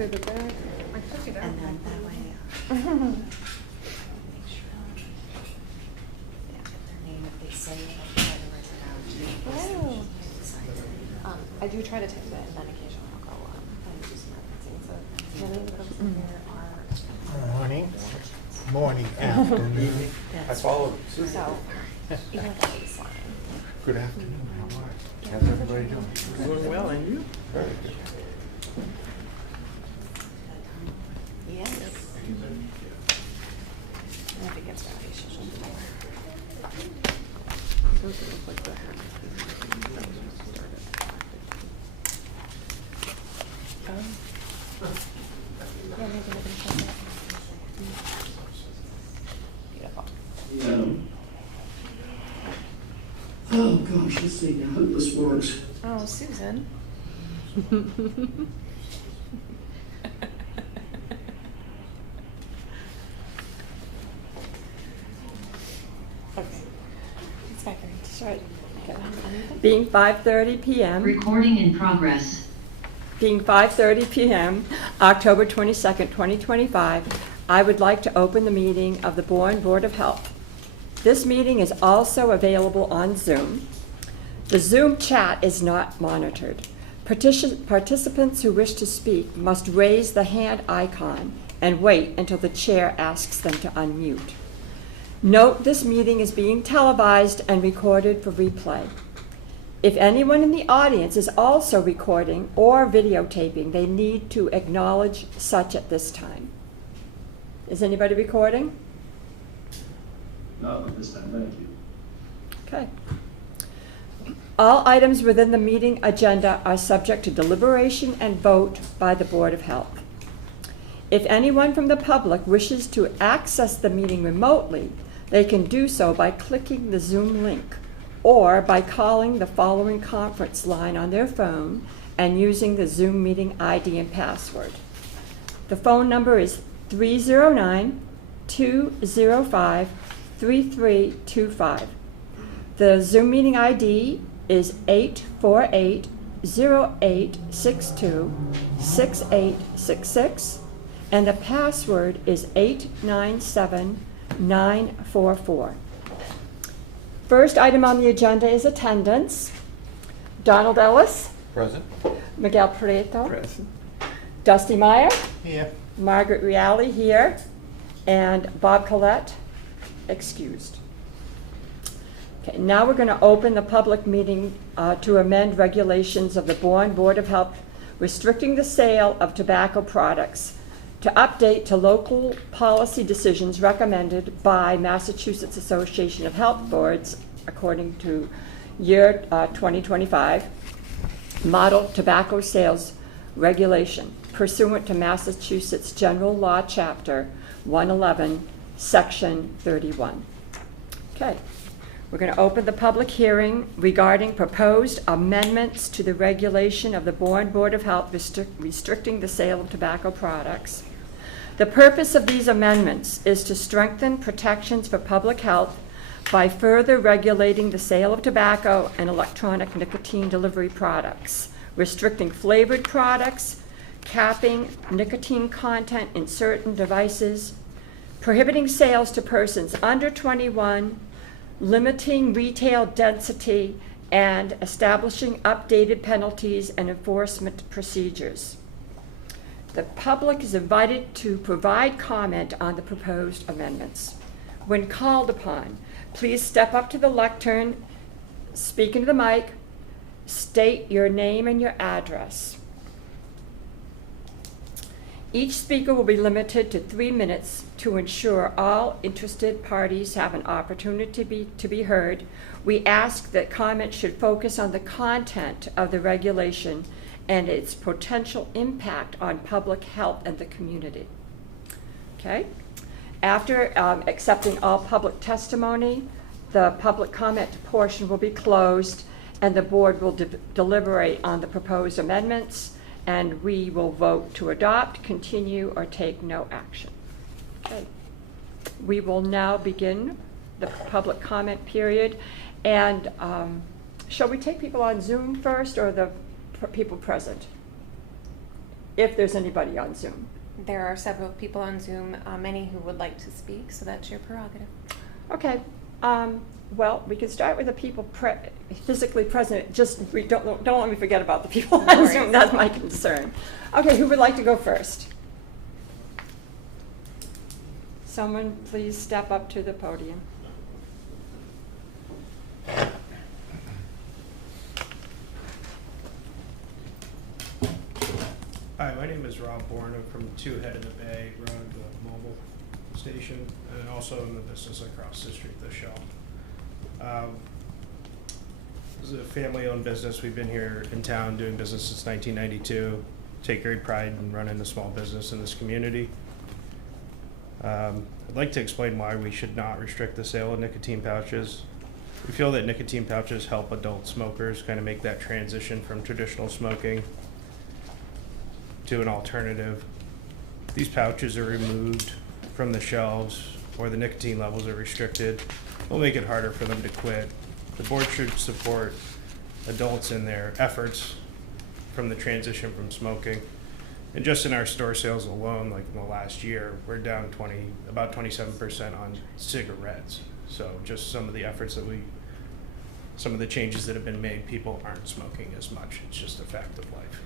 say the back. I took it out. And then that way, make sure. Yeah, get their name if they say it, I'll try to write it out. Oh. I do try to type it, and then occasionally I'll go and do some referencing. So many of the folks in here are. Morning. Morning, afternoon. I followed. So even with the baseline. Good afternoon, how are you? How's everybody doing? Doing well, and you? Very good. Yes. And if it gets rowdy, she'll Doesn't look like that happened. Yeah, maybe they're gonna shut that. Beautiful. Oh gosh, let's see, I hope this works. Oh, Susan. Okay. It's back there. Start. Being 5:30 p.m. Recording in progress. Being 5:30 p.m., October 22nd, 2025, I would like to open the meeting of the Bourne Board of Health. This meeting is also available on Zoom. The Zoom chat is not monitored. Participants who wish to speak must raise the hand icon and wait until the chair asks them to unmute. Note this meeting is being televised and recorded for replay. If anyone in the audience is also recording or videotaping, they need to acknowledge such at this time. Is anybody recording? No, this time, thank you. Okay. All items within the meeting agenda are subject to deliberation and vote by the Board of Health. If anyone from the public wishes to access the meeting remotely, they can do so by clicking the Zoom link or by calling the following conference line on their phone and using the Zoom meeting ID and password. The phone number is 309-205-3325. The Zoom meeting ID is 848-0862-6866, and the password is 897944. First item on the agenda is attendance. Donald Ellis, Present? Miguel Prieto, Present. Dusty Meyer, Here. Margaret Reale here, and Bob Collette, excused. Okay, now we're going to open the public meeting to amend regulations of the Bourne Board of Health restricting the sale of tobacco products to update to local policy decisions recommended by Massachusetts Association of Health Boards according to year 2025 model tobacco sales regulation pursuant to Massachusetts General Law Chapter 111, Section 31. Okay. We're going to open the public hearing regarding proposed amendments to the regulation of the Bourne Board of Health restricting the sale of tobacco products. The purpose of these amendments is to strengthen protections for public health by further regulating the sale of tobacco and electronic nicotine delivery products, restricting flavored products, capping nicotine content in certain devices, prohibiting sales to persons under 21, limiting retail density, and establishing updated penalties and enforcement procedures. The public is invited to provide comment on the proposed amendments. When called upon, please step up to the lectern, speak into the mic, state your name and your address. Each speaker will be limited to 3 minutes to ensure all interested parties have an opportunity to be heard. We ask that comments should focus on the content of the regulation and its potential impact on public health and the community. Okay? After accepting all public testimony, the public comment portion will be closed and the board will deliberate on the proposed amendments, and we will vote to adopt, continue, or take no action. Okay. We will now begin the public comment period. And shall we take people on Zoom first or the people present? if there's anybody on Zoom. There are several people on Zoom, many who would like to speak, so that's your prerogative. Okay, well, we could start with the people physically present, just, don't let me forget about the people No on Zoom, worries. that's my concern. Okay, who would like to go first? Someone please step up to the podium. Hi, my name is Rob Bourne. I'm from 2 Head of the Bay, run the mobile station, and also in the business across the street, the Shell. This is a family-owned business. We've been here in town doing business since 1992. Take great pride in running a small business in this community. I'd like to explain why we should not restrict the sale of nicotine pouches. We feel that nicotine pouches help adult smokers kind of make that transition from traditional smoking to an alternative. These pouches are removed from the shelves or the nicotine levels are restricted. Will make it harder for them to quit. The board should support adults in their efforts from the transition from smoking. And just in our store sales alone, like in the last year, we're down about 27% on cigarettes. So just some of the efforts that some of the changes that have been made, people aren't smoking as much. It's just a fact of life.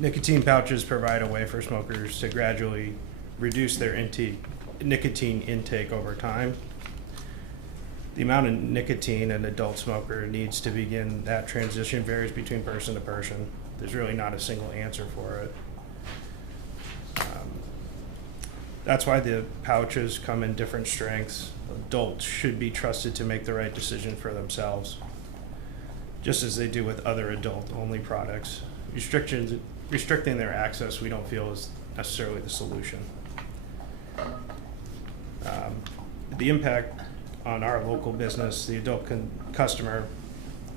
Nicotine pouches provide a way for smokers to gradually reduce their nicotine intake over time. The amount of nicotine an adult smoker needs to begin that transition varies between person to person. There's really not a single answer for it. That's why the pouches come in different strengths. Adults should be trusted to make the right decision for themselves, just as they do with other adult-only products. Restricting their access, we don't feel is necessarily the solution. The impact on our local business, the adult customer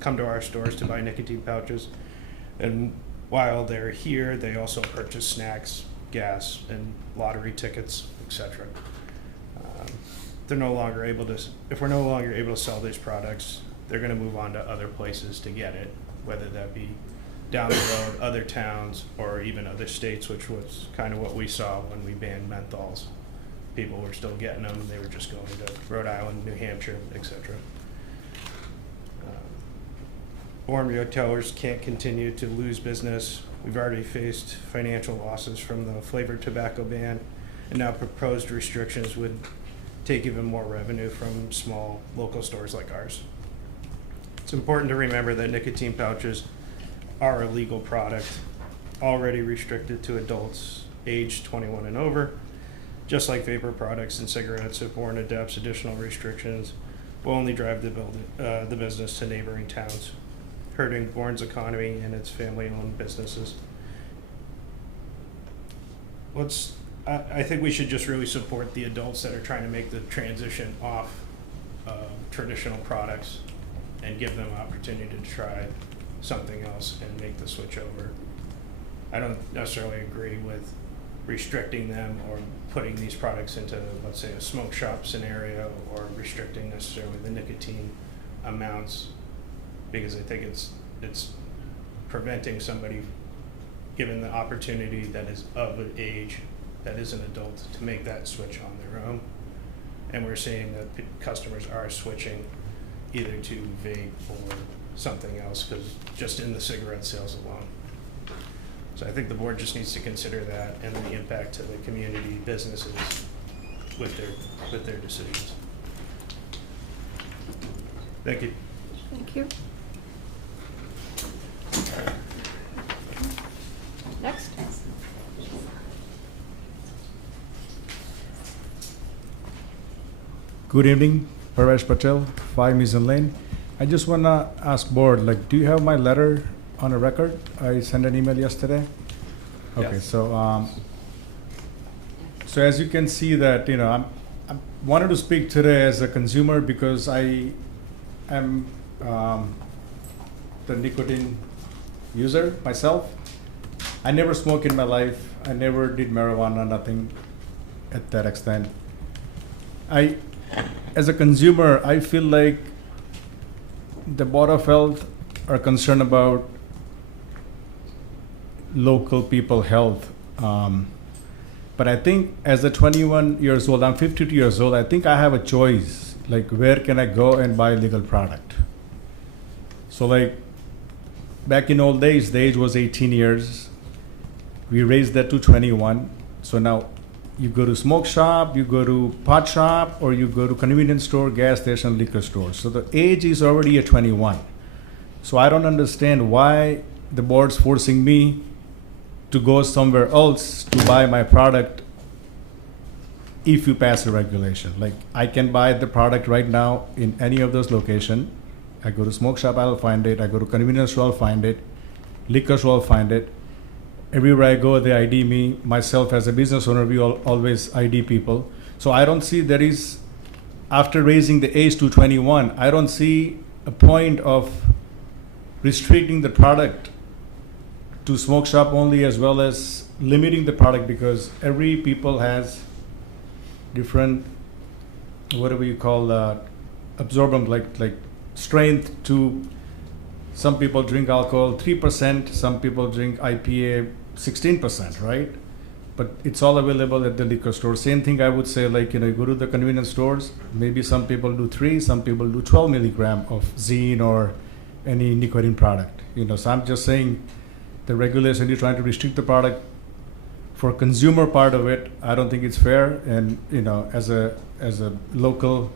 come to our stores to buy nicotine pouches, and while they're here, they also purchase snacks, gas, and lottery tickets, etc. If we're no longer able to sell these products, they're going to move on to other places to get it, whether that be down the road, other towns, or even other states, which was kind of what we saw when we banned menthols. People were still getting them. They were just going to Rhode Island, New Hampshire, etc. Bourne retailers can't continue to lose business. We've already faced financial losses from the flavored tobacco ban, and now proposed restrictions would take even more revenue from small local stores like ours. It's important to remember that nicotine pouches are a legal product, already restricted to adults aged 21 and over. Just like vapor products and cigarettes, if Bourne adopts additional restrictions, will only drive the business to neighboring towns, hurting Bourne's economy and its family-owned businesses. I think we should just really support the adults that are trying to make the transition off traditional products and give them an opportunity to try something else and make the switch over. I don't necessarily agree with restricting them or putting these products into, let's say, a smoke shop scenario, or restricting necessarily the nicotine amounts, because I think it's preventing somebody, given the opportunity that is of an age, that is an adult, to make that switch on their own. And we're seeing that customers are switching either to vape or something else, because just in the cigarette sales alone. So I think the board just needs to consider that and the impact to the community businesses with their decisions. Thank you. Thank you. Next. Good evening, Paresh Patel, 5 Mission Lane. I just want to ask board, do you have my letter on a record? I sent an email yesterday. Okay, Yes. so as you can see that, I wanted to speak today as a consumer because I am the nicotine user myself. I never smoked in my life. I never did marijuana, nothing at that extent. As a consumer, I feel like the Board of Health are concerned about local people health. But I think as a 21 years old, I'm 52 years old, I think I have a choice, like where can I go and buy legal product? So like back in old days, the age was 18 years. We raised that to 21. So now you go to smoke shop, you go to pot shop, or you go to convenience store, gas station, liquor store. So the age is already at 21. So I don't understand why the board's forcing me to go somewhere else to buy my product if you pass a regulation. Like I can buy the product right now in any of those locations. I go to smoke shop, I'll find it. I go to convenience store, I'll find it. Liquor store, I'll find it. Everywhere I go, they ID me. Myself as a business owner, we always ID people. So I don't see there is, after raising the age to 21, I don't see a point of restricting the product to smoke shop only, as well as limiting the product, because every people has different, whatever you call absorbent, like strength to. Some people drink alcohol 3%, some people drink IPA 16%, right? But it's all available at the liquor store. Same thing I would say, like, you go to the convenience stores, maybe some people do 3, some people do 12 milligram of zine or any nicotine product. So I'm just saying the regulation, you're trying to restrict the product for consumer part of it. I don't think it's fair. And, as a local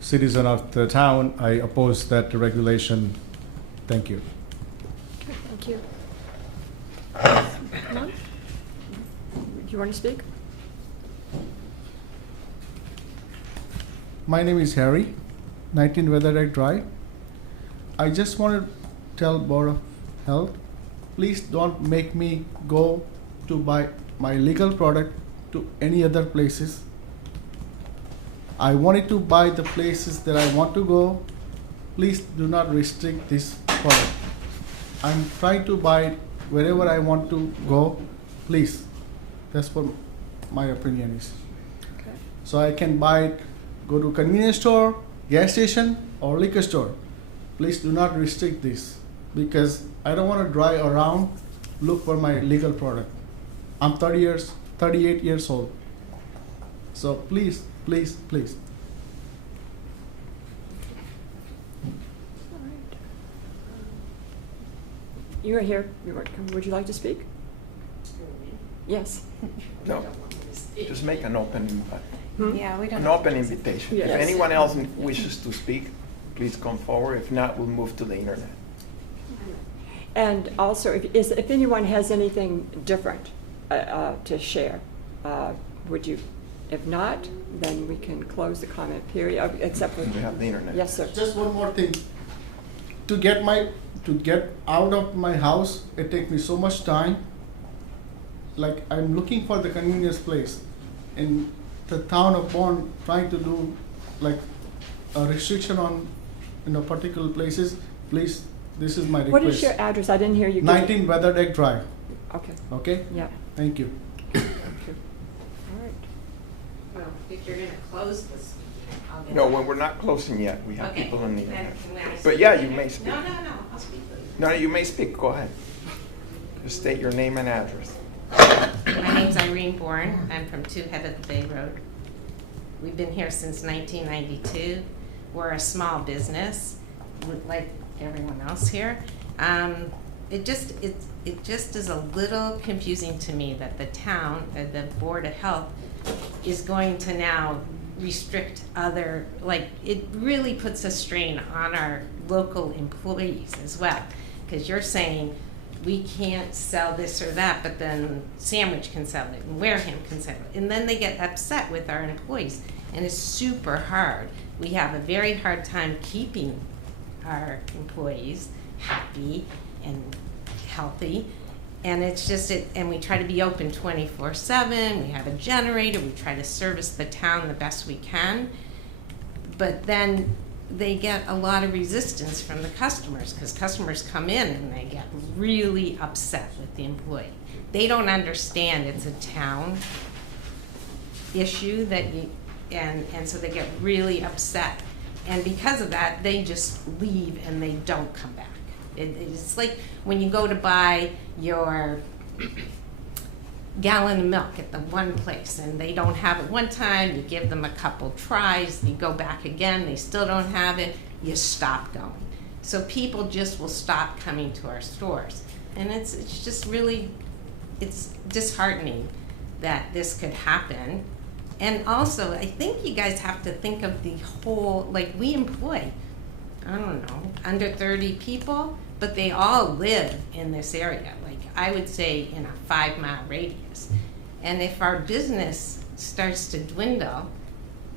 citizen of the town, I oppose that regulation. Thank you. Okay, thank you. Come on. Do you want to speak? My name is Harry, 19 Weather Deck Drive. I just want to tell Board of Health, please don't make me go to buy my legal product to any other places. I wanted to buy the places that I want to go. Please do not restrict this product. I'm trying to buy it wherever I want to go. Please. That's what my opinion is. Okay. So I can buy it, go to convenience store, gas station, or liquor store. Please do not restrict this, because I don't want to drive around, look for my legal product. I'm 38 years old. So please, please, please. All right. You are here. Would you like to speak? Yes. No, just make an open, Yeah, we don't. an open invitation. If Yes. anyone else wishes to speak, please come forward. If not, we'll move to the internet. And also, if anyone has anything different to share, would you? If not, then we can close the comment period, except for. We have the internet. Yes, sir. Just one more thing. To get out of my house, it takes me so much time. Like, I'm looking for the convenience place in the town of Bourne, trying to do like a restriction on particular places. Please, this is my request. What is your address? I didn't hear you. give it. 19 Weather Deck Drive. Okay. Okay? Yeah. Thank you. Thank you. All right. Well, if you're gonna close this, I'll get. No, when we're not closing yet, we have Okay. people in the Then internet. can I But speak? yeah, you may speak. No, I'll speak later. No, you may speak. Go ahead. Just state your name and address. My name's Irene Bourne. I'm from 2 Head of the Bay Road. We've been here since 1992. We're a small business, like everyone else here. It just is a little confusing to me that the town, the Board of Health, is going to now restrict other, like, it really puts a strain on our local employees as well. Because you're saying, we can't sell this or that, but then Sandwich can sell it, and Wareham can sell it. And then they get upset with our employees, and it's super hard. We have a very hard time keeping our employees happy and healthy. And it's just, and we try to be open 24/7, we have a generator, we try to service the town the best we can. But then they get a lot of resistance from the customers, because customers come in and they get really upset with the employee. They don't understand it's a town issue that and so they get really upset. And because of that, they just leave and they don't come back. It's like when you go to buy your gallon of milk at the one place and they don't have it one time, you give them a couple tries, you go back again, they still don't have it, you stop going. So people just will stop coming to our stores. And it's just really, it's disheartening that this could happen. And also, I think you guys have to think of the whole, like we employ, I don't know, under 30 people, but they all live in this area. Like I would say in a 5-mile radius. And if our business starts to dwindle,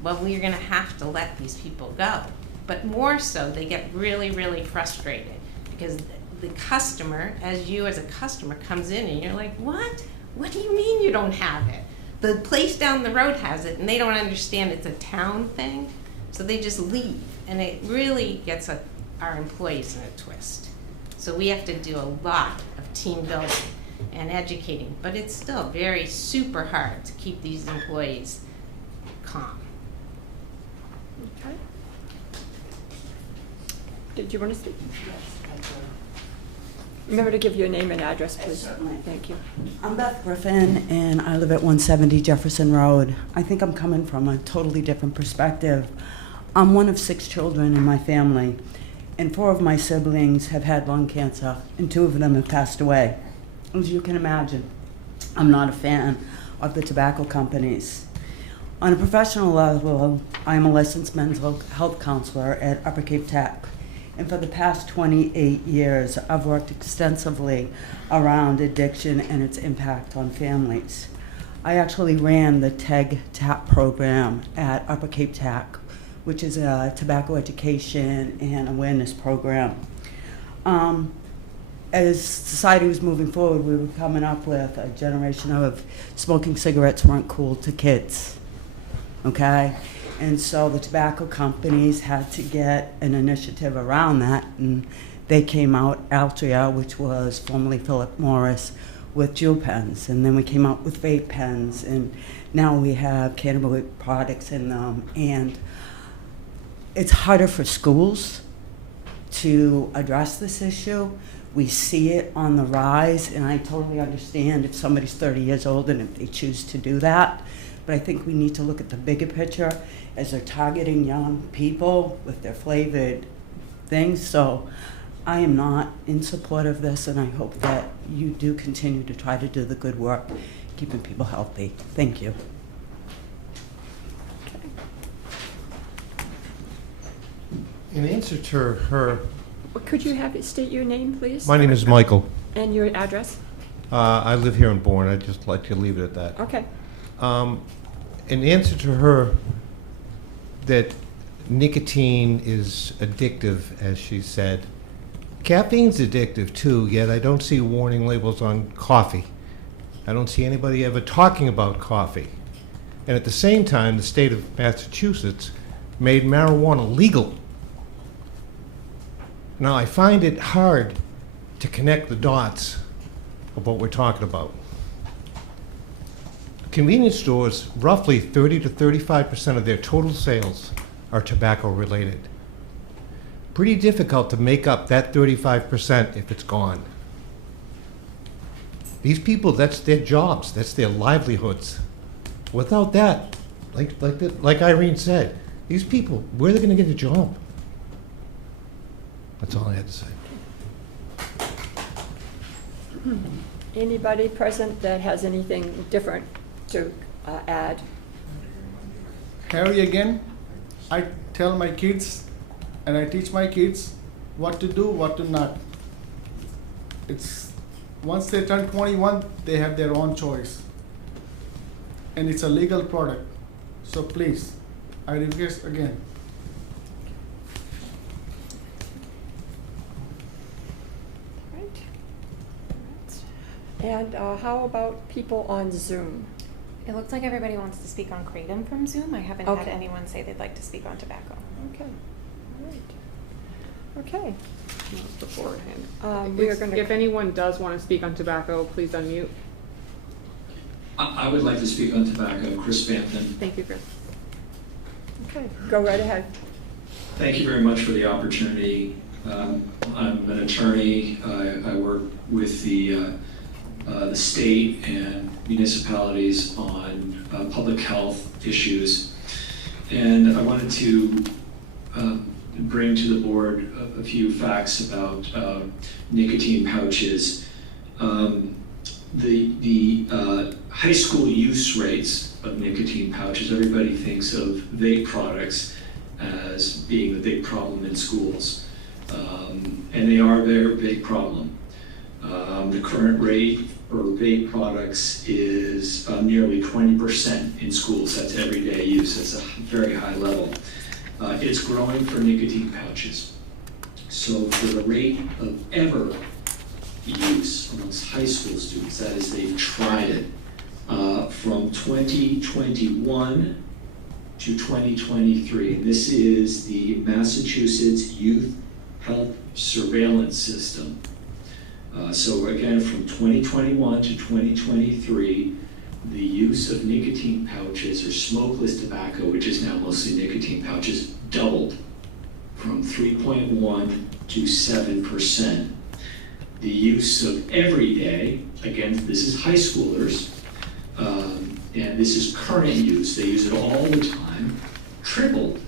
well, we're gonna have to let these people go. But more so, they get really, really frustrated because the customer, as you as a customer, comes in and you're like, what? What do you mean you don't have it? The place down the road has it and they don't understand it's a town thing. So they just leave and it really gets our employees in a twist. So we have to do a lot of team building and educating, but it's still very super hard to keep these employees calm. Okay. Did you want to speak? Remember to give your name and address, please. Certainly. Thank you. I'm Beth Griffin, and I live at 170 Jefferson Road. I think I'm coming from a totally different perspective. I'm one of 6 children in my family, and 4 of my siblings have had lung cancer, and 2 of them have passed away. As you can imagine, I'm not a fan of the tobacco companies. On a professional level, I am a licensed mental health counselor at Upper Cape Tech. And for the past 28 years, I've worked extensively around addiction and its impact on families. I actually ran the TAP program at Upper Cape Tech, which is a tobacco education and awareness program. As society was moving forward, we were coming up with a generation of smoking cigarettes weren't cool to kids, okay? And so the tobacco companies had to get an initiative around that, and they came out, Altria, which was formerly Philip Morris, with Juul pens, and then we came out with vape pens, and now we have cannabinoid products in them, and it's harder for schools to address this issue. We see it on the rise, and I totally understand if somebody's 30 years old and if they choose to do that, but I think we need to look at the bigger picture as they're targeting young people with their flavored things. So I am not in support of this, and I hope that you do continue to try to do the good work, keeping people healthy. Thank you. In answer to her, Could you state your name, please? my name is Michael. And your address? I live here in Bourne. I'd just like to leave it at that. Okay. In answer to her that nicotine is addictive, as she said, caffeine's addictive too, yet I don't see warning labels on coffee. I don't see anybody ever talking about coffee. And at the same time, the state of Massachusetts made marijuana legal. Now, I find it hard to connect the dots of what we're talking about. Convenience stores, roughly 30 to 35% of their total sales are tobacco related. Pretty difficult to make up that 35% if it's gone. These people, that's their jobs, that's their livelihoods. Without that, like Irene said, these people, where are they going to get a job? That's all I had to say. Anybody present that has anything different to add? Harry again, I tell my kids and I teach my kids what to do, what to not. It's once they turn 21, they have their own choice. And it's a legal product. So please, I request again. And how about people on Zoom? It looks like everybody wants to speak on Kratom from Zoom. I haven't had Okay. anyone say they'd like to speak on tobacco. Okay. All right. Okay. Beforehand. We are going to. If anyone does want to speak on tobacco, please unmute. I would like to speak on tobacco. Chris Bampton. Thank you, Chris. Okay, go right ahead. Thank you very much for the opportunity. I'm an attorney. I work with the the state and municipalities on public health issues. And I wanted to bring to the board a few facts about nicotine pouches. The high school use rates of nicotine pouches, everybody thinks of vape products as being the big problem in schools. And they are their big problem. The current rate for vape products is nearly 20% in schools. That's everyday use. That's a very high level. It's growing for nicotine pouches. So for the rate of ever use amongst high school students, that is, they've tried it, from 2021 to 2023. And this is the Massachusetts Youth Health Surveillance System. So again, from 2021 to 2023, the use of nicotine pouches or smokeless tobacco, which is now mostly nicotine pouches, doubled from 3.1 to 7%. The use of everyday, again, this is high schoolers, and this is current use, they use it all the time, tripled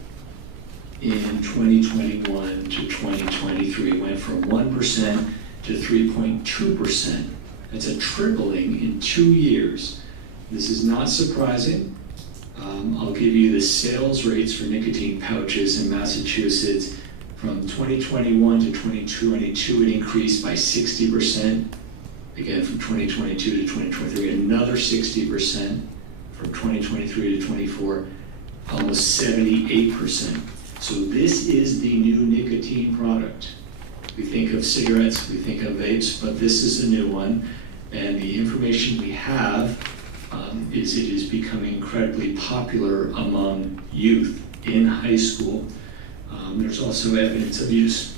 in 2021 to 2023. It went from 1% to 3.2%. That's a tripling in 2 years. This is not surprising. I'll give you the sales rates for nicotine pouches in Massachusetts. From 2021 to 2022, it increased by 60%. Again, from 2022 to 2023, another 60%. From 2023 to 24, almost 78%. So this is the new nicotine product. We think of cigarettes, we think of vapes, but this is a new one. And the information we have is it is becoming incredibly popular among youth in high school. There's also evidence of use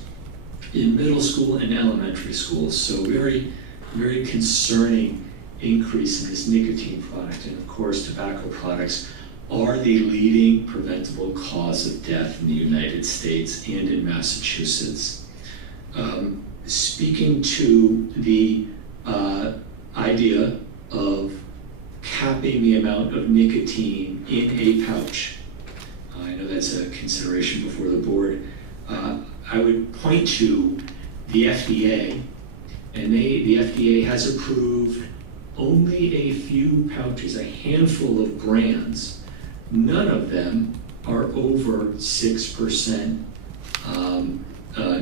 in middle school and elementary schools. So very, very concerning increase in this nicotine product. And of course, tobacco products are the leading preventable cause of death in the United States and in Massachusetts. Speaking to the idea of capping the amount of nicotine in a pouch, I know that's a consideration before the board. I would point to the FDA, and the FDA has approved only a few pouches, a handful of brands. None of them are over 6%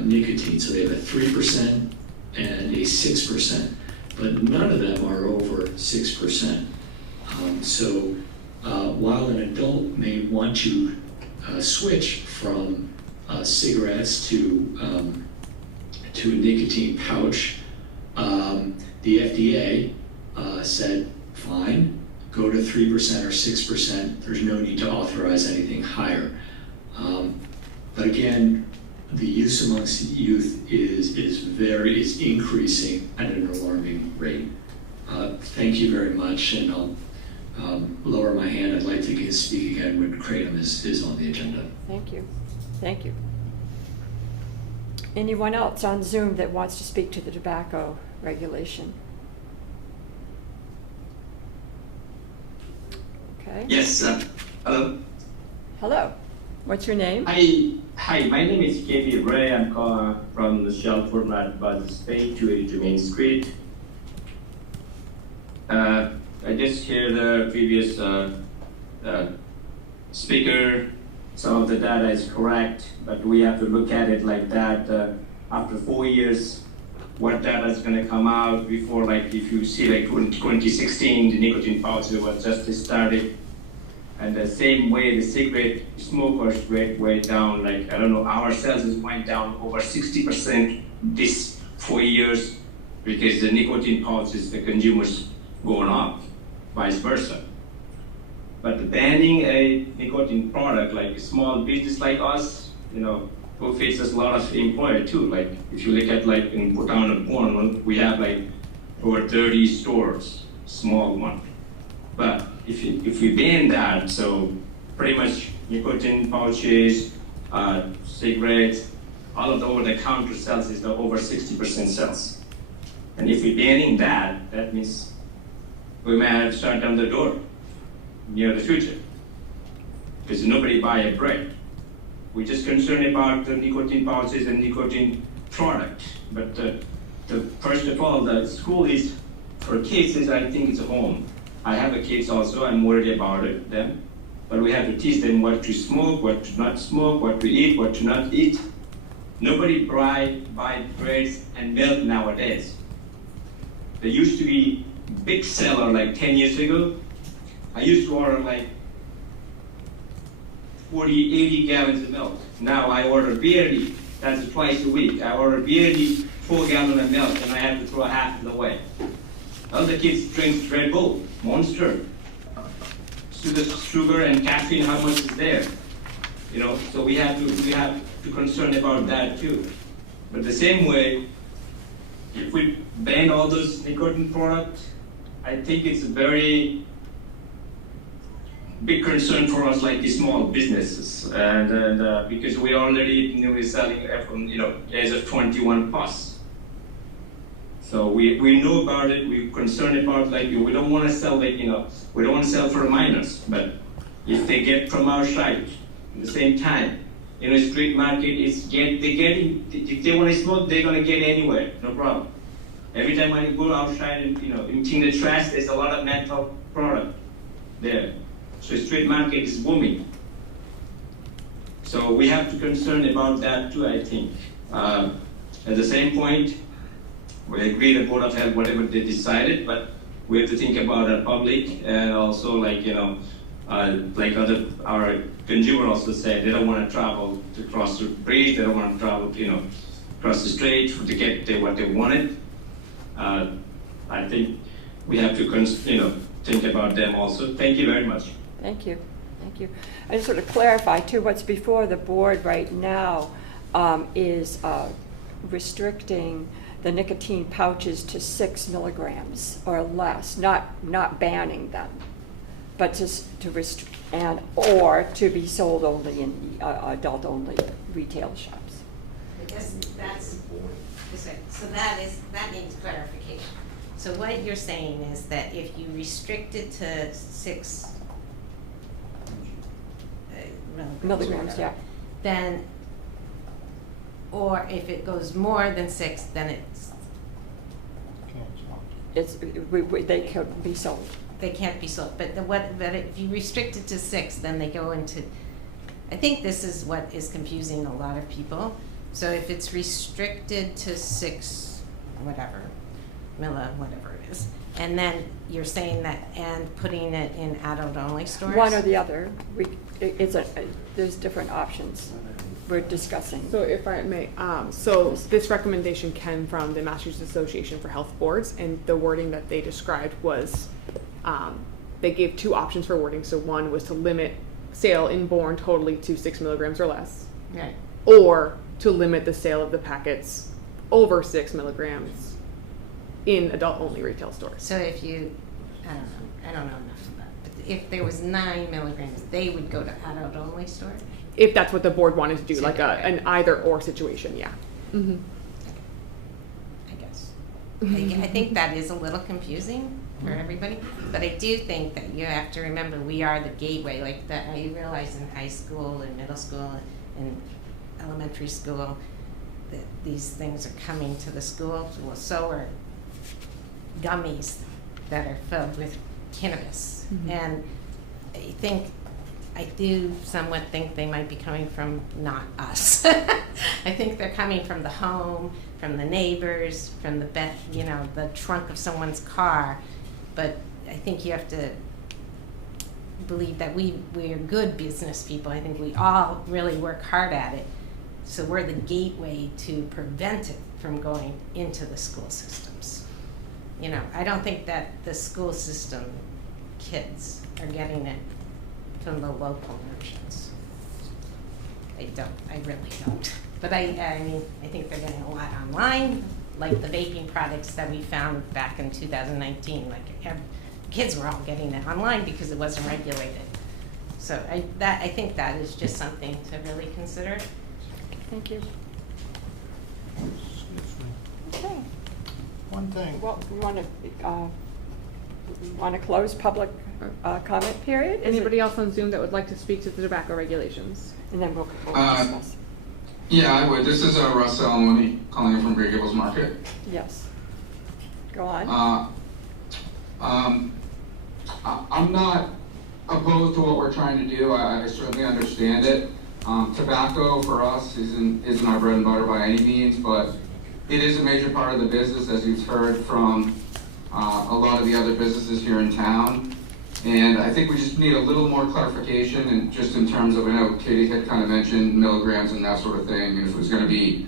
nicotine. So they have a 3% and a 6%, but none of them are over 6%. So while an adult may want to switch from cigarettes to a nicotine pouch, the FDA said, fine, go to 3% or 6%. There's no need to authorize anything higher. But again, the use amongst youth is increasing at an alarming rate. Thank you very much, and I'll lower my hand. I'd like to speak again when Kratom is on the agenda. Thank you. Thank you. Anyone else on Zoom that wants to speak to the tobacco regulation? Okay. Yes, hello. Hello. What's your name? Hi, my name is K.B. Ray. I'm calling from the Shelford, Massachusetts State, 282 Main Street. I just heard the previous speaker. Some of the data is correct, but we have to look at it like that. After 4 years, what data is going to come out before, like if you see like 2016, the nicotine pouches was just started. And the same way the cigarette smokers rate went down, like, I don't know, our sales went down over 60% this 4 years because the nicotine pouches, the consumers going up, vice versa. But banning a nicotine product, like a small business like us, you know, who faces a lot of employer too. Like if you look at like in town of Bourne, we have like over 30 stores, small one. But if we ban that, so pretty much nicotine pouches, cigarettes, all of the over-the-counter sales is the over 60% sales. And if we're banning that, that means we may have to shut down the door near the future. Because nobody buy a bread. We're just concerned about the nicotine pouches and nicotine product. But first of all, the school is, for kids, I think it's a home. I have a kids also, I'm worried about them. But we have to teach them what to smoke, what to not smoke, what to eat, what to not eat. Nobody buy breads and milk nowadays. There used to be big seller like 10 years ago. I used to order like 40, 80 gallons of milk. Now I order barely, that's twice a week. I order barely 4 gallons of milk and I have to throw half of it away. Other kids drink Red Bull, Monster. Sugar and caffeine, how much is there? You know, so we have to concern about that too. But the same way, if we ban all those nicotine products, I think it's a very big concern for us, like the small businesses, and because we already we're selling from age of 21 plus. So we know about it. We're concerned about we don't want to sell we don't want to sell for minors, but if they get from our site at the same time, street market is if they want to smoke, they're gonna get anywhere, no problem. Every time I go outside and emptying the trash, there's a lot of menthol product there. So street market is booming. So we have to concern about that too, I think. At the same point, we agree the Board of Health, whatever they decided, but we have to think about our public and also our consumer also said, they don't want to travel to cross the bridge, they don't want to travel, cross the strait to get what they wanted. I think we have to, think about them also. Thank you very much. Thank you. Thank you. I just sort of clarify too, what's before the board right now is restricting the nicotine pouches to 6 milligrams or less, not banning them, but just to or to be sold only in adult-only retail shops. So that needs clarification. So what you're saying is that if you restrict it to 6 milligrams, yeah. Then, or if it goes more than 6, then they could be sold. They can't be sold. But but if you restrict it to 6, then they go into. I think this is what is confusing a lot of people. So if it's restricted to 6, whatever it is, and then you're saying that and putting it in adult-only stores. One or the other. There's different options we're discussing. So if I may, so this recommendation came from the Massachusetts Association for Health Boards, and the wording that they described was, they gave 2 options for wording. So one was to limit sale in Bourne totally to 6 milligrams or less. Right. Or to limit the sale of the packets over 6 milligrams in adult-only retail stores. So if you, I don't know enough about it, but if there was 9 milligrams, they would go to adult-only stores? If that's what the board wanted to do, So like an either-or situation, yeah. Mm-hmm. I guess. I think that is a little confusing for everybody, but I do think that you have to remember we are the gateway, like that I realize in high school and middle school and elementary school that these things are coming to the school. Well, so are gummies that are filled with cannabis. Mm-hmm. And I do somewhat think they might be coming from not us. I think they're coming from the home, from the neighbors, from the trunk of someone's car. But I think you have to believe that we're good business people. I think we all really work hard at it. So we're the gateway to prevent it from going into the school systems. I don't think that the school system kids are getting it from the local merchants. I really don't. But I think they're getting a lot online, like the vaping products that we found back in 2019. Kids were all getting it online because it wasn't regulated. So I think that is just something to really consider. Thank you. Okay. One thing. Well, we want to close public comment period? Is it- Anybody else on Zoom that would like to speak to the tobacco regulations? And then we'll discuss. Yeah, I would. This is Russ Salamoni calling in from Grey Gables Market. Yes. Go on. I'm not opposed to what we're trying to do. I certainly understand it. Tobacco for us isn't our bread and butter by any means, but it is a major part of the business, as you've heard from a lot of the other businesses here in town. And I think we just need a little more clarification, and just in terms of, I know Katie had kind of mentioned milligrams and that sort of thing, and if it was going to be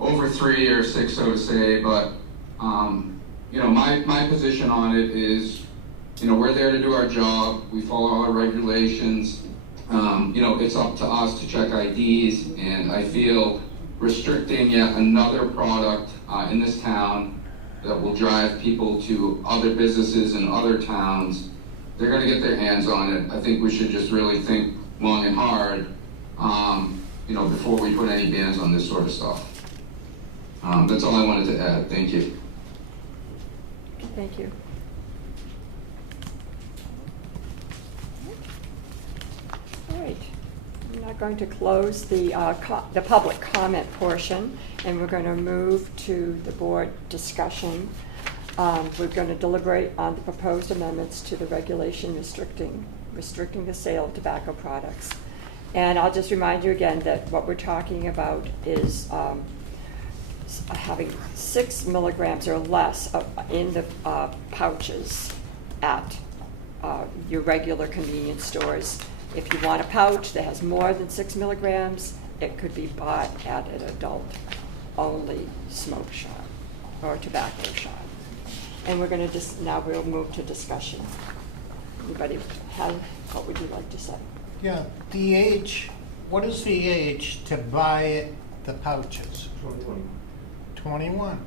over 3 or 6, so to say. But my position on it is, we're there to do our job. We follow all our regulations. It's up to us to check IDs, and I feel restricting yet another product in this town that will drive people to other businesses in other towns. They're going to get their hands on it. I think we should just really think long and hard, before we put any bans on this sort of stuff. That's all I wanted to add. Thank you. Thank you. All right. I'm now going to close the public comment portion, and we're going to move to the board discussion. We're going to deliberate on the proposed amendments to the regulation restricting the sale of tobacco products. And I'll just remind you again that what we're talking about is having 6 milligrams or less in the pouches at your regular convenience stores. If you want a pouch that has more than 6 milligrams, it could be bought at an adult-only smoke shop or tobacco shop. And we're going to now we'll move to discussion. Anybody what would you like to say? Yeah, the age, what is the age to buy the pouches? 21.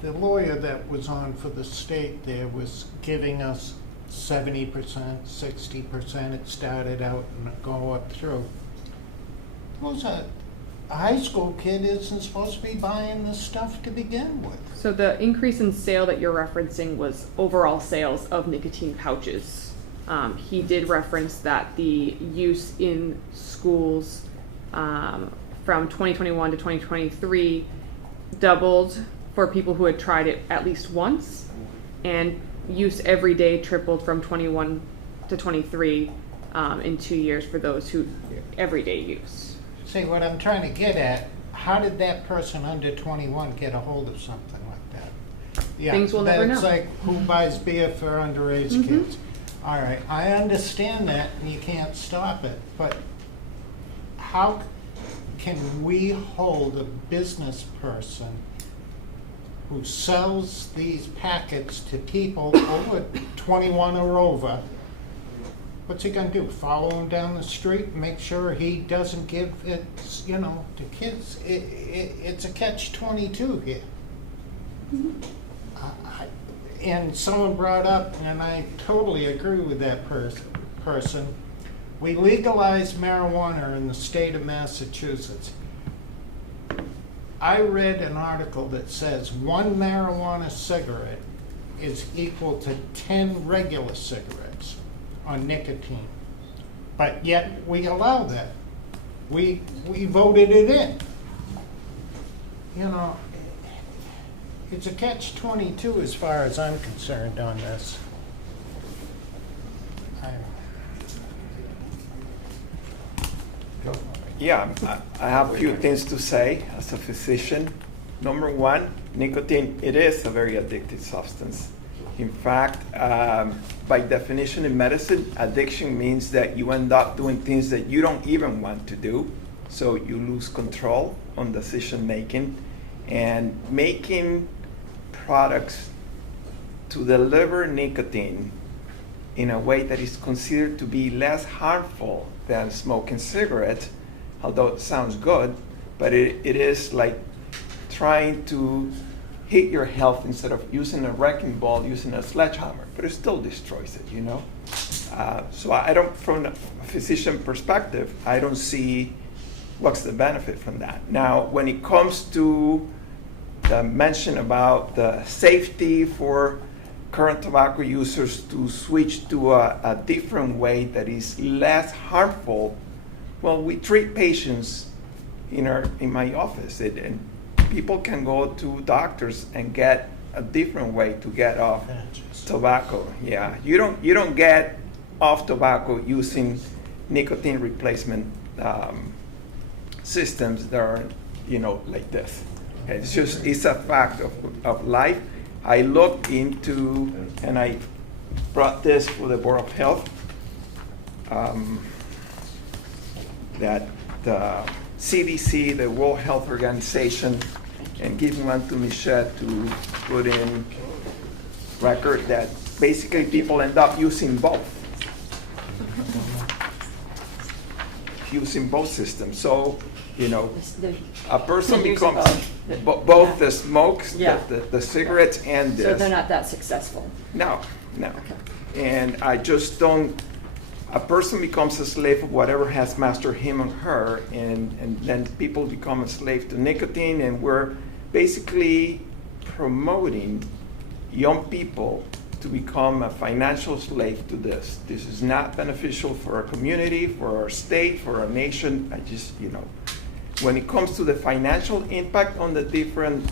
The lawyer that was on for the state there was giving us 70%, 60%. It started out and go up through. A high school kid isn't supposed to be buying this stuff to begin with. So the increase in sale that you're referencing was overall sales of nicotine pouches. He did reference that the use in schools from 2021 to 2023 doubled for people who had tried it at least once, and use every day tripled from 21 to 23 in 2 years for those who everyday use. See, what I'm trying to get at, how did that person under 21 get a hold of something like that? Yeah, Things we'll never know. That's like who buys beer for underage kids. All right, I understand that, and you can't stop it, but how can we hold a business person who sells these packets to people over 21 or over? What's he gonna do? Follow him down the street and make sure he doesn't give it, to kids? It's a catch-22 here. And someone brought up, and I totally agree with that person, we legalized marijuana in the state of Massachusetts. I read an article that says 1 marijuana cigarette is equal to 10 regular cigarettes on nicotine. But yet we allow that. We voted it in. It's a catch-22 as far as I'm concerned on this. Yeah, I have a few things to say as a physician. Number one, nicotine, it is a very addictive substance. In fact, by definition in medicine, addiction means that you end up doing things that you don't even want to do. So you lose control on decision making, and making products to deliver nicotine in a way that is considered to be less harmful than smoking cigarettes, although it sounds good, but it is like trying to hit your health instead of using a wrecking ball, using a sledgehammer, but it still destroys it, So I don't, from a physician perspective, I don't see what's the benefit from that. Now, when it comes to the mention about the safety for current tobacco users to switch to a different way that is less harmful. Well, we treat patients in my office, and people can go to doctors and get a different way to get off tobacco. Yeah, you don't get off tobacco using nicotine replacement systems that are like this. It's a fact of life. I looked into, and I brought this for the Board of Health, that the CDC, the World Health Organization, and giving one to Michelle to put in record that basically people end up using both. Using both systems. So, a person becomes both the smokes, the cigarettes, and this. So they're not that successful. No. And I just don't. A person becomes a slave of whatever has mastered him or her, and then people become a slave to nicotine, and we're basically promoting young people to become a financial slave to this. This is not beneficial for our community, for our state, for our nation. I just, when it comes to the financial impact on the different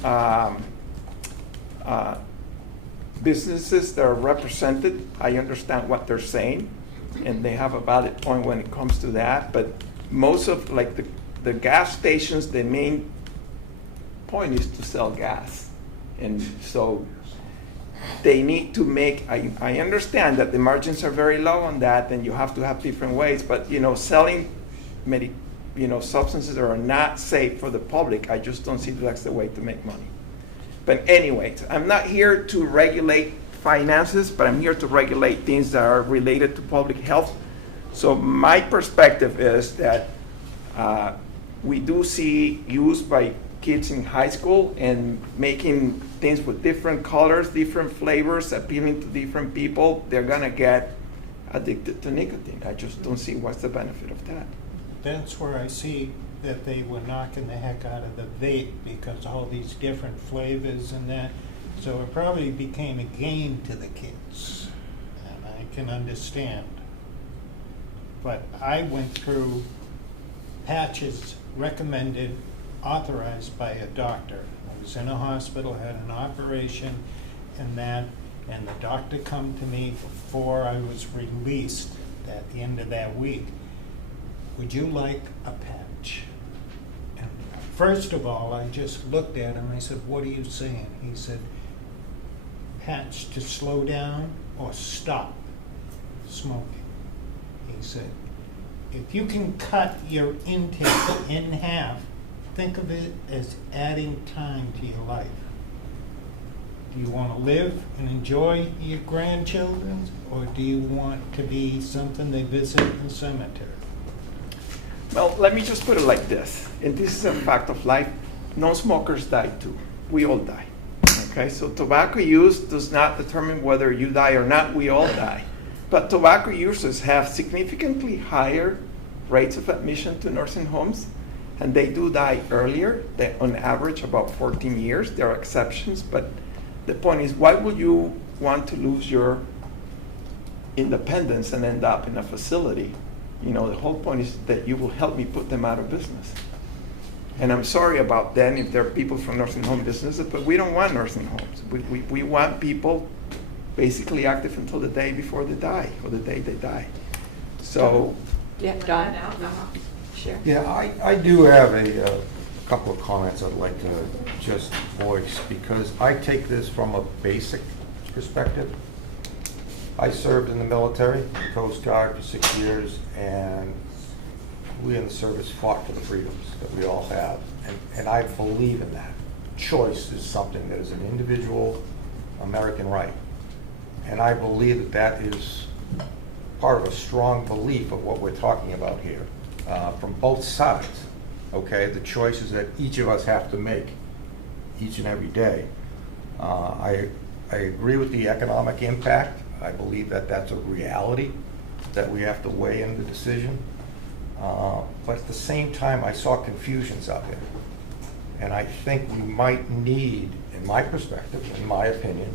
businesses that are represented, I understand what they're saying, and they have a valid point when it comes to that. But most of the gas stations, the main point is to sell gas, and so they need to make. I understand that the margins are very low on that, and you have to have different ways. But selling substances that are not safe for the public, I just don't see that's the way to make money. But anyways, I'm not here to regulate finances, but I'm here to regulate things that are related to public health. So my perspective is that we do see use by kids in high school and making things with different colors, different flavors, appealing to different people. They're gonna get addicted to nicotine. I just don't see what's the benefit of that. That's where I see that they were knocking the heck out of the vape, because all these different flavors and that. So it probably became a game to the kids, and I can understand. But I went through patches recommended, authorized by a doctor. I was in a hospital, had an operation, and the doctor come to me before I was released at the end of that week. Would you like a patch? And first of all, I just looked at him. I said, what are you saying? He said, patch to slow down or stop smoking. He said, if you can cut your intake in half, think of it as adding time to your life. Do you want to live and enjoy your grandchildren, or do you want to be something they visit in the cemetery? Well, let me just put it like this, and this is a fact of life. Non-smokers die too. We all die. Okay, so tobacco use does not determine whether you die or not. We all die. But tobacco users have significantly higher rates of admission to nursing homes, and they do die earlier. They, on average, about 14 years. There are exceptions, but the point is, why would you want to lose your independence and end up in a facility? The whole point is that you will help me put them out of business. And I'm sorry about that if there are people from nursing home businesses, but we don't want nursing homes. We want people basically active until the day before they die, or the day they die. So. Yeah, Don? Sure. Yeah, I do have a couple of comments I'd like to just voice, because I take this from a basic perspective. I served in the military, the Coast Guard for 6 years, and we in the service fought for the freedoms that we all have. And I believe in that. Choice is something that is an individual American right. And I believe that that is part of a strong belief of what we're talking about here, from both sides, okay? The choices that each of us have to make each and every day. I agree with the economic impact. I believe that that's a reality that we have to weigh in the decision. But at the same time, I saw confusions out there. And I think we might need, in my perspective, in my opinion,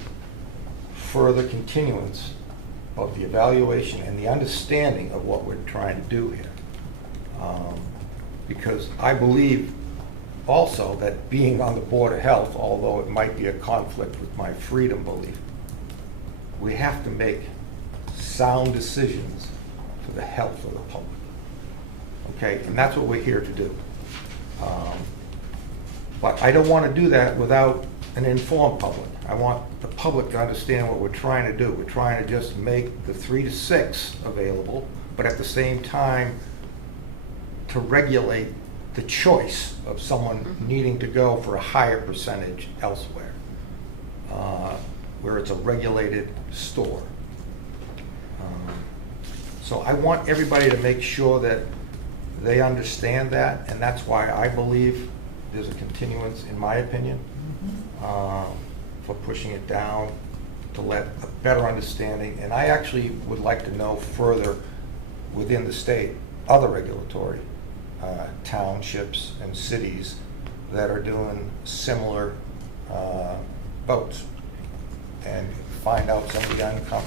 further continuance of the evaluation and the understanding of what we're trying to do here. Because I believe also that being on the Board of Health, although it might be a conflict with my freedom belief, we have to make sound decisions for the health of the public. Okay, and that's what we're here to do. But I don't want to do that without an informed public. I want the public to understand what we're trying to do. We're trying to just make the 3 to 6 available, but at the same time to regulate the choice of someone needing to go for a higher percentage elsewhere, where it's a regulated store. So I want everybody to make sure that they understand that, and that's why I believe there's a continuance, in my opinion, for pushing it down to let a better understanding. And I actually would like to know further within the state, other regulatory townships and cities that are doing similar votes, and find out some of the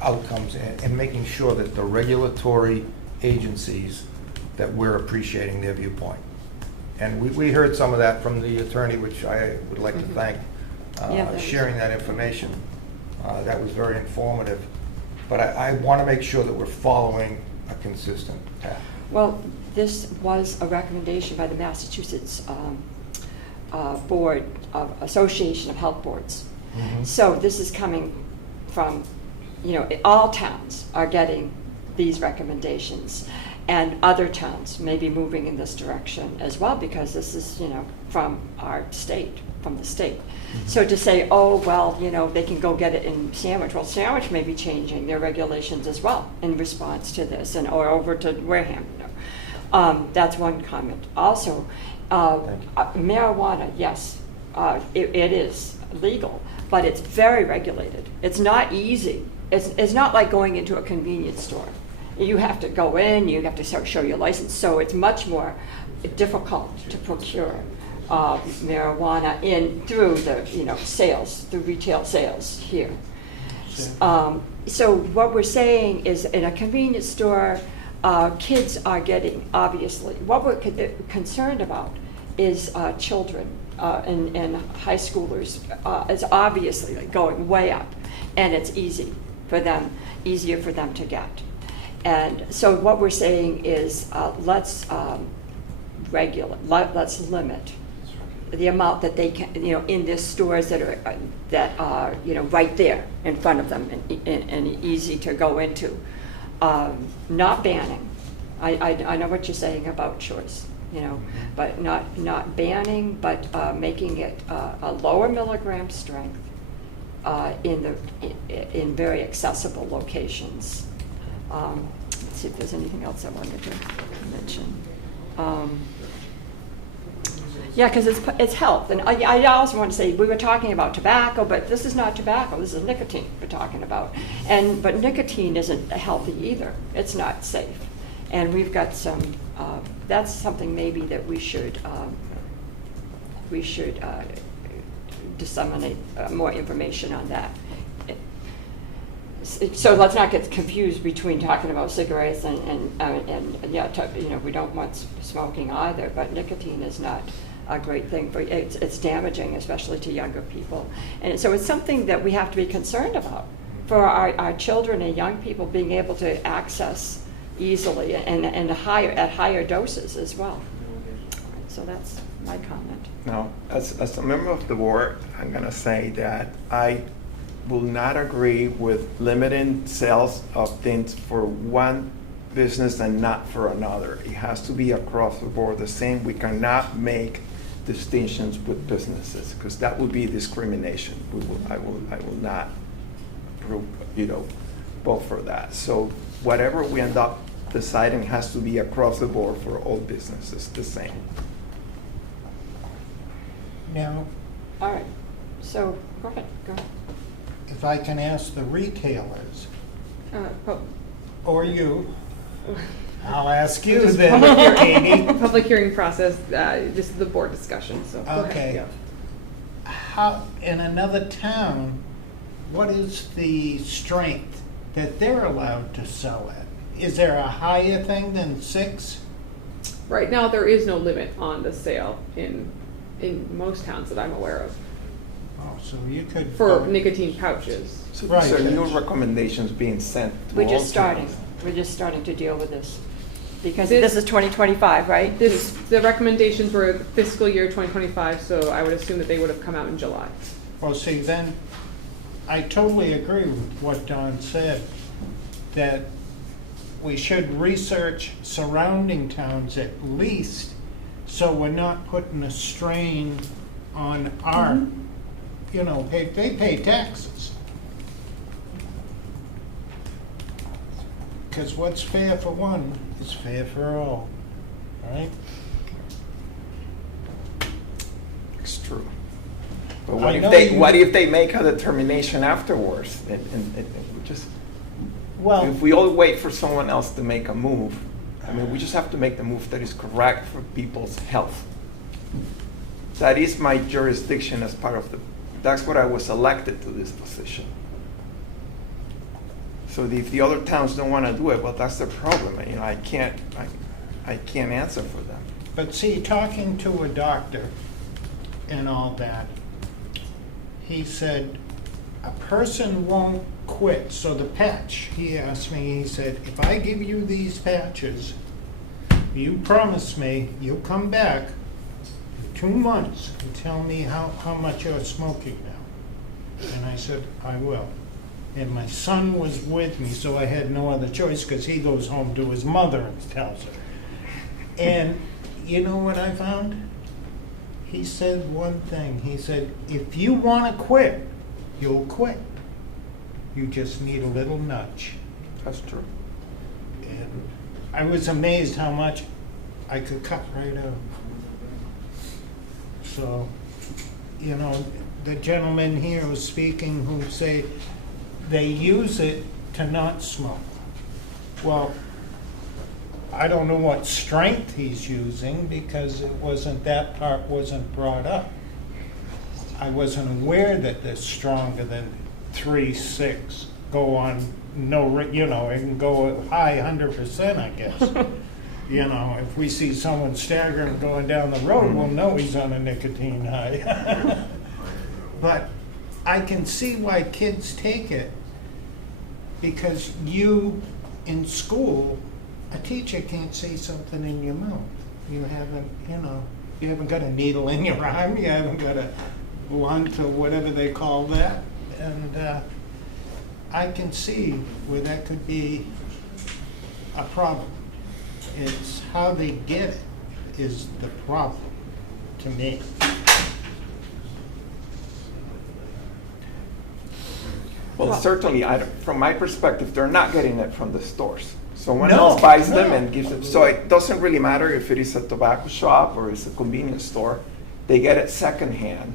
outcomes, and making sure that the regulatory agencies, that we're appreciating their viewpoint. And we heard some of that from the attorney, which I would like to thank, sharing that information. That was very informative. But I want to make sure that we're following a consistent path. Well, this was a recommendation by the Massachusetts Board of Association of Health Boards. So this is coming from, all towns are getting these recommendations, and other towns may be moving in this direction as well, because this is, from our state, from the state. So to say, oh, well, they can go get it in Sandwich. Well, Sandwich may be changing their regulations as well in response to this, or over to Wareham. That's one comment. Also, marijuana, yes, it is legal, but it's very regulated. It's not easy. It's not like going into a convenience store. You have to go in, you have to show your license, so it's much more difficult to procure marijuana through the sales, through retail sales here. So what we're saying is, in a convenience store, kids are getting, obviously, what we're concerned about is children and high schoolers. It's obviously going way up, and it's easier for them to get. And so what we're saying is, let's limit the amount that they can, in the stores that are right there in front of them and easy to go into. Not banning. I know what you're saying about choice, but not banning, but making it a lower milligram strength in very accessible locations. Let's see if there's anything else I wanted to mention. Yeah, because it's health. And I also want to say, we were talking about tobacco, but this is not tobacco, this is nicotine we're talking about. But nicotine isn't healthy either. It's not safe. And we've got some, that's something maybe that we should disseminate more information on that. So let's not get confused between talking about cigarettes and we don't want smoking either, but nicotine is not a great thing for it's damaging, especially to younger people. And so it's something that we have to be concerned about for our children and young people being able to access easily and at higher doses as well. So that's my comment. Now, as a member of the board, I'm going to say that I will not agree with limiting sales of things for one business and not for another. It has to be across the board the same. We cannot make distinctions with businesses, because that would be discrimination. I will not approve, vote for that. So whatever we end up deciding has to be across the board for all businesses the same. Now, all right. So go ahead. If I can ask the retailers, or you, I'll ask you Just then, public Katie. hearing, public hearing process, just the board discussion, so. go ahead. Okay. Yeah. How, in another town, what is the strength that they're allowed to sell at? Is there a higher thing than 6? Right now, there is no limit on the sale in most towns that I'm aware of Oh, so you could. for nicotine pouches. So Right. these are new recommendations being sent to We're all just starting. towns. We're just starting to deal with this. Because This- this is 2025, right? The recommendations were fiscal year 2025, so I would assume that they would have come out in July. Well, see, then, I totally agree with what Don said, that we should research surrounding towns at least, so we're not putting a strain on our, you know, they pay taxes. Because what's fair for one is fair for all, right? It's true. But I know you- what if they make a determination afterwards? And we just, Well, if we all wait for someone else to make a move, I mean, we just have to make the move that is correct for people's health. That is my jurisdiction as part of that's what I was elected to this position. So if the other towns don't want to do it, well, that's their problem. You know, I can't answer for them. but see, talking to a doctor and all that, he said, a person won't quit. So the patch, he asked me, he said, if I give you these patches, you promise me you'll come back in 2 months and tell me how much you're smoking now. And I said, I will. And my son was with me, so I had no other choice, because he goes home to his mother and tells her. And you know what I found? He said one thing. He said, if you want to quit, you'll quit. You just need a little nudge. That's true. And I was amazed how much I could cut right out. So, you know, the gentleman here was speaking who say they use it to not smoke. Well, I don't know what strength he's using, because that part wasn't brought up. I wasn't aware that they're stronger than 3, 6. Go on, no, you know, it can go high 100%, I guess. You know, if we see someone staggering going down the road, we'll know he's on a nicotine high. But I can see why kids take it, because you, in school, a teacher can't say something in your mouth. You haven't got a needle in your arm, you haven't got a blunt or whatever they call that. And I can see where that could be a problem. It's how they get it is the problem to me. Well, certainly, from my perspective, they're not getting it from the stores. Someone No, else buys them no. and gives it. So it doesn't really matter if it is a tobacco shop or it's a convenience store. They get it secondhand.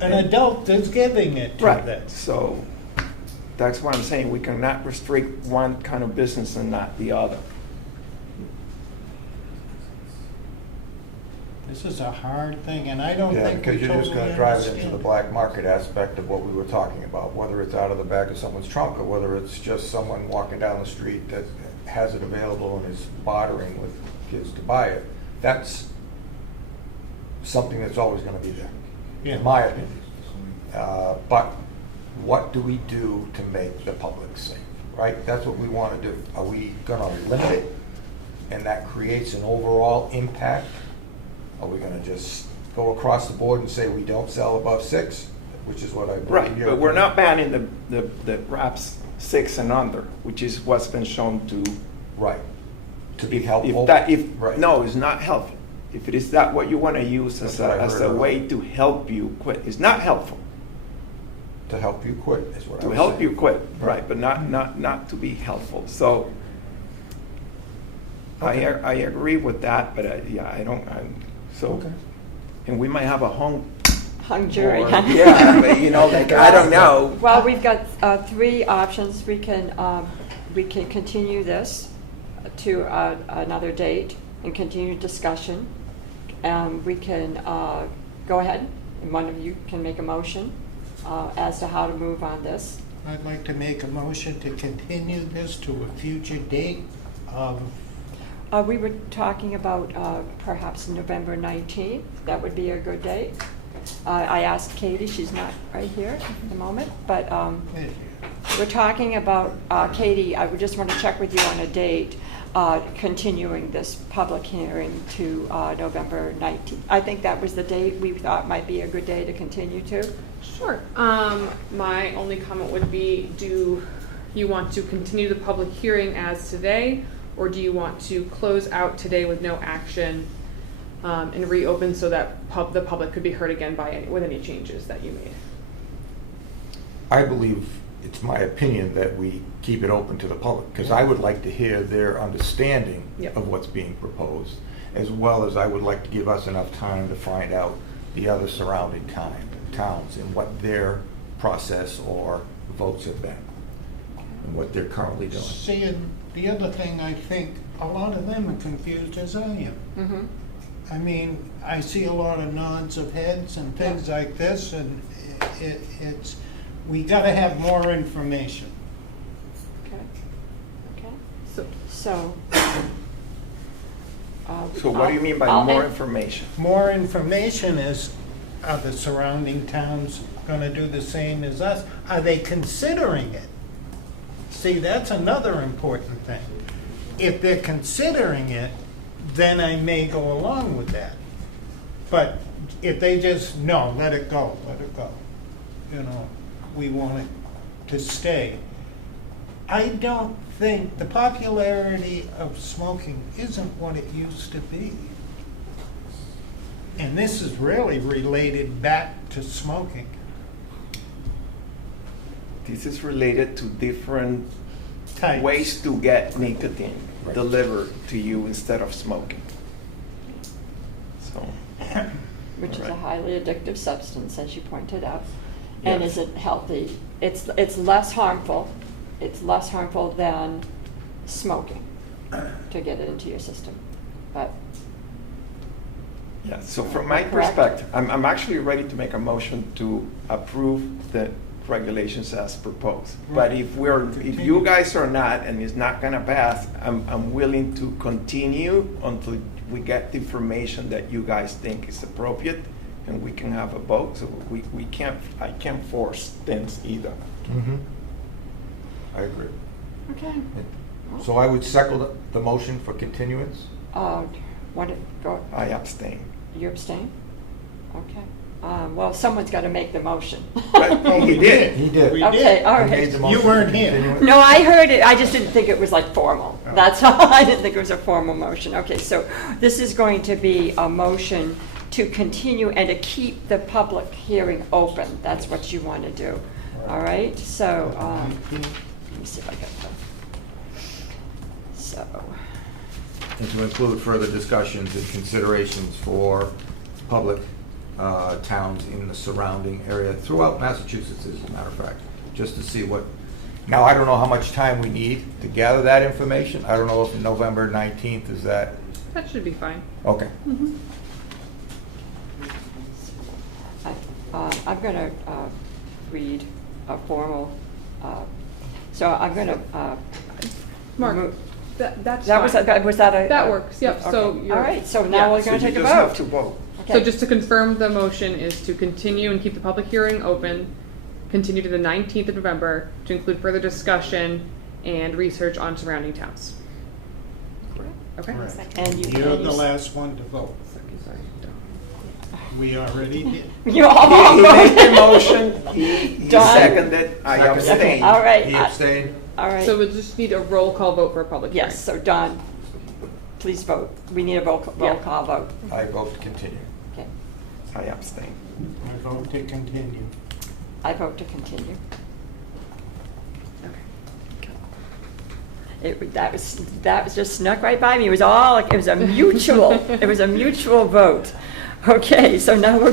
An adult is giving it to them. Right. So that's what I'm saying. We cannot restrict one kind of business and not the other. This is a hard thing, and I don't Yeah, think we because you're just totally gonna drive it into understand. the black market aspect of what we were talking about, whether it's out of the back of someone's trunk or whether it's just someone walking down the street that has it available and is bartering with kids to buy it. That's something that's always gonna be there, Yeah. in my opinion. But what do we do to make the public safe, right? That's what we wanna do. Are we gonna limit it, and that creates an overall impact? Are we gonna just go across the board and say we don't sell above 6, which is what I believe Right, you're- but we're not banning the wraps 6 and under, which is what's been shown to. Right. To be If helpful. Right. No, it's not helpful. If it is that what you want to use That's as what I a heard way earlier. to help you quit, it's not helpful. To help you quit is what I To was help saying. you quit, right, but not to be helpful. So Okay. I agree with that, but Okay. and we might have a hung Jury. or- yeah, but, you know, like, I don't know. Well, we've got 3 options. We can continue this to another date and continue discussion. We can go ahead, and one of you can make a motion as to how to move on this. I'd like to make a motion to continue this to a future date of, We were talking about perhaps November 19th. That would be a good date. I asked Katie, she's not right here at the moment, but we're talking about, Katie, I would just want to check with you on a date, continuing this public hearing to November 19th. I think that was the date we thought might be a good day to continue to. Sure. My only comment would be, do you want to continue the public hearing as today, or do you want to close out today with no action and reopen so that the public could be heard again with any changes that you made? I believe it's my opinion that we keep it open to the public, because I would like to hear their understanding of what's being proposed, as well as I would like to give us enough time to find out the other surrounding towns and what their process or votes have been, and what they're currently doing. see, and the other thing, I think a lot of them are confused as I am. Mm-hmm. I mean, I see a lot of nods of heads and things like this, and it's, we gotta have more information. Okay. Okay. So, So. So what do you mean by more information? More information is, are the surrounding towns gonna do the same as us? Are they considering it? See, that's another important thing. If they're considering it, then I may go along with that. But if they just, no, let it go, you know, we want it to stay. I don't think, the popularity of smoking isn't what it used to be. And this is really related back to smoking. This is related to different Types. ways to get nicotine delivered to you instead of smoking. So, Which is a highly addictive substance, as you pointed out. Yes. And is it healthy? It's less harmful. It's less harmful than smoking to get it into your system. But yeah, so from my Correct. perspective, I'm actually ready to make a motion to approve the regulations as proposed. But if you guys are not, and it's not gonna pass, I'm willing to continue until we get the information that you guys think is appropriate, and we can have a vote. So I can't force things either. Mm-hmm. I agree. okay. So I would second the motion for continuance. Want to go? I abstain. You abstain? Okay. Well, someone's got to make the motion. But he did. He did. We Okay, did. all He made right. the motion You weren't for here. continuance. No, I heard it. I just didn't think it was like formal. That's all. I didn't think it was a formal motion. Okay, so this is going to be a motion to continue and to keep the public hearing open. That's what you want to do. All right, so let me see if I got that. So, And to include further discussions and considerations for public towns in the surrounding area, throughout Massachusetts, as a matter of fact, just to see what, now, I don't know how much time we need to gather that information. I don't know if November 19th is that, that should be fine. okay. I'm going to read a formal, so I'm going to. Mark, that's That was, fine. was that a? That works, yep, Okay. so you're. All right, so now we're So going to you take a just have to vote. vote. Okay. So just to confirm, the motion is to continue and keep the public hearing open, continue to the 19th of November, to include further discussion and research on surrounding towns. Okay? Correct. And you- You're and you the s- last one to vote. We already did. You all He made the voted. motion, he Done. seconded, I Seconded. abstained. All right. He abstained? All right. So we'll just need a roll call vote for a public hearing. Yes, so Don, please vote. We need a roll call vote. I vote to continue. Okay. I abstain. I vote to continue. I vote to continue. That was just snuck right by me. It was a mutual vote. Okay, so now we're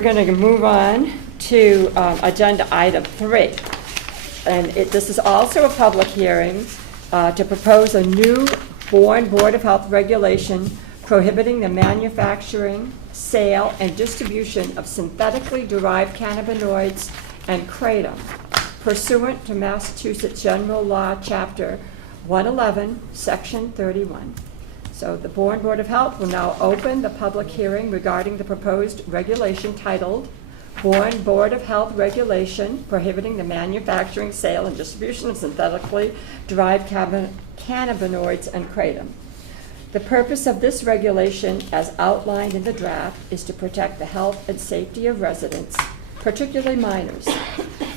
gonna move on to agenda item 3. And this is also a public hearing to propose a new Bourne Board of Health regulation prohibiting the manufacturing, sale, and distribution of synthetically derived cannabinoids and kratom pursuant to Massachusetts General Law, Chapter 111, Section 31. So the Bourne Board of Health will now open the public hearing regarding the proposed regulation titled Bourne Board of Health Regulation Prohibiting the Manufacturing, Sale, and Distribution of Synthetically Derived Cannabinoids and Kratom. The purpose of this regulation, as outlined in the draft, is to protect the health and safety of residents, particularly minors,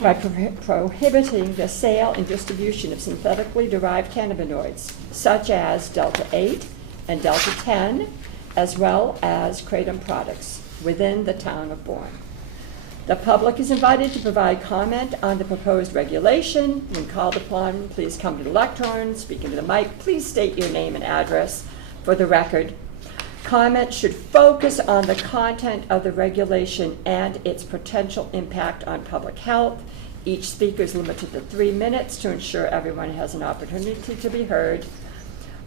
by prohibiting the sale and distribution of synthetically derived cannabinoids, such as Delta-8 and Delta-10, as well as kratom products, within the town of Bourne. The public is invited to provide comment on the proposed regulation. When called upon, please come to the lectern, speak into the mic. Please state your name and address for the record. Comment should focus on the content of the regulation and its potential impact on public health. Each speaker is limited to 3 minutes to ensure everyone has an opportunity to be heard.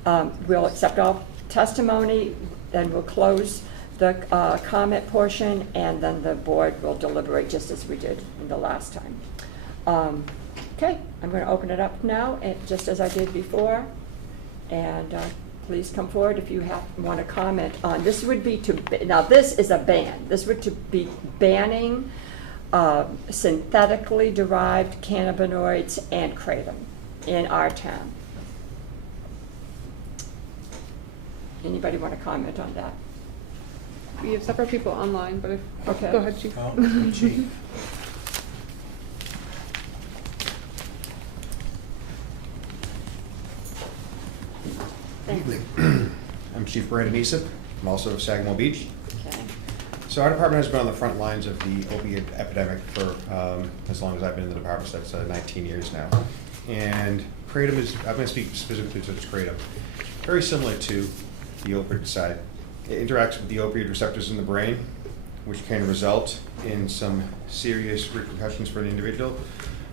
We'll accept all testimony, then we'll close the comment portion, and then the board will deliberate just as we did the last time. Okay, I'm going to open it up now, just as I did before, and please come forward if you want to comment on. This would be now this is a ban. This would be banning synthetically derived cannabinoids and kratom in our town. Anybody want to comment on that? We have several people online, but if, Okay. Go ahead, Chief. Chief. Evening. I'm Chief Brandon Easop. I'm also of Sagamore Beach. Okay. So our department has been on the front lines of the opioid epidemic for as long as I've been in the department, so that's 19 years now. And kratom is, I'm going to speak specifically to this kratom, very similar to the opioid side. It interacts with the opioid receptors in the brain, which can result in some serious repercussions for an individual.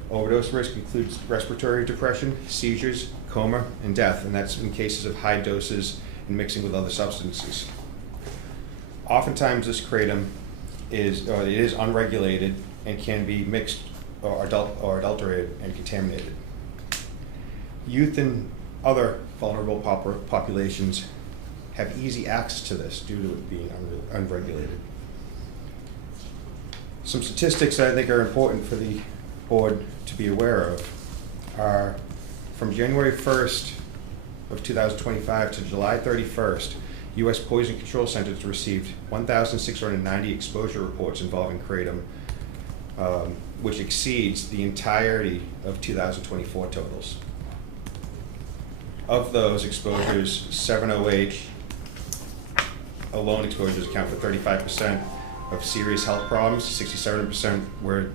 Overdose risk includes respiratory depression, seizures, coma, and death, and that's in cases of high doses and mixing with other substances. Oftentimes this kratom is unregulated and can be mixed or adulterated and contaminated. Youth and other vulnerable populations have easy access to this due to it being unregulated. Some statistics that I think are important for the board to be aware of are from January 1st of 2025 to July 31st, U.S. Poison Control Centers received 1,690 exposure reports involving kratom, which exceeds the entirety of 2024 totals. Of those exposures, 7-OH alone exposures account for 35% of serious health problems. 67% were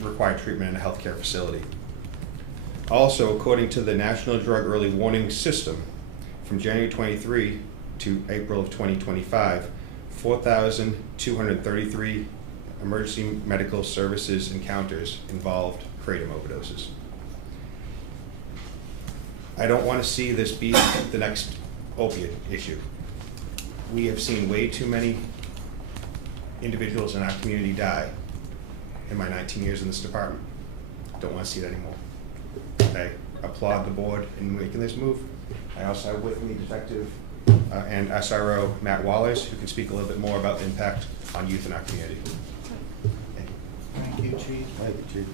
required treatment in a healthcare facility. Also, according to the National Drug Early Warning System, from January 23 to April of 2025, 4,233 emergency medical services encounters involved kratom overdoses. I don't want to see this be the next opiate issue. We have seen way too many individuals in our community die in my 19 years in this department. Don't want to see it anymore. I applaud the board in making this move. I also have with me Detective and SRO Matt Wallers, who can speak a little bit more about the impact on youth in our community. Thank you, Chief. Thank you, Chief.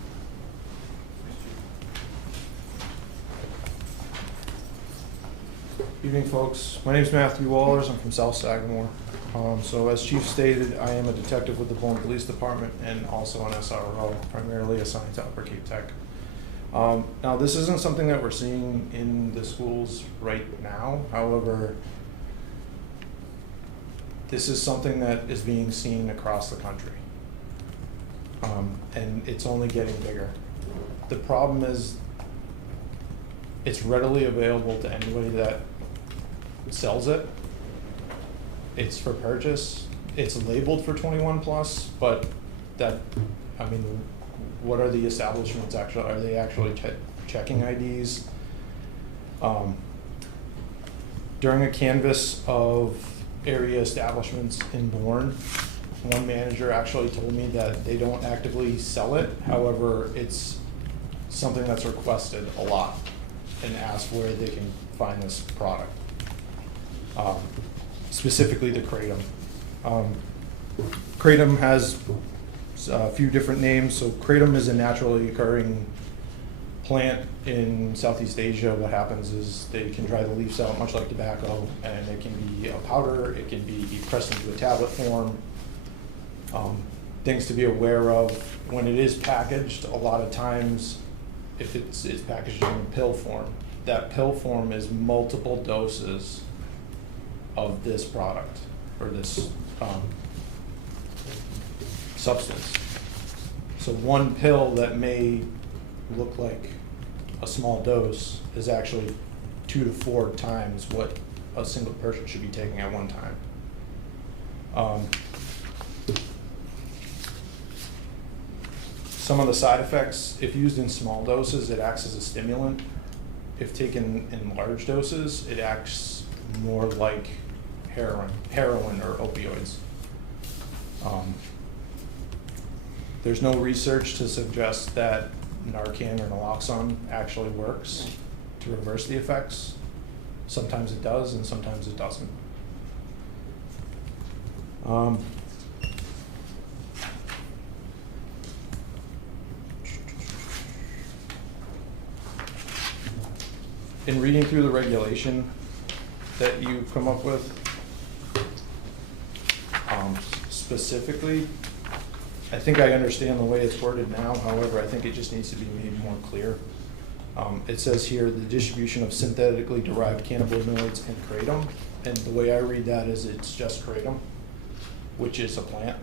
Evening, folks. My name is Matthew Wallers. I'm from South Sagamore. So as Chief stated, I am a detective with the Bourne Police Department and also an SRO, primarily assigned to Upper Cape Tech. Now, this isn't something that we're seeing in the schools right now. However, this is something that is being seen across the country. And it's only getting bigger. The problem is it's readily available to anybody that sells it. It's for purchase. It's labeled for 21 plus, but that, what are the establishments actually, are they actually checking IDs? During a canvass of area establishments in Bourne, one manager actually told me that they don't actively sell it. However, it's something that's requested a lot and asked where they can find this product. Specifically the kratom. Kratom has a few different names. So kratom is a naturally occurring plant in Southeast Asia. What happens is they can dry the leaves out much like tobacco, and it can be a powder, it can be pressed into a tablet form. Things to be aware of when it is packaged, a lot of times if it's packaged in pill form, that pill form is multiple doses of this product or this substance. So one pill that may look like a small dose is actually 2 to 4 times what a single person should be taking at one time. Some of the side effects, if used in small doses, it acts as a stimulant. If taken in large doses, it acts more like heroin or opioids. There's no research to suggest that Narcan or naloxone actually works to reverse the effects. Sometimes it does, and sometimes it doesn't. In reading through the regulation that you've come up with, specifically, I think I understand the way it's worded now. However, I think it just needs to be made more clear. It says here the distribution of synthetically derived cannabinoids and kratom, and the way I read that is it's just kratom, which is a plant,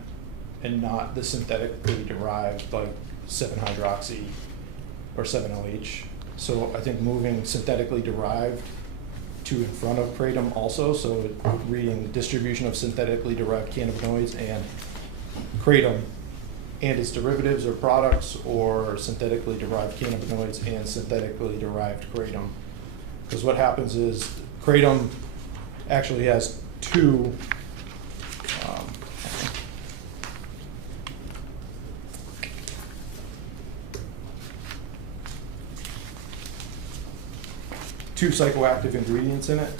and not the synthetically derived like 7-hydroxy or 7-OH. So I think moving synthetically derived to in front of kratom also, so reading distribution of synthetically derived cannabinoids and kratom and its derivatives or products, or synthetically derived cannabinoids and synthetically derived kratom. Because what happens is kratom actually has two psychoactive ingredients in it,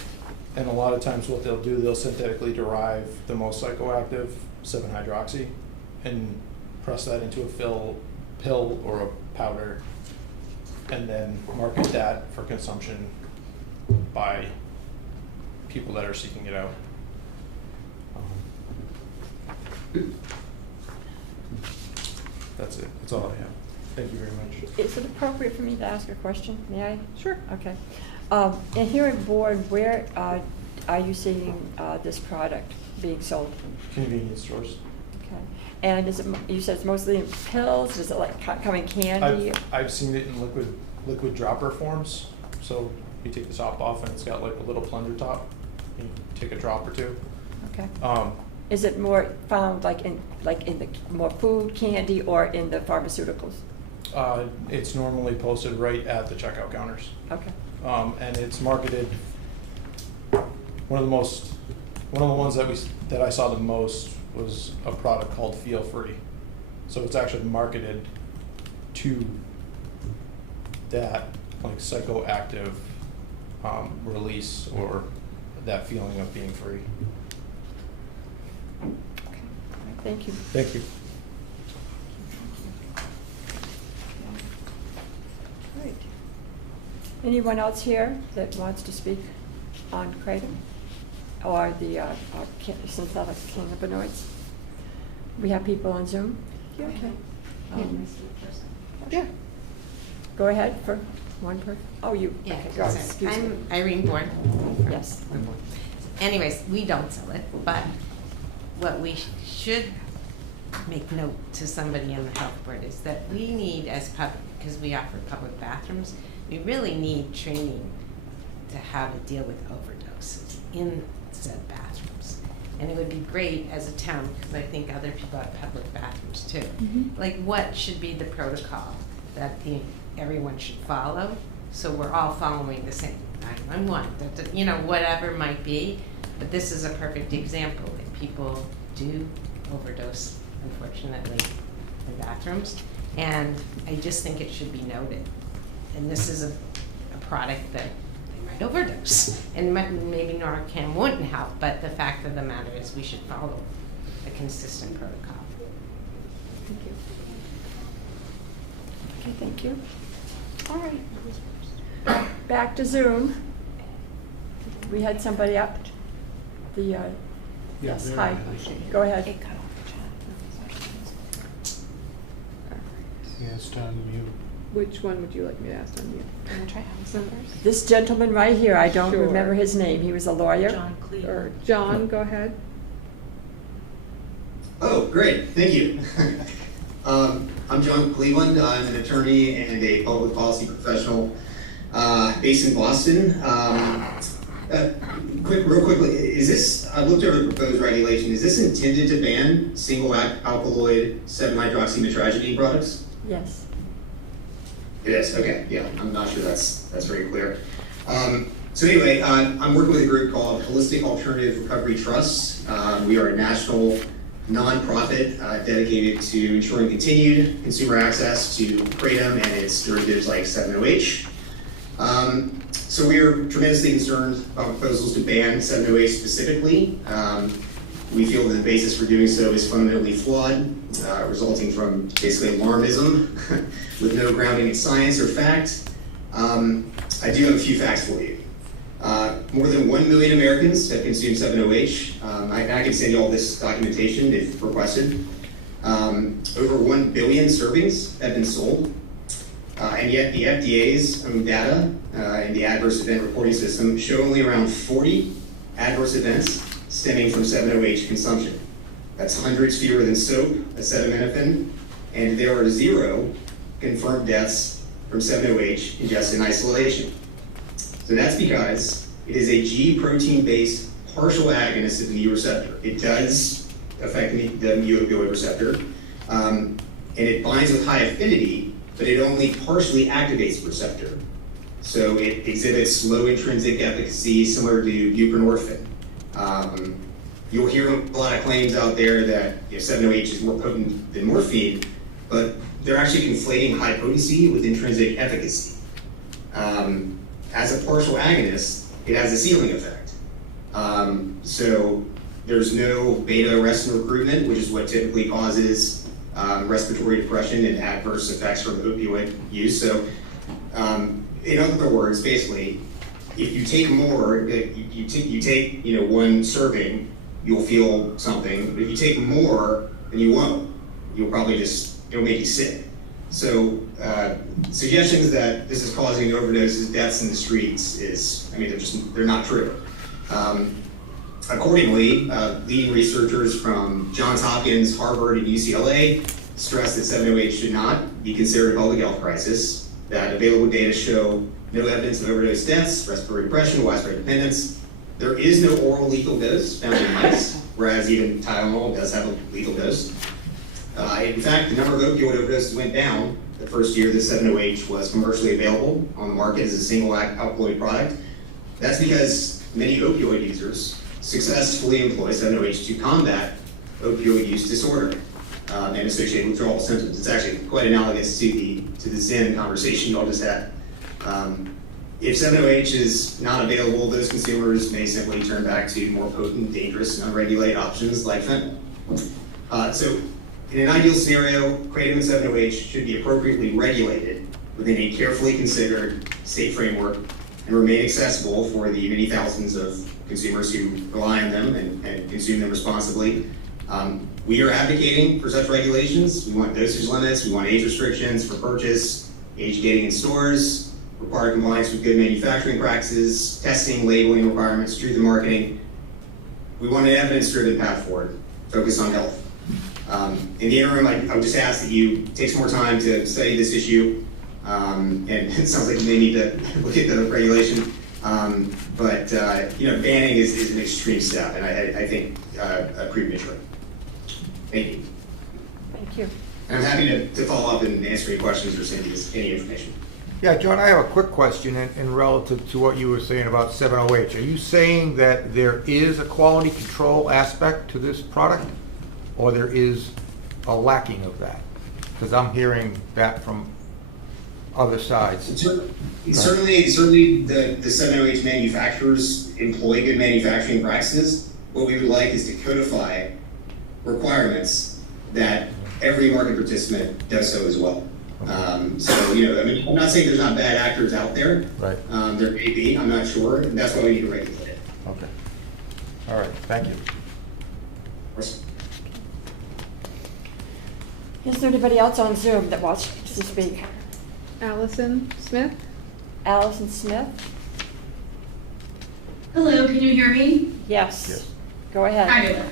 and a lot of times what they'll do, they'll synthetically derive the most psychoactive 7-hydroxy and press that into a pill or a powder, and then market that for consumption by people that are seeking it out. That's it. That's all I have. Thank you very much. Is it appropriate for me to ask a question? May I? Sure. Okay. And here in Bourne, where are you seeing this product being sold? Convenience stores. Okay. And is it? You said it's mostly in pills. Is it like come in candy? I've seen it in liquid dropper forms. So you take the top off, and it's got like a little plunger top. You take a drop or two. Okay. Is it more found like in the more food, candy, or in the pharmaceuticals? It's normally posted right at the checkout counters. Okay. And it's marketed. One of the ones that I saw the most was a product called Feel Free. So it's actually marketed to that like psychoactive release or that feeling of being free. Okay. Thank you. Thank you. Great. Anyone else here that wants to speak on kratom or the synthetic cannabinoids? We have people on Zoom. Yeah, okay. Yeah. Go ahead for one person. Oh, you. Yeah, okay, go. Excuse me. I'm Irene Bourne. Yes. Anyways, we don't sell it, but what we should make note to somebody in the health board is that we need, as public, because we offer public bathrooms, we really need training to how to deal with overdoses in said bathrooms. And it would be great as a town, because I think other people have public bathrooms too. Mhm. Like, what should be the protocol that everyone should follow, so we're all following the same 911, you know, whatever it might be. But this is a perfect example. If people do overdose, unfortunately, in bathrooms, and I just think it should be noted. And this is a product that they might overdose, and maybe Narcan wouldn't help, but the fact of the matter is we should follow a consistent protocol. Thank you. Okay, thank you. All right. Back to Zoom. We had somebody up. Yes, there hi. it is. Go ahead. It cut off the chat. Yes, to unmute. Which one would you like me to ask on you? I'm gonna try Allison first. This gentleman right here, I don't Sure. remember his name. He was a lawyer. John Cleveland. Or John, go ahead. Oh, great, thank you. I'm John Cleveland. I'm an attorney and a public policy professional based in Boston. Real quickly, is this, I looked over the proposed regulation, is this intended to ban single alkaloid 7-hydroxymetragedine products? Yes. It is, okay, yeah, I'm not sure that's very clear. So anyway, I'm working with a group called Holistic Alternative Recovery Trust. We are a national nonprofit dedicated to ensuring continued consumer access to kratom and its derivatives like 7-OH. So we are tremendously concerned about proposals to ban 7-OH specifically. We feel that the basis for doing so is fundamentally flawed, resulting from basically alarmism with no grounding in science or fact. I do have a few facts for you. More than 1 million Americans have consumed 7-OH. I can send you all this documentation if requested. Over 1 billion servings have been sold. And yet the FDA's own data in the adverse event reporting system show only around 40 adverse events stemming from 7-OH consumption. That's hundreds fewer than soap, acetaminophen, and there are 0 confirmed deaths from 7-OH ingested in isolation. So that's because it is a G protein-based partial agonist of the mu receptor. It does affect the mu opioid receptor, and it binds with high affinity, but it only partially activates the receptor. So it exhibits low intrinsic efficacy similar to buprenorphine. You'll hear a lot of claims out there that 7-OH is more potent than morphine, but they're actually conflating high potency with intrinsic efficacy. As a partial agonist, it has a ceiling effect. So there's no beta arrestin recruitment, which is what typically causes respiratory depression and adverse effects from opioid use. So in other words, basically, if you take more, you take one serving, you'll feel something. But if you take more, then you won't. You'll probably it'll make you sick. So suggestions that this is causing overdoses, deaths in the streets they're not true. Accordingly, leading researchers from Johns Hopkins, Harvard, and UCLA stress that 7-OH should not be considered a public health crisis, that available data show no evidence of overdose deaths, respiratory depression, widespread dependence. There is no oral lethal dose found in mice, whereas even Tylenol does have a lethal dose. In fact, the number of opioid overdoses went down the first year that 7-OH was commercially available on the market as a single alkaloid product. That's because many opioid users successfully employ 7-OH to combat opioid use disorder and associated withdrawal symptoms. It's actually quite analogous to the Zen conversation y'all just had. If 7-OH is not available, those consumers may simply turn back to more potent, dangerous, and unregulated options like fentanyl. So in an ideal scenario, kratom and 7-OH should be appropriately regulated within a carefully considered state framework and remain accessible for the many thousands of consumers who rely on them and consume them responsibly. We are advocating for such regulations. We want dosage limits, we want age restrictions for purchase, age gating in stores, require compliance with good manufacturing practices, testing, labeling requirements, truth in marketing. We want an evidence-driven path forward, focused on health. In the interim, I would just ask that you take some more time to study this issue, and it sounds like you may need to look at the regulation. But banning is an extreme step, and I think premature. Thank you. Thank you. And I'm happy to follow up and answer any questions or send you any information. Yeah, John, I have a quick question in relative to what you were saying about 7OH. Are you saying that there is a quality control aspect to this product, or there is a lacking of that? Because I'm hearing that from other sides. Certainly the 7OH manufacturers employ good manufacturing practices. What we would like is to codify requirements that every market participant does so as well. So, you know, I mean, I'm not saying there's not bad actors out there. Right. There may be, I'm not sure, and that's why we need to regulate it. Okay. All right, thank you. Is there anybody else on Zoom that wants to speak? Allison Smith? Allison Smith? Hello, can you hear me? Yes. Go ahead. Hi there.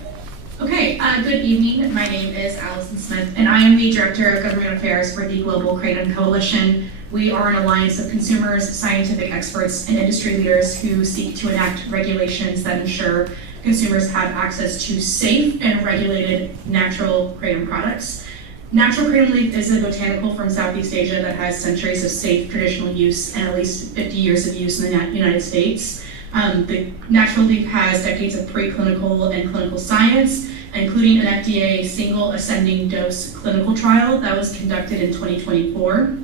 Okay, good evening. My name is Allison Smith, and I am the Director of Government Affairs for the Global Kratom Coalition. We are an alliance of consumers, scientific experts, and industry leaders who seek to enact regulations that ensure consumers have access to safe and regulated natural kratom products. Natural kratom leaf is a botanical from Southeast Asia that has centuries of safe traditional use and at least 50 years of use in the United States. The natural leaf has decades of preclinical and clinical science, including an FDA single ascending dose clinical trial that was conducted in 2024.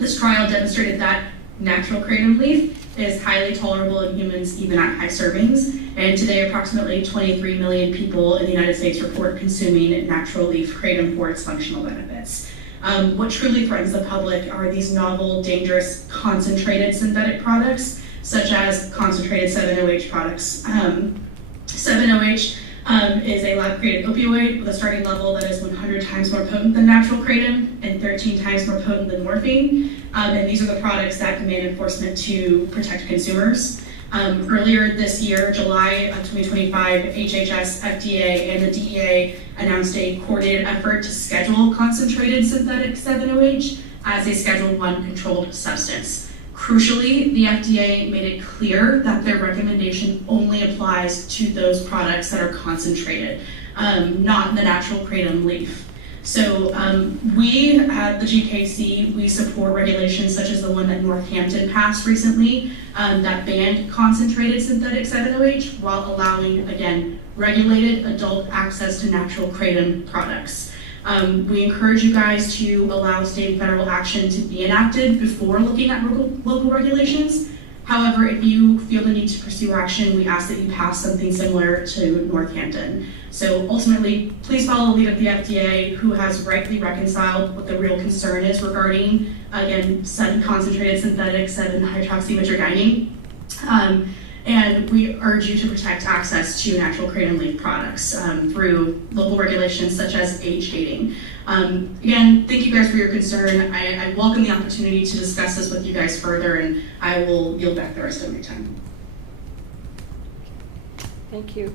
This trial demonstrated that natural kratom leaf is highly tolerable in humans even at high servings, and today approximately 23 million people in the United States report consuming natural leaf kratom for its functional benefits. What truly threatens the public are these novel, dangerous, concentrated synthetic products, such as concentrated 7OH products. 7OH is a lab-created opioid with a starting level that is 100 times more potent than natural kratom and 13 times more potent than morphine. And these are the products that demand enforcement to protect consumers. Earlier this year, July of 2025, HHS, FDA, and the DEA announced a coordinated effort to schedule concentrated synthetic 7OH as a Schedule I controlled substance. Crucially, the FDA made it clear that their recommendation only applies to those products that are concentrated, not the natural kratom leaf. So we at the GKC, we support regulations such as the one that Northampton passed recently that banned concentrated synthetic 7OH while allowing, again, regulated adult access to natural kratom products. We encourage you guys to allow state and federal action to be enacted before looking at local regulations. However, if you feel the need to pursue action, we ask that you pass something similar to Northampton. So ultimately, please follow the lead of the FDA, who has rightly reconciled what the real concern is regarding, again, concentrated synthetic 7-hydroxymitragynine. And we urge you to protect access to natural kratom leaf products through local regulations such as age gating. Again, thank you guys for your concern. I welcome the opportunity to discuss this with you guys further, and I will yield back the rest of my time. Thank you.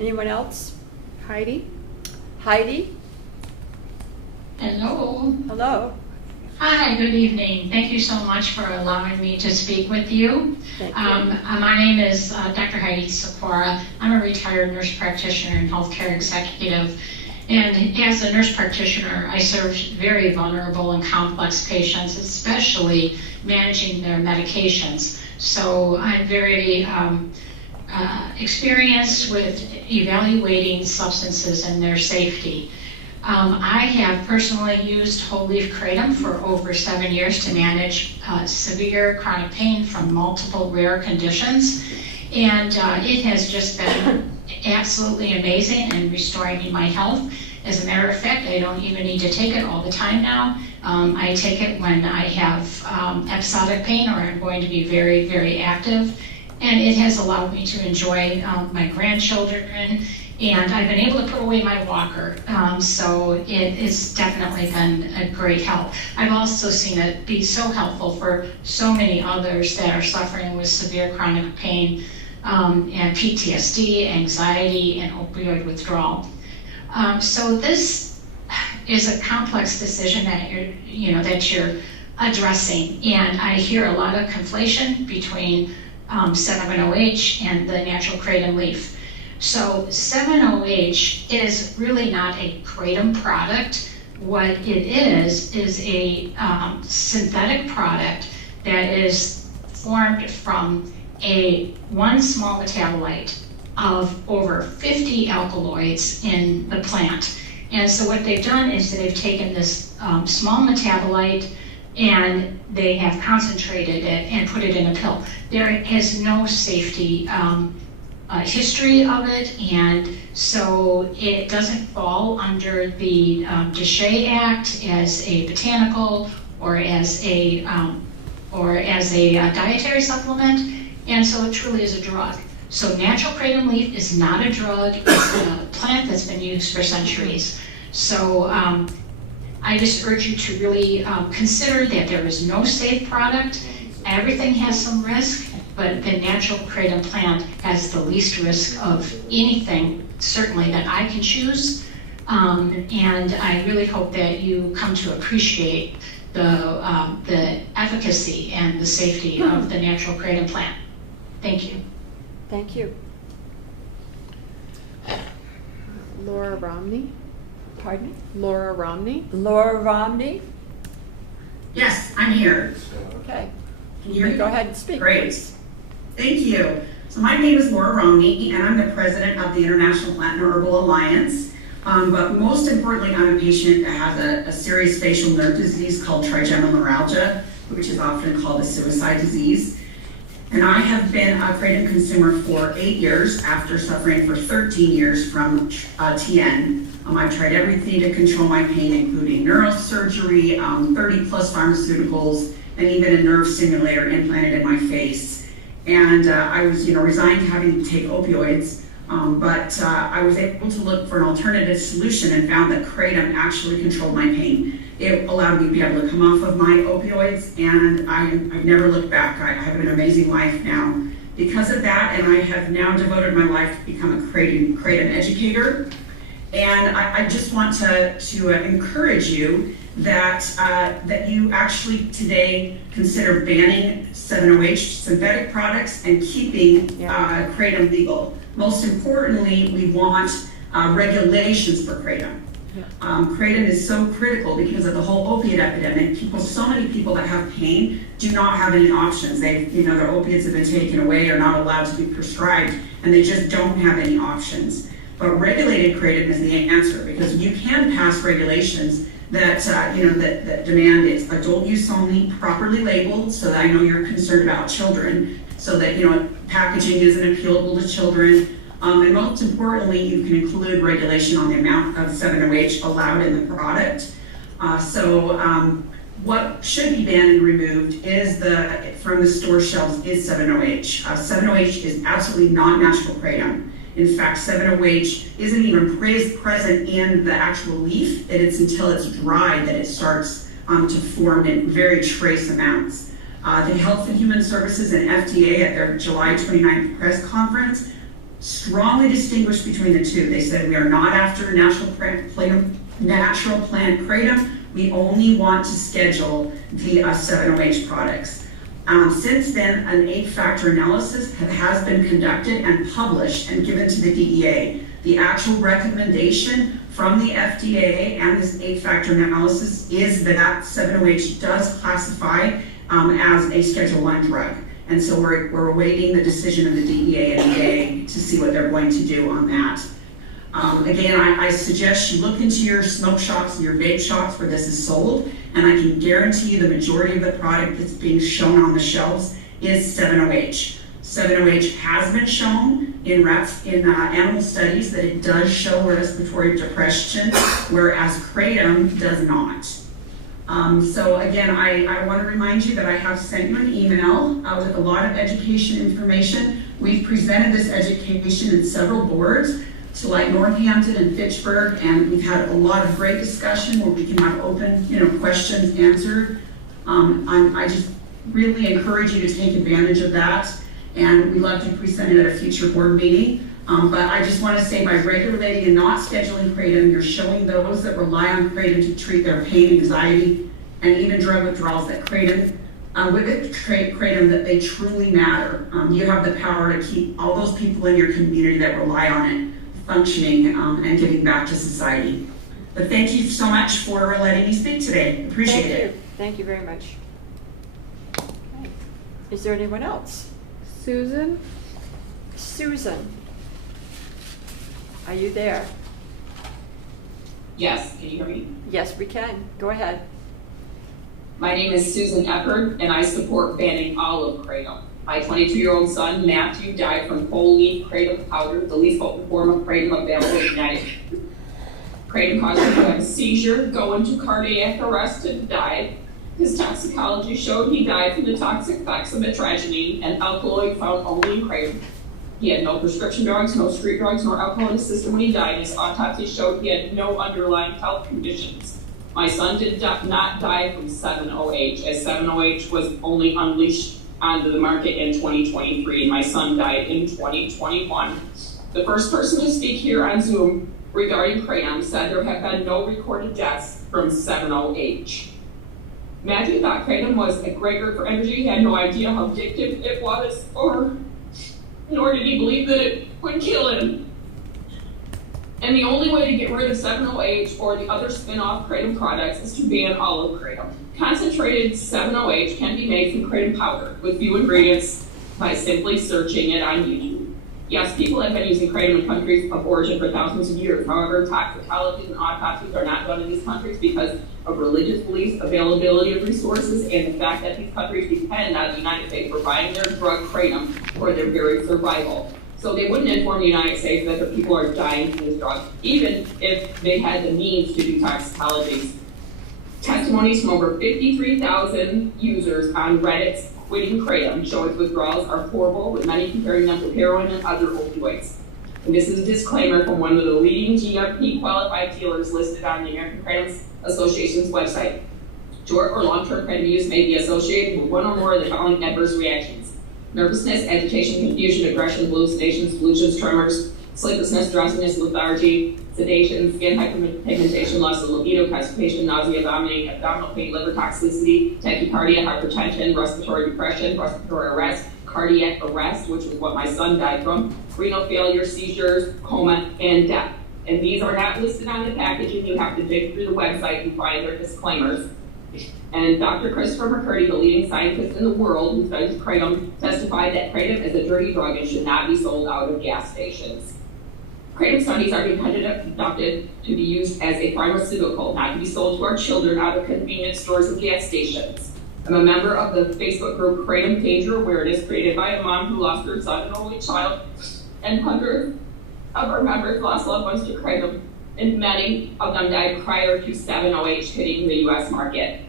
Anyone else? Heidi? Heidi? Hello. Hello. Hi, good evening. Thank you so much for allowing me to speak with you. My name is Dr. Heidi Sikora. I'm a retired nurse practitioner and healthcare executive. And as a nurse practitioner, I served very vulnerable and complex patients, especially managing their medications. So I'm very experienced with evaluating substances and their safety. I have personally used whole leaf kratom for over 7 years to manage severe chronic pain from multiple rare conditions. And it has just been absolutely amazing in restoring my health. As a matter of fact, I don't even need to take it all the time now. I take it when I have episodic pain or I'm going to be very, very active. And it has allowed me to enjoy my grandchildren, and I've been able to put away my walker. So it has definitely been a great help. I've also seen it be so helpful for so many others that are suffering with severe chronic pain and PTSD, anxiety, and opioid withdrawal. So this is a complex decision that you're addressing, and I hear a lot of conflation between 7OH and the natural kratom leaf. So 7OH is really not a kratom product, what it is a synthetic product that is formed from one small metabolite of over 50 alkaloids in the plant. And so what they've done is that they've taken this small metabolite and they have concentrated it and put it in a pill. There is no safety history of it, and so it doesn't fall under the DSHEA Act as a botanical or as a dietary supplement, and so it truly is a drug. So natural kratom leaf is not a drug, it's a plant that's been used for centuries. So I just urge you to really consider that there is no safe product. Everything has some risk, but the natural kratom plant has the least risk of anything, certainly, that I can choose. And I really hope that you come to appreciate the efficacy and the safety of the natural kratom plant. Thank you. Thank you. Laura Romney? Pardon me? Laura Romney? Laura Romney? Yes, I'm here. Okay. Can you hear me? Go ahead and speak, Great. please. Thank you. So my name is Laura Romney, and I'm the president of the International Plant and Herbal Alliance. But most importantly, I'm a patient that has a serious facial nerve disease called trigeminal neuralgia, which is often called a suicide disease. And I have been a kratom consumer for 8 years after suffering for 13 years from TN. I've tried everything to control my pain, including neurosurgery, 30 plus pharmaceuticals, and even a nerve stimulator implanted in my face. And I was, resigned to having to take opioids, but I was able to look for an alternative solution and found that kratom actually controlled my pain. It allowed me to be able to come off of my opioids, and I've never looked back. I have an amazing life now because of that, and I have now devoted my life to become a kratom educator. And I just want to encourage you that that you actually today consider banning 7-OH synthetic products and keeping kratom legal. Most importantly, we want regulations for kratom. Kratom is so critical because of the whole opiate epidemic. So many people that have pain do not have any options. Their opiates have been taken away or not allowed to be prescribed, and they just don't have any options. But regulated kratom is the answer, because you can pass regulations that that demand it's adult use only, properly labeled, so that I know you're concerned about children, so that packaging isn't appealable to children. And most importantly, you can include regulation on the amount of 7-OH allowed in the product. What should be banned and removed is from the store shelves is 7-OH. 7-OH is absolutely not natural kratom. In fact, 7-OH isn't even present in the actual leaf. It's until it's dry that it starts to form in very trace amounts. The Health and Human Services and FDA at their July 29th press conference strongly distinguished between the two. They said, we are not after natural plant kratom. We only want to schedule the 7-OH products. Since then, an 8-factor analysis has been conducted and published and given to the DEA. The actual recommendation from the FDA and this 8-factor analysis is that 7-OH does classify as a Schedule I drug. And so we're awaiting the decision of the DEA and EA to see what they're going to do on that. Again, I suggest you look into your smoke shops and your vape shops where this is sold, and I can guarantee you the majority of the product that's being shown on the shelves is 7-OH. 7-OH has been shown in animal studies that it does show respiratory depression, whereas kratom does not. So again, I want to remind you that I have sent you an email with a lot of education information. We've presented this education in several boards, so like Northampton and Fitchburg, and we've had a lot of great discussion where we can have open, questions answered. I just really encourage you to take advantage of that, and we'd love to present it at a future board meeting. But I just want to say, by regulating and not scheduling kratom, you're showing those that rely on kratom to treat their pain, anxiety, and even drug withdrawals that kratom that they truly matter. You have the power to keep all those people in your community that rely on it functioning and giving back to society. But thank you so much for letting me speak today. Appreciate it. Thank you very much. Okay. Is there anyone else? Susan? Susan, are you there? Yes, can you hear me? Yes, we can. Go ahead. My name is Susan Eppard, and I support banning all of kratom. My 22-year-old son, Matthew, died from whole leaf kratom powder, the least potent form of kratom available in the United States. Kratom caused him to have a seizure, go into cardiac arrest, and died. His toxicology showed he died from the toxic effects of metragine, an alkaloid found only in kratom. He had no prescription drugs, no street drugs, nor alcohol in his system when he died. His autopsy showed he had no underlying health conditions. My son did not die from 7-OH, as 7-OH was only unleashed onto the market in 2023, and my son died in 2021. The first person to speak here on Zoom regarding kratom said there have been no recorded deaths from 7-OH. Matthew thought kratom was a great drug for energy. He had no idea how addictive it was, nor did he believe that it would kill him. And the only way to get rid of 7-OH or the other spin-off kratom products is to ban all of kratom. Concentrated 7-OH can be made from kratom powder with few ingredients by simply searching it on YouTube. Yes, people have been using kratom in countries of origin for thousands of years. However, toxicologies and autopsies are not done in these countries because of religious beliefs, availability of resources, and the fact that these countries depend on the United States for buying their drug kratom for their very survival. So they wouldn't inform the United States that the people are dying from this drug, even if they had the means to do toxicologies. Testimonies from over 53,000 users on Reddit quitting kratom show its withdrawals are horrible, with many comparing them to heroin and other opioids. And this is a disclaimer from one of the leading GMP qualified dealers listed on the American Kratom Association's website. Short or long-term kratom use may be associated with one or more of the following adverse reactions: nervousness, agitation, confusion, aggression, hallucinations, delusions, tremors, sleeplessness, drowsiness, lethargy, sedation, skin hyperpigmentation, loss of libido, constipation, nausea, vomiting, abdominal pain, liver toxicity, tachycardia, hypertension, respiratory depression, respiratory arrest, cardiac arrest, which is what my son died from, renal failure, seizures, coma, and death. And these are not listed on the packaging. You have to dig through the website and find their disclaimers. And Dr. Christopher McCurdy, the leading scientist in the world who studies kratom, testified that kratom is a dirty drug and should not be sold out of gas stations. Kratom studies are being conducted to be used as a pharmaceutical, not to be sold to our children out of convenience stores and gas stations. I'm a member of the Facebook group Kratom Danger Awareness, created by a mom who lost her son and only child, and hundreds of our members lost loved ones to kratom, and many of them died prior to 7-OH hitting the U.S. market.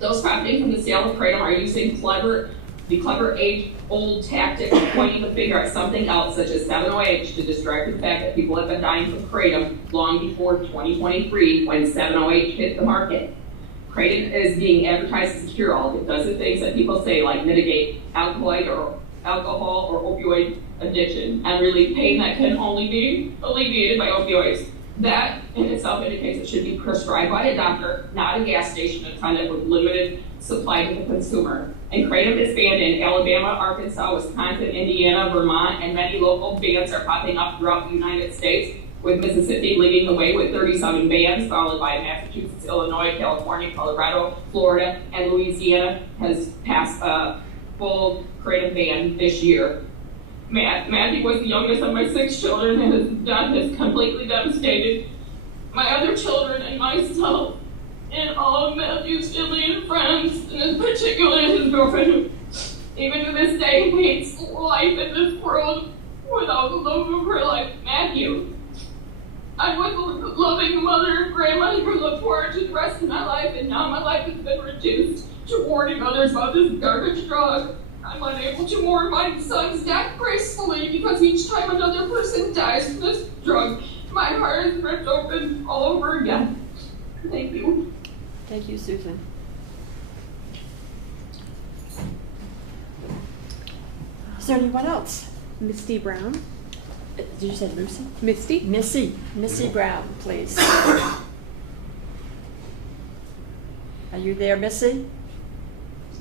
Those profiting from the sale of kratom are using the clever age-old tactic of pointing the finger at something else, such as 7-OH, to distract the fact that people have been dying from kratom long before 2023, when 7-OH hit the market. Kratom is being advertised as a cure-all. It does the things that people say, like mitigate alcohol or opioid addiction, and relieve pain that can only be alleviated by opioids. That in itself indicates it should be prescribed by a doctor, not a gas station attendant with limited supply to the consumer. And kratom is banned in Alabama, Arkansas, Wisconsin, Indiana, Vermont, and many local bans are popping up throughout the United States, with Mississippi leading the way with 37 bans, followed by Massachusetts, Illinois, California, Colorado, Florida, and Louisiana has passed a full kratom ban this year. Matthew was the youngest of my 6 children, and his death has completely devastated my other children and myself, and all of Matthew's family and friends, and in particular his girlfriend, who even to this day hates life in this world without the love of her life. Matthew, I was a loving mother and grandmother who looked forward to the rest of my life, and now my life has been reduced to warning others about this garbage drug. I'm unable to mourn my son's death gracefully because each time another person dies from this drug, my heart is ripped open all over again. Thank you. Thank you, Susan. Is there anyone else? Misty Brown. Did you say Lucy? Misty. Missy Brown, please. Are you there, Missy?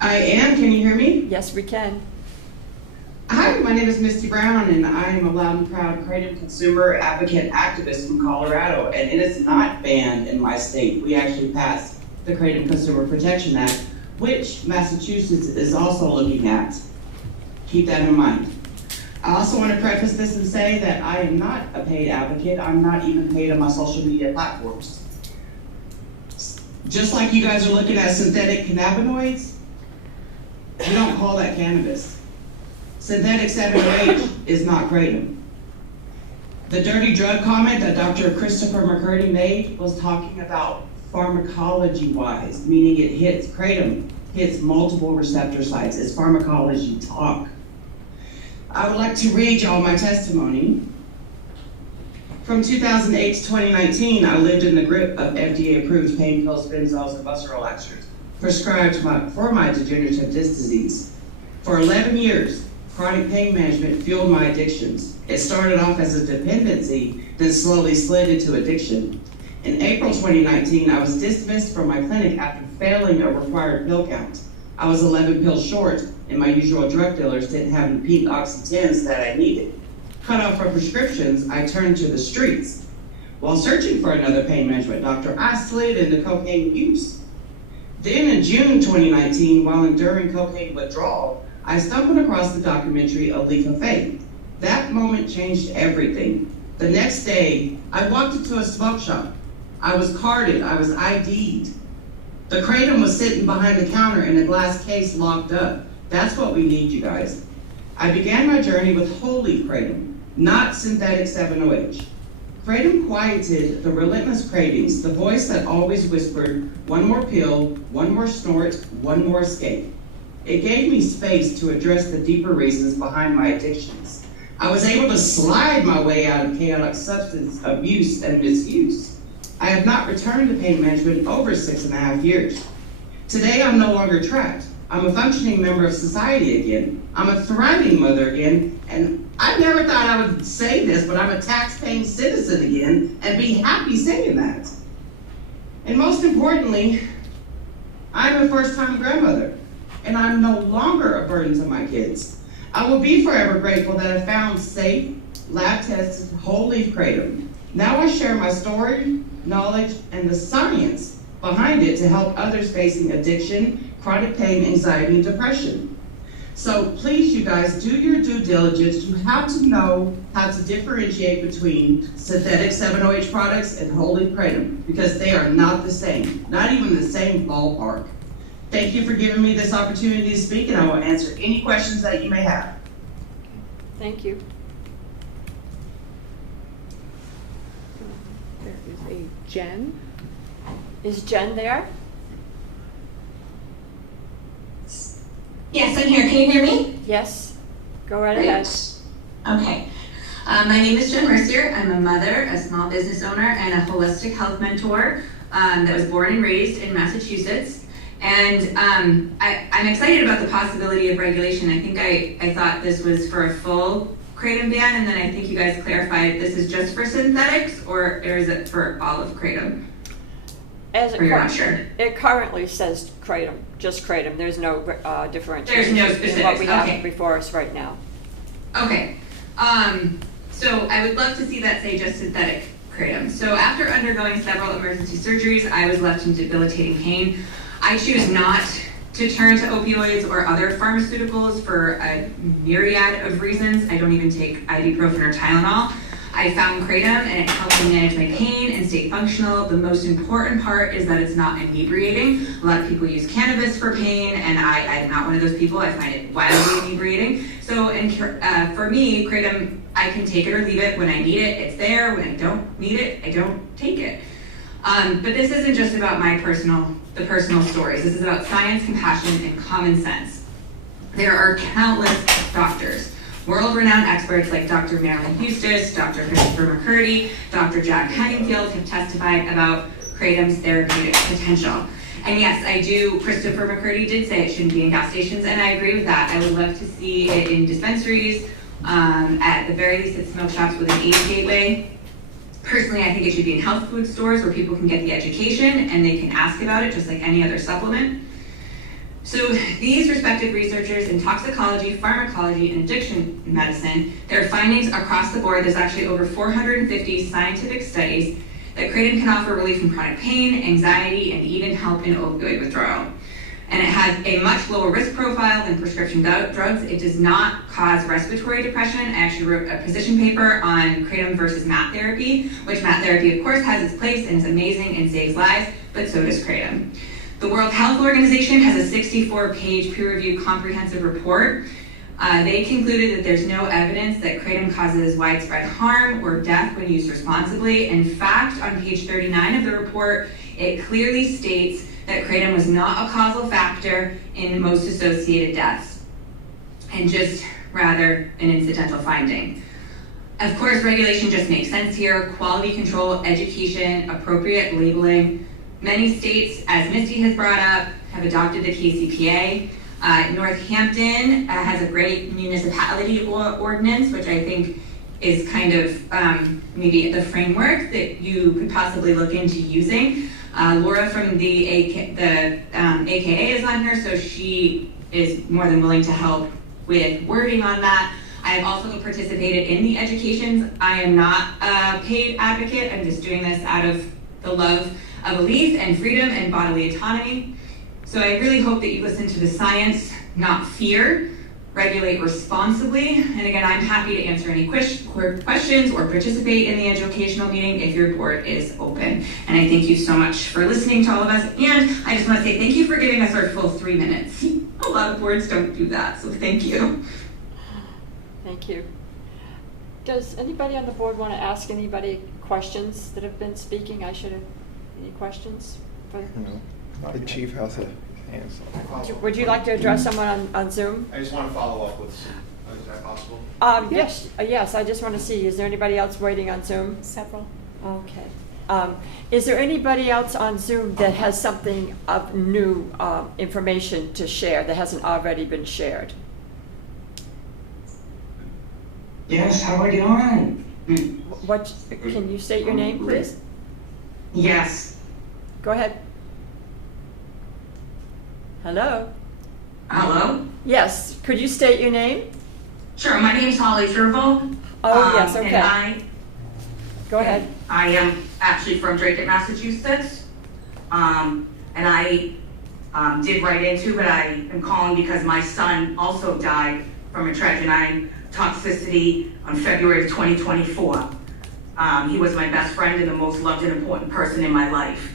I am. Can you hear me? Yes, we can. Hi, my name is Misty Brown, and I am a loud and proud Kratom consumer advocate activist from Colorado, and it is not banned in my state. We actually passed the Kratom Consumer Protection Act, which Massachusetts is also looking at. Keep that in mind. I also want to preface this and say that I am not a paid advocate. I'm not even paid on my social media platforms. Just like you guys are looking at synthetic cannabinoids, we don't call that cannabis. Synthetic 7-OH is not kratom. The dirty drug comment that Dr. Christopher McCurdy made was talking about pharmacology-wise, meaning it hits, kratom hits multiple receptor sites. It's pharmacology talk. I would like to read y'all my testimony. From 2008 to 2019, I lived in the grip of FDA-approved pain pills, benzos, and muscle relaxers, prescribed for my degenerative disc disease. For 11 years, chronic pain management fueled my addictions. It started off as a dependency, then slowly slid into addiction. In April 2019, I was dismissed from my clinic after failing a required pill count. I was 11 pills short, and my usual drug dealers didn't have the pink Oxy-10s that I needed. Cut off from prescriptions, I turned to the streets. While searching for another pain management doctor, I slid into cocaine use. Then in June 2019, while enduring cocaine withdrawal, I stumbled across the documentary A Leap of Faith. That moment changed everything. The next day, I walked into a smoke shop. I was carded, I was ID'd. The kratom was sitting behind the counter in a glass case locked up. That's what we need, you guys. I began my journey with whole leaf kratom, not synthetic 7-OH. Kratom quieted the relentless cravings, the voice that always whispered, one more pill, one more snort, one more escape. It gave me space to address the deeper reasons behind my addictions. I was able to slide my way out of chaotic substance abuse and misuse. I have not returned to pain management in over 6.5 years. Today, I'm no longer trapped. I'm a functioning member of society again. I'm a thriving mother again, and I never thought I would say this, but I'm a tax-paying citizen again, and be happy saying that. And most importantly, I'm a first-time grandmother, and I'm no longer a burden to my kids. I will be forever grateful that I found safe, lab-tested, whole-leaf kratom. Now I share my story, knowledge, and the science behind it to help others facing addiction, chronic pain, anxiety, and depression. So please, you guys, do your due diligence. You have to know how to differentiate between synthetic 7-OH products and whole leaf kratom, because they are not the same, not even the same ballpark. Thank you for giving me this opportunity to speak, and I will answer any questions that you may have. Thank you. There is a Jen. Is Jen there? Yes, I'm here. Can you hear me? Yes. Go right Great. ahead. Okay. My name is Jen Mercier. I'm a mother, a small business owner, and a holistic health mentor that was born and raised in Massachusetts. And I'm excited about the possibility of regulation. I think I thought this was for a full kratom ban, and then I think you guys clarified this is just for synthetics, or is it for all of kratom? As Or you're not sure? It currently says kratom, just kratom. There's no differentiation. There's no in what specifics, we have okay. before us right now. Okay. So I would love to see that say just synthetic kratom. So after undergoing several emergency surgeries, I was left in debilitating pain. I choose not to turn to opioids or other pharmaceuticals for a myriad of reasons. I don't even take ibuprofen or Tylenol. I found kratom and it helped me manage my pain and stay functional. The most important part is that it's not inebriating. A lot of people use cannabis for pain, and I'm not one of those people. I find it wildly inebriating. So for me, kratom, I can take it or leave it. When I need it, it's there. When I don't need it, I don't take it. But this isn't just about the personal stories. This is about science, compassion, and common sense. There are countless doctors, world-renowned experts like Dr. Marilyn Hustis, Dr. Christopher McCurdy, Dr. Jack Henningfield have testified about kratom's therapeutic potential. And yes, I do, Christopher McCurdy did say it shouldn't be in gas stations, and I agree with that. I would love to see it in dispensaries, at the very least at smoke shops with an age gateway. Personally, I think it should be in health food stores where people can get the education and they can ask about it just like any other supplement. So these respected researchers in toxicology, pharmacology, and addiction medicine, their findings across the board, there's actually over 450 scientific studies that kratom can offer relief from chronic pain, anxiety, and even help in opioid withdrawal. And it has a much lower risk profile than prescription drugs. It does not cause respiratory depression. I actually wrote a position paper on kratom versus mat therapy, which mat therapy, of course, has its place and is amazing and saves lives, but so does kratom. The World Health Organization has a 64-page peer-reviewed comprehensive report. They concluded that there's no evidence that kratom causes widespread harm or death when used responsibly. In fact, on page 39 of the report, it clearly states that kratom was not a causal factor in most associated deaths, and just rather an incidental finding. Of course, regulation just makes sense here. Quality control, education, appropriate labeling. Many states, as Misty has brought up, have adopted the KCPA. Northampton has a great municipality ordinance, which I think is kind of maybe the framework that you could possibly look into using. Laura from the AKA is on here, so she is more than willing to help with wording on that. I have also participated in the educations. I am not a paid advocate. I'm just doing this out of the love of belief and freedom and bodily autonomy. So I really hope that you listen to the science, not fear. Regulate responsibly. And again, I'm happy to answer any questions or participate in the educational meeting if your board is open. And I thank you so much for listening to all of us. And I just want to say thank you for giving us our full 3 minutes. A lot of boards don't do that, so thank you. Thank you. Does anybody on the board want to ask anybody questions that have been speaking? Any questions? No. The chief has a answer. Would you like to address someone on Zoom? I just want to follow up with some, is that possible? Yes, I just want to see, is there anybody else waiting on Zoom? Several. Okay. Is there anybody else on Zoom that has something of new information to share that hasn't already been shared? Yes, how are you doing? What, can you state your name, please? Yes. Go ahead. Hello? Hello? Yes, could you state your name? Sure, my name is Holly Sherville. Oh, yes, okay. And Go ahead. I am actually from Drayton, Massachusetts. And I did write into, but I am calling because my son also died from a trigenine toxicity on February of 2024. He was my best friend and the most loved and important person in my life.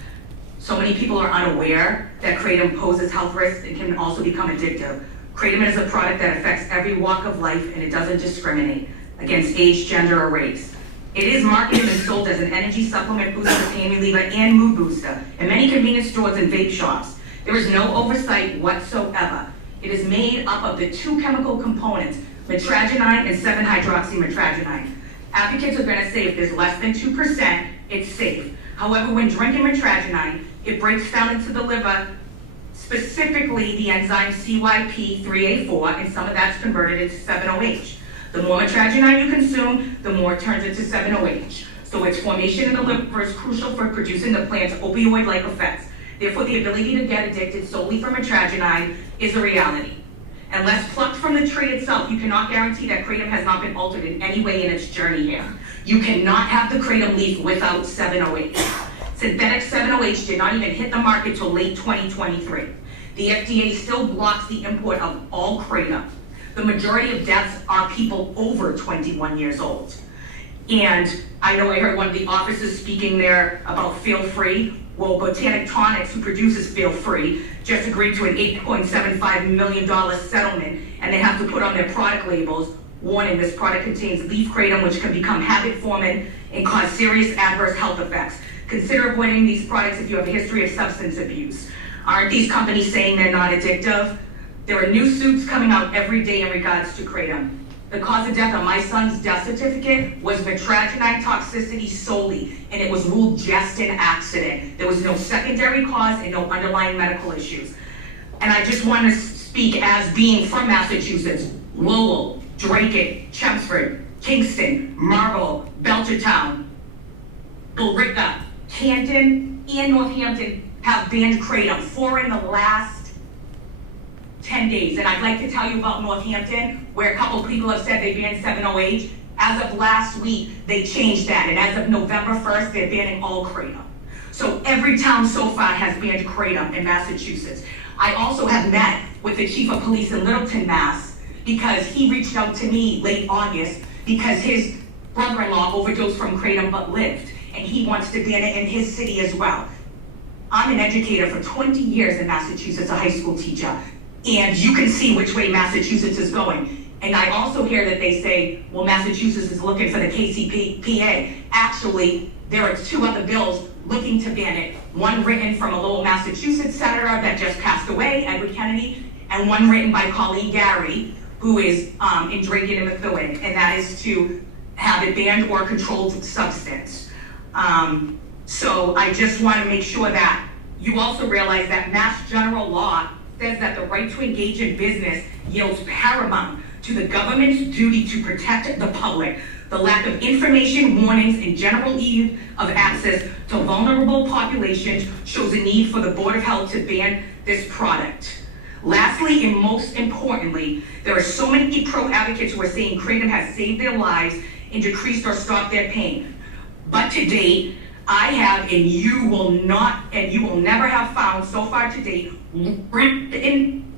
So many people are unaware that kratom poses health risks and can also become addictive. Kratom is a product that affects every walk of life and it doesn't discriminate against age, gender, or race. It is marketed and sold as an energy supplement booster, pain reliever, and mood booster in many convenience stores and vape shops. There is no oversight whatsoever. It is made up of the 2 chemical components, metragenine and 7-hydroxymetragenine. Advocates are going to say if there's less than 2%, it's safe. However, when drinking metragenine, it breaks down into the liver, specifically the enzyme CYP3A4, and some of that's converted into 7-OH. The more metragenine you consume, the more it turns into 7-OH. So its formation in the liver is crucial for producing the plant's opioid-like effects. Therefore, the ability to get addicted solely from metragenine is a reality. Unless plucked from the tree itself, you cannot guarantee that kratom has not been altered in any way in its journey here. You cannot have the kratom leaf without 7-OH. Synthetic 7-OH did not even hit the market till late 2023. The FDA still blocks the import of all kratom. The majority of deaths are people over 21 years old. And I know I heard one of the officers speaking there about feel free. Well, Botanic Tonics, who produces Feel Free, just agreed to an $8.75 million settlement, and they have to put on their product labels, warning this product contains leaf kratom, which can become habit-forming and cause serious adverse health effects. Consider avoiding these products if you have a history of substance abuse. Aren't these companies saying they're not addictive? There are new suits coming out every day in regards to kratom. The cause of death on my son's death certificate was metragenine toxicity solely, and it was ruled just an accident. There was no secondary cause and no underlying medical issues. And I just want to speak as being from Massachusetts, Lowell, Drayton, Chelmsford, Kingston, Marlborough, Belchertown, Billerica, Canton, and Northampton have banned kratom. 4 in the last 10 days. And I'd like to tell you about Northampton, where a couple people have said they banned 7-0-H. As of last week, they changed that, and as of November 1st, they're banning all kratom. So every town so far has banned kratom in Massachusetts. I also have met with the chief of police in Littleton, Mass, because he reached out to me late August because his brother-in-law overdosed from kratom but lived, and he wants to ban it in his city as well. I'm an educator for 20 years in Massachusetts, a high school teacher, and you can see which way Massachusetts is going. And I also hear that they say, well, Massachusetts is looking for the KCPA. Actually, there are 2 other bills looking to ban it. One written from a Lowell, Massachusetts senator that just passed away, Edward Kennedy, and one written by Colleen Gary, who is in Drake and Methuen, and that is to have it banned or controlled substance. So I just want to make sure that you also realize that Mass General Law says that the right to engage in business yields paramount to the government's duty to protect the public. The lack of information, warnings, and general ease of access to vulnerable populations shows a need for the Board of Health to ban this product. Lastly, and most importantly, there are so many pro-advocates who are saying kratom has saved their lives and decreased or stopped their pain. But to date, I have, and you will not, and you will never have found so far to date, written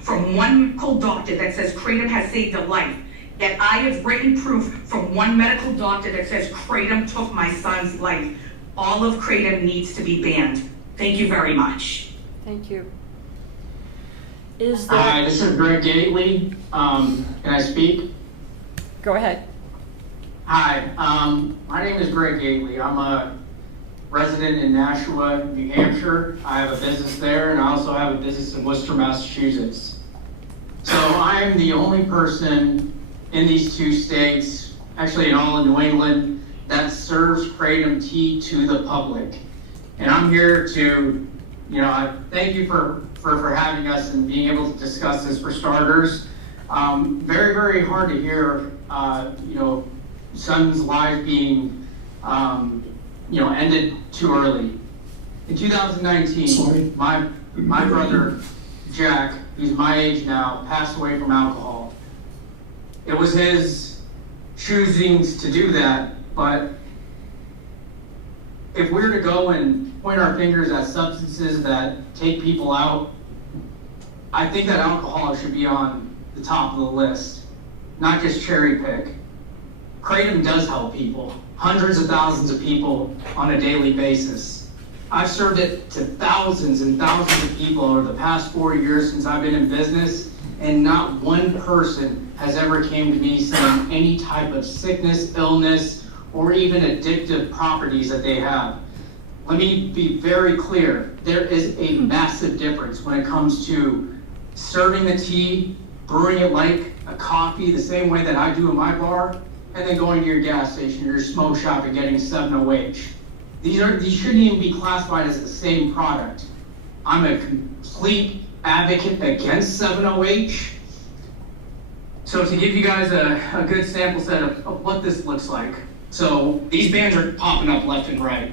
from one medical doctor that says kratom has saved a life. Yet I have written proof from one medical doctor that says kratom took my son's life. All of kratom needs to be banned. Thank you very much. Thank you. Is there... Hi, this is Greg Gately. Can I speak? Go ahead. Hi, my name is Greg Gately. I'm a resident in Nashua, New Hampshire. I have a business there, and I also have a business in Worcester, Massachusetts. So I'm the only person in these 2 states, actually in all of New England, that serves kratom tea to the public. And I'm here to, I thank you for having us and being able to discuss this for starters. Very, very hard to hear, sons' lives being, ended too early. In 2019, my brother, Jack, he's my age now, passed away from alcohol. It was his choosings to do that, but if we're to go and point our fingers at substances that take people out, I think that alcohol should be on the top of the list, not just cherry pick. Kratom does help people, hundreds of thousands of people on a daily basis. I've served it to thousands and thousands of people over the past 4 years since I've been in business, and not one person has ever came to me saying any type of sickness, illness, or even addictive properties that they have. Let me be very clear. There is a massive difference when it comes to serving the tea, brewing it like a coffee the same way that I do in my bar, and then going to your gas station or your smoke shop and getting 7-0-H. These shouldn't even be classified as the same product. I'm a complete advocate against 7-0-H. So to give you guys a good sample set of what this looks like. So these bans are popping up left and right.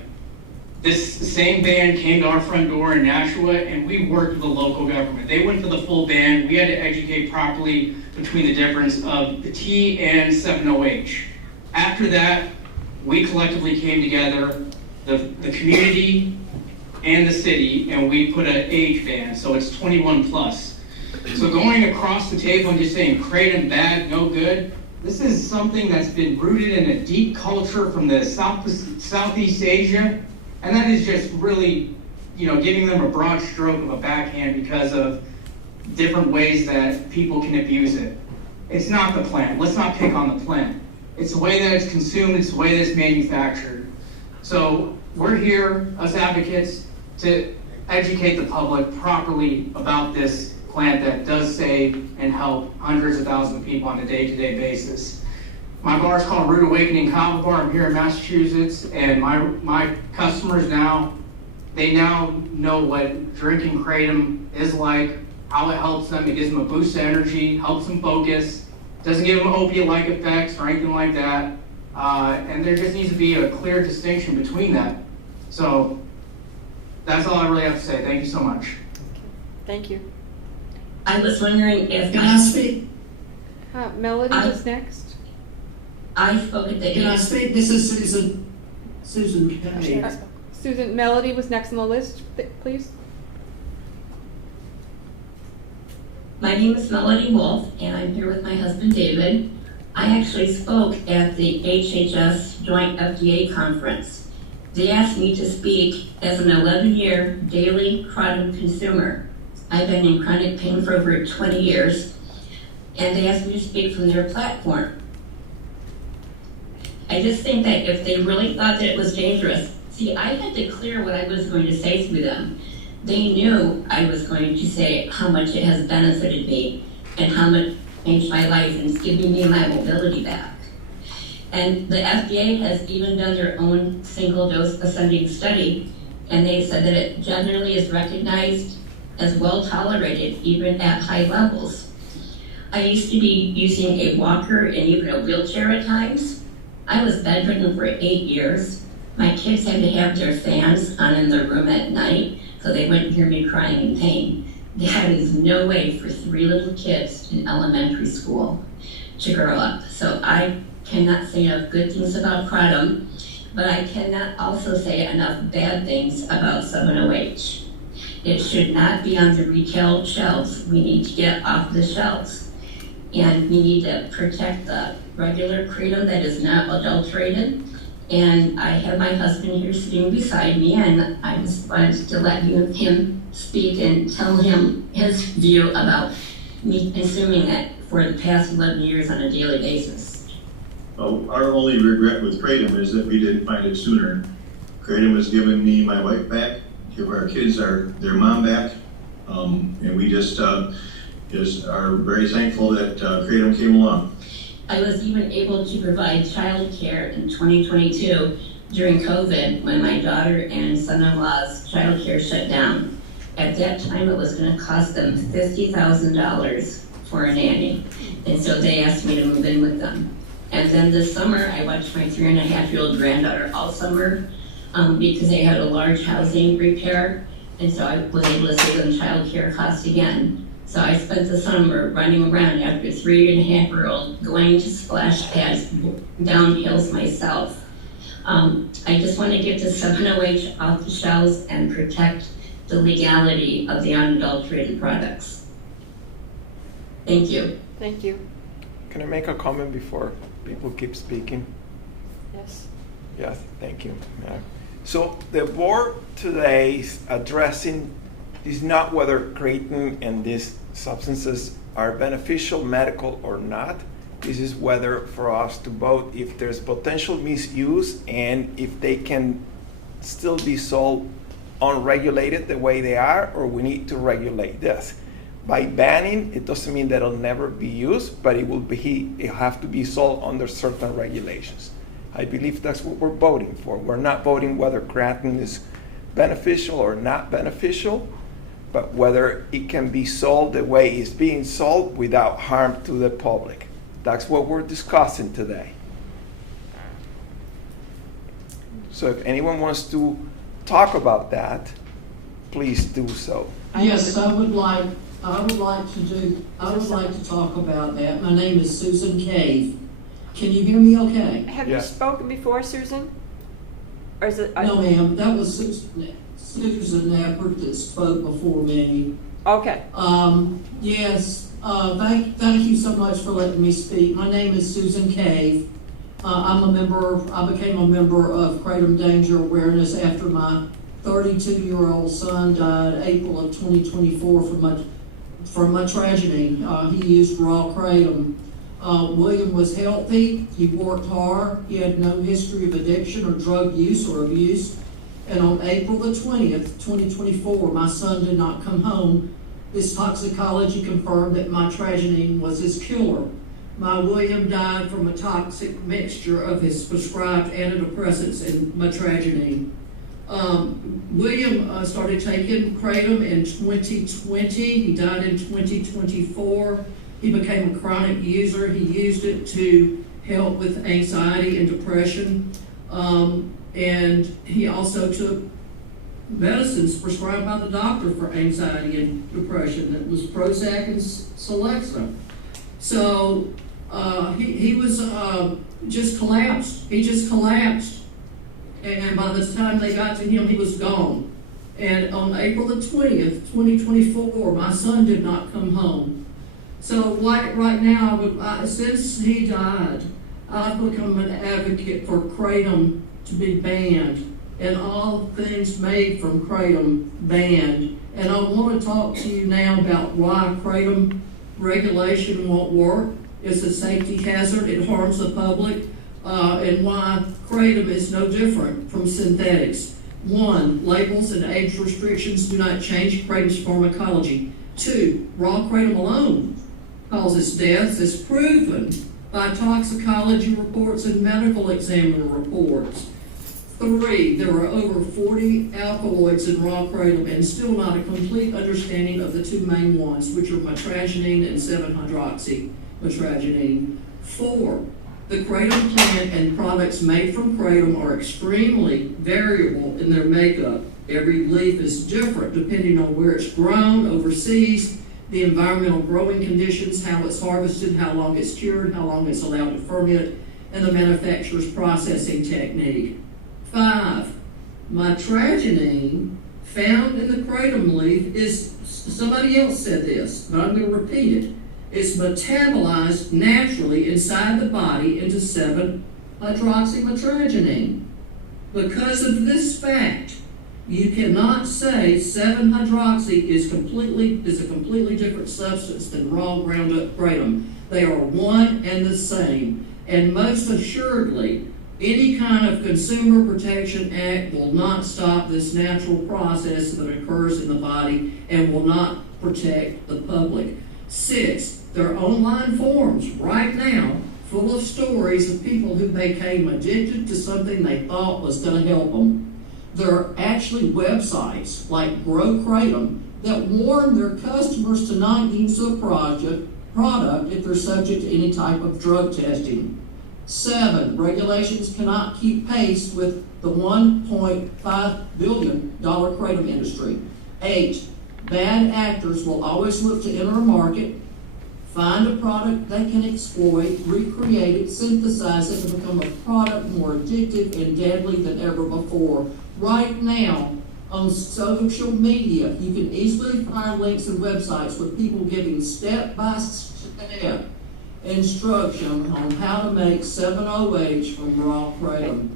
This same ban came to our front door in Nashua, and we worked with the local government. They went for the full ban. We had to educate properly between the difference of the tea and 7-0-H. After that, we collectively came together, the community and the city, and we put an age ban, so it's 21 plus. So going across the table and just saying kratom bad, no good, this is something that's been rooted in a deep culture from the Southeast Asia, and that is just really, giving them a broad stroke of a backhand because of different ways that people can abuse it. It's not the plant. Let's not pick on the plant. It's the way that it's consumed, it's the way that it's manufactured. So we're here, us advocates, to educate the public properly about this plant that does save and help hundreds of thousands of people on a day-to-day basis. My bar is called Root Awakening Kava Bar. I'm here in Massachusetts, and my customers now know what drinking kratom is like, how it helps them. It gives them a boost of energy, helps them focus, doesn't give them opiate-like effects or anything like that. And there just needs to be a clear distinction between that. So that's all I really have to say. Thank you so much. Thank you. I was wondering if Can I speak? Melody I- was next. I spoke at the. Can I speak? This is Susan Kay. Susan, Melody was next on the list, please. My name is Melody Wolf, and I'm here with my husband David. I actually spoke at the HHS Joint FDA Conference. They asked me to speak as an 11-year daily Kratom consumer. I've been in chronic pain for over 20 years, and they asked me to speak from their platform. I just think that if they really thought that it was dangerous, see, I had to clear what I was going to say to them. They knew I was going to say how much it has benefited me and how much changed my life and it's giving me my mobility back. And the FDA has even done their own single-dose ascending study, and they said that it generally is recognized as well tolerated even at high levels. I used to be using a walker and even a wheelchair at times. I was bedridden for 8 years. My kids had to have their fans on in their room at night so they wouldn't hear me crying in pain. There is no way for 3 little kids in elementary school to grow up. So I cannot say enough good things about Kratom, but I cannot also say enough bad things about 7-OH. It should not be on the retail shelves. We need to get off the shelves. And we need to protect the regular Kratom that is not adulterated. And I have my husband here sitting beside me, and I just wanted to let him speak and tell him his view about me consuming it for the past 11 years on a daily basis. Well, our only regret with Kratom is that we didn't find it sooner. Kratom has given me my wife back, give our kids their mom back, and we just are very thankful that Kratom came along. I was even able to provide childcare in 2022 during COVID when my daughter and son-in-law's childcare shut down. At that time, it was going to cost them $50,000 for a nanny, and so they asked me to move in with them. And then this summer, I watched my 3.5-year-old granddaughter all summer because they had a large housing repair, and so I was able to save them childcare costs again. So I spent the summer running around after 3.5-year-old, going to splash pads, down hills myself. I just want to get the 7-OH off the shelves and protect the legality of the unadulterated products. Thank you. Thank you. Can I make a comment before people keep speaking? Yes. Yes, thank you. Yeah. So the board today is addressing is not whether Kratom and these substances are beneficial, medical or not. This is whether for us to vote if there's potential misuse and if they can still be sold unregulated the way they are, or we need to regulate this. By banning, it doesn't mean that it'll never be used, but it'll have to be sold under certain regulations. I believe that's what we're voting for. We're not voting whether Kratom is beneficial or not beneficial, but whether it can be sold the way it's being sold without harm to the public. That's what we're discussing today. So if anyone wants to talk about that, please do so. Yes, I would like to talk about that. My name is Susan Cave. Can you hear me okay? Have you spoken before, Susan? Or is it? No, ma'am. That was Susan Nappert that spoke before me. Okay. Yes. Thank you so much for letting me speak. My name is Susan Cave. I became a member of Kratom Danger Awareness after my 32-year-old son died April of 2024 from a tragedy. He used raw Kratom. William was healthy. He worked hard. He had no history of addiction or drug use or abuse. And on April the 20th, 2024, my son did not come home. His toxicology confirmed that my tragedy was his killer. My William died from a toxic mixture of his prescribed antidepressants and metragine. William started taking Kratom in 2020. He died in 2024. He became a chronic user. He used it to help with anxiety and depression. And he also took medicines prescribed by the doctor for anxiety and depression. That was Prozac and Celexa. So he was just collapsed. He just collapsed. And by the time they got to him, he was gone. And on April the 20th, 2024, my son did not come home. So right now, since he died, I've become an advocate for kratom to be banned and all things made from kratom banned. And I want to talk to you now about why kratom regulation won't work. It's a safety hazard, it harms the public, and why kratom is no different from synthetics. 1, labels and age restrictions do not change kratom's pharmacology. 2, raw kratom alone causes deaths as proven by toxicology reports and medical examiner reports. 3, there are over 40 alkaloids in raw kratom and still not a complete understanding of the 2 main ones, which are mitragynine and 7-hydroxymitragynine. 4, the kratom plant and products made from kratom are extremely variable in their makeup. Every leaf is different depending on where it's grown overseas, the environmental growing conditions, how it's harvested, how long it's cured, how long it's allowed to ferment, and the manufacturer's processing technique. 5, mitragynine found in the kratom leaf is, somebody else said this, but I'm going to repeat it. It's metabolized naturally inside the body into 7-hydroxymitragynine. Because of this fact, you cannot say 7-hydroxy is a completely different substance than raw ground up kratom. They are one and the same. And most assuredly, any kind of Consumer Protection Act will not stop this natural process that occurs in the body and will not protect the public. 6, there are online forums right now full of stories of people who became addicted to something they thought was going to help them. There are actually websites like Grow Kratom that warn their customers to not use the product if they're subject to any type of drug testing. 7, regulations cannot keep pace with the $1.5 billion kratom industry. 8, bad actors will always look to enter a market, find a product they can exploit, recreate it, synthesize it, and become a product more addictive and deadly than ever before. Right now, on social media, you can easily find links and websites with people giving step-by-step instruction on how to make 7-OH from raw kratom.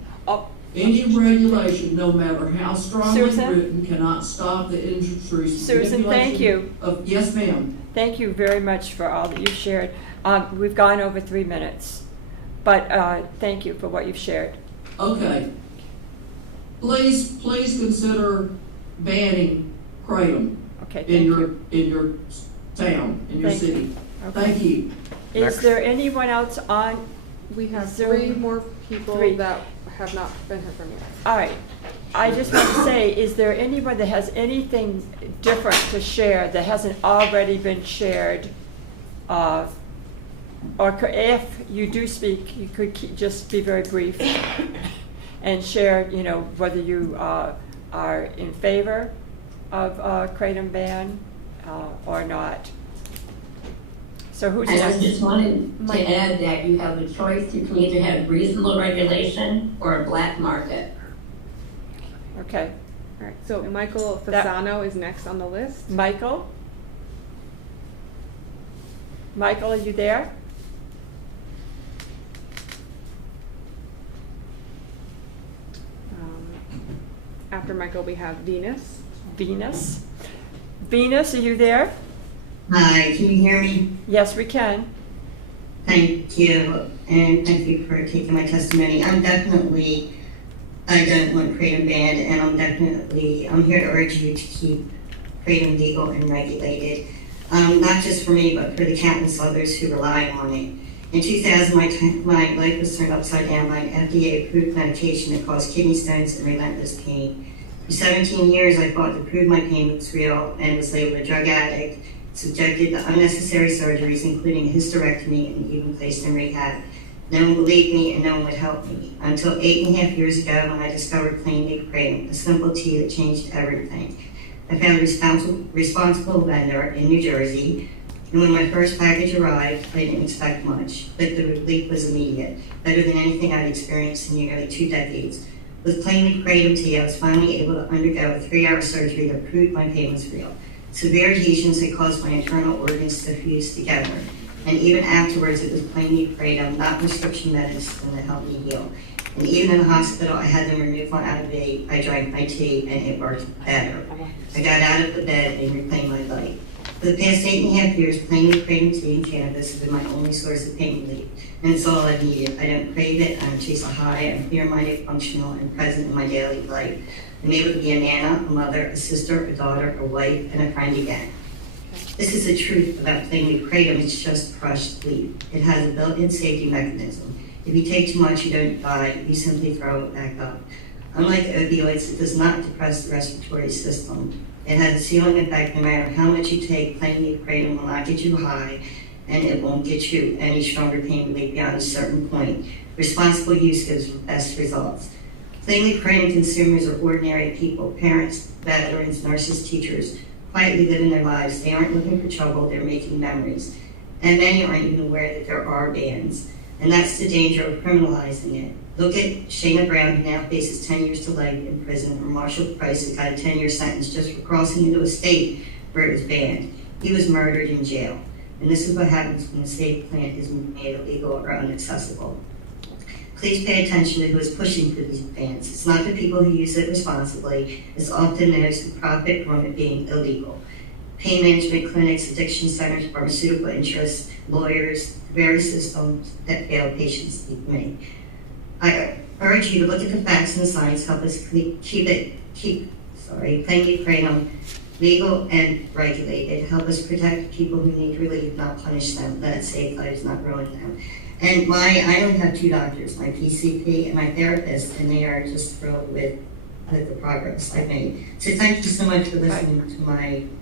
Any regulation, no matter how strongly written, cannot stop the industry's Susan, thank you. Yes, ma'am. Thank you very much for all that you've shared. We've gone over 3 minutes, but thank you for what you've shared. Okay. Please consider banning kratom in your town, in your city. Okay. Thank you. Is there anyone else on? We have 3 more people that have not been heard from yet. All right. I just want to say, is there anyone that has anything different to share that hasn't already been shared? Or if you do speak, you could just be very brief and share, whether you are in favor of kratom ban or not. So who's I next? just wanted to add that you have a choice. You can either have reasonable regulation or a black market. Okay. All right. So Michael Fasano is next on the list. Michael, are you there? After Michael, we have Venus. Venus, are you there? Hi, can you hear me? Yes, we can. Thank you, and thank you for taking my testimony. I don't want kratom banned, and I'm here to urge you to keep kratom legal and regulated. Not just for me, but for the countless others who rely on it. In 2000, my life was turned upside down by an FDA-approved medication that caused kidney stones and relentless pain. For 17 years, I fought to prove my pain was real and was labeled a drug addict, subjected to unnecessary surgeries, including a hysterectomy, and even placed in rehab. No one believed me and no one would help me. Until 8.5 years ago when I discovered Plain Meat Kratom, a simple tea that changed everything. I found a responsible vendor in New Jersey, and when my first package arrived, I didn't expect much, but the relief was immediate, better than anything I'd experienced in nearly 2 decades. With Plain Meat Kratom tea, I was finally able to undergo a 3-hour surgery that proved my pain was real. Severe adhesions had caused my internal organs to fuse together. And even afterwards, it was Plain Meat Kratom, not prescription medicine, that helped me heal. And even in the hospital, I had them remove my IV. I drank my tea, and it worked better. I got out of the bed and reclaimed my life. For the past 8.5 years, Plain Meat Kratom tea and cannabis has been my only source of pain relief, and it's all I've needed. I don't crave it. I don't chase a high. I'm clear-minded, functional, and present in my daily life. I'm able to be a nana, a mother, a sister, a daughter, a wife, and a friend again. This is the truth about Plain Meat Kratom. It's just crushed leaf. It has a built-in safety mechanism. If you take too much, you don't die. You simply throw it back up. Unlike opioids, it does not depress the respiratory system. It has a ceiling effect. No matter how much you take, Plain Meat Kratom will not get you high, and it won't get you any stronger pain relief beyond a certain point. Responsible use gives the best results. Plain Meat Kratom consumers are ordinary people, parents, veterans, nurses, teachers, quietly living their lives. They aren't looking for trouble, they're making memories. And many aren't even aware that there are bans. And that's the danger of criminalizing it. Look at Shayna Brown, who now faces 10 years to life in prison, or Marshall Price, who got a 10-year sentence just for crossing into a state where it was banned. He was murdered in jail. And this is what happens when a state plant is made illegal or inaccessible. Please pay attention to who is pushing for these bans. It's not the people who use it responsibly. It's often those who profit from it being illegal. Pain management clinics, addiction centers, pharmaceutical interests, lawyers, various systems that fail patients like me. I urge you to look at the facts and the science. Help us keep Plain Meat Kratom legal and regulated. Help us protect people who need relief, not punish them. Let it save lives, not ruin them. And I only have 2 doctors, my PCP and my therapist, and they are just thrilled with the progress I've made. So thank you so much for listening to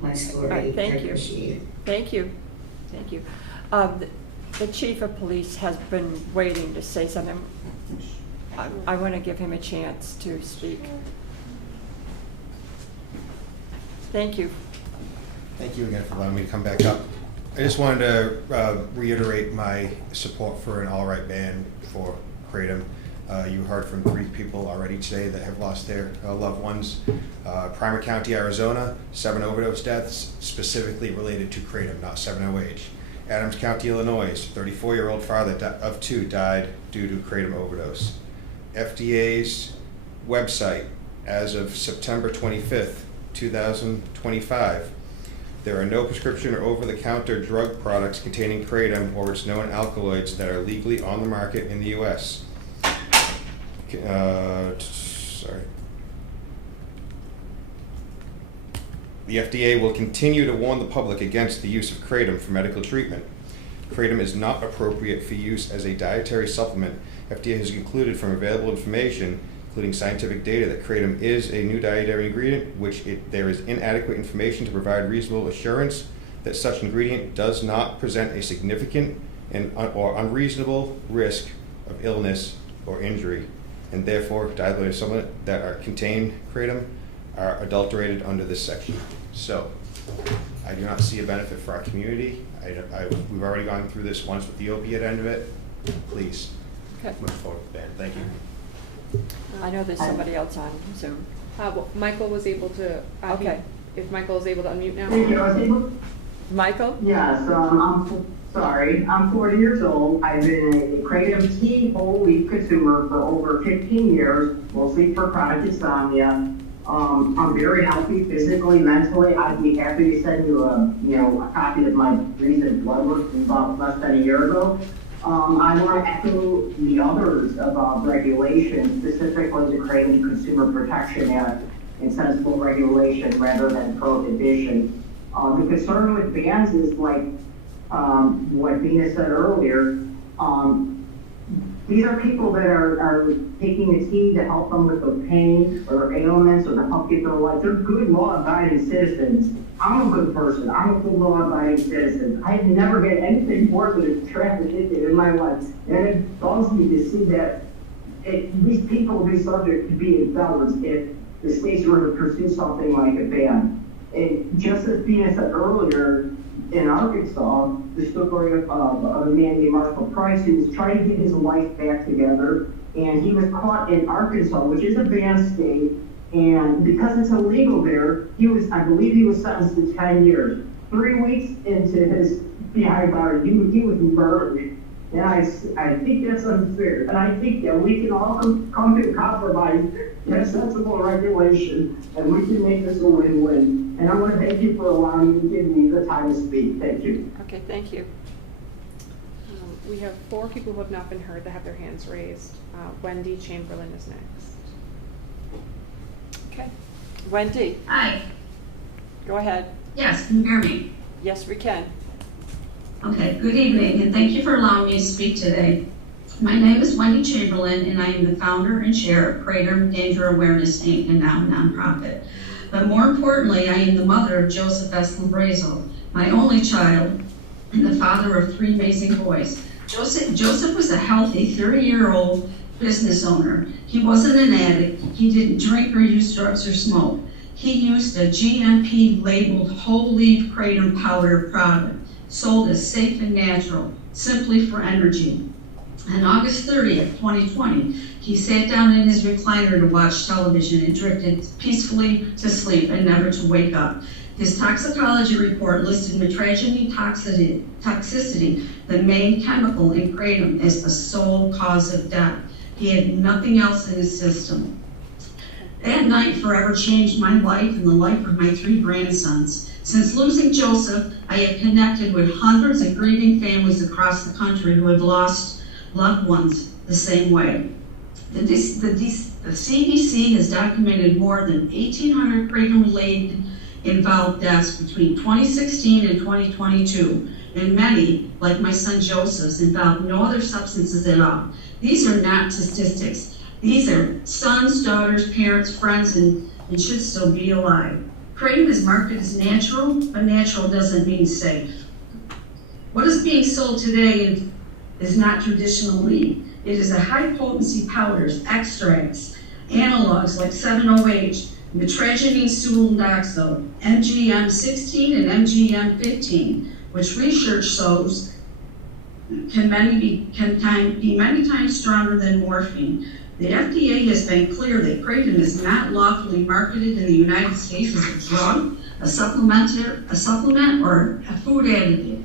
my story. Thank I you. appreciate it. Thank you. Thank you. The chief of police has been waiting to say something. I want to give him a chance to speak. Thank you. Thank you again for allowing me to come back up. I just wanted to reiterate my support for an all-right ban for Kratom. You heard from 3 people already today that have lost their loved ones. Primer County, Arizona, 7 overdose deaths specifically related to Kratom, not 7-OH. Adams County, Illinois, 34-year-old father of 2 died due to Kratom overdose. FDA's website, as of September 25th, 2025, there are no prescription or over-the-counter drug products containing Kratom or its known alkaloids that are legally on the market in the U.S. Sorry. The FDA will continue to warn the public against the use of Kratom for medical treatment. Kratom is not appropriate for use as a dietary supplement. FDA has concluded from available information, including scientific data, that Kratom is a new dietary ingredient, there is inadequate information to provide reasonable assurance that such ingredient does not present a significant or unreasonable risk of illness or injury, and therefore dietary supplements that contain Kratom are adulterated under this section. So, I do not see a benefit for our community. We've already gone through this once with the opiate end of it. Please move forward with the ban. Thank you. I know there's somebody else on Zoom. Well, Michael was able to. Okay. If Michael is able to unmute now. Michael? Yes, I'm sorry. I'm 40 years old. I've been a Kratom tea whole wheat consumer for over 15 years, mostly for chronic insomnia. I'm very healthy physically, mentally. I'd be happy to send you a copy of my recent blood work from about less than a year ago. I want to echo the others about regulation, specifically the Kratom Consumer Protection Act and sensible regulation rather than prohibition. The concern with bans is like what Dina said earlier. These are people that are taking the tea to help them with their pain or their ailments or to help get their life. They're good, law-abiding citizens. I'm a good person. I'm a good law-abiding citizen. I've never had anything more than a traffic ticket in my life. And it bums me to see that these people will be subject to being felons if the states were to pursue something like a ban. And just as Pina said earlier, in Arkansas, the story of a man named Marshall Price, who was trying to get his life back together, and he was caught in Arkansas, which is a banned state, and because it's illegal there, I believe he was sentenced to 10 years. 3 weeks into his behind bars, he was burned. And I think that's unfair. And I think that we can all come to compromise and sensible regulation, and we can make this a win-win. And I want to thank you for allowing me to give me the time to speak. Thank you. Okay, thank you. We have 4 people who have not been heard that have their hands raised. Wendy Chamberlain is next. Okay. Wendy, Hi. go ahead. Yes, can you hear me? Yes, we can. Okay, good evening, and thank you for allowing me to speak today. My name is Wendy Chamberlain, and I am the founder and chair of Kratom Danger Awareness Inc., a now nonprofit. But more importantly, I am the mother of Joseph S. Lambrazo, my only child, and the father of 3 amazing boys. Joseph was a healthy 30-year-old business owner. He wasn't an addict. He didn't drink or use drugs or smoke. He used a GMP labeled whole leaf kratom powder product, sold as safe and natural, simply for energy. On August 30th, 2020, he sat down in his recliner to watch television and drifted peacefully to sleep and never to wake up. His toxicology report listed metragine toxicity, the main chemical in kratom, as the sole cause of death. He had nothing else in his system. That night forever changed my life and the life of my 3 grandsons. Since losing Joseph, I have connected with hundreds of grieving families across the country who have lost loved ones the same way. The CDC has documented more than 1,800 kratom-related involved deaths between 2016 and 2022, and many, like my son Joseph's, involved no other substances at all. These are not statistics. These are sons, daughters, parents, friends, and should still be alive. Kratom is marketed as natural, but natural doesn't mean safe. What is being sold today is not traditional leaf. It is a high-potency powders, extracts, analogs like 7-OH, metragine sulfondoxil, MGM-16 and MGM-15, which research shows can be many times stronger than morphine. The FDA has been clear that kratom is not lawfully marketed in the United States as a drug, a supplement, or a food additive.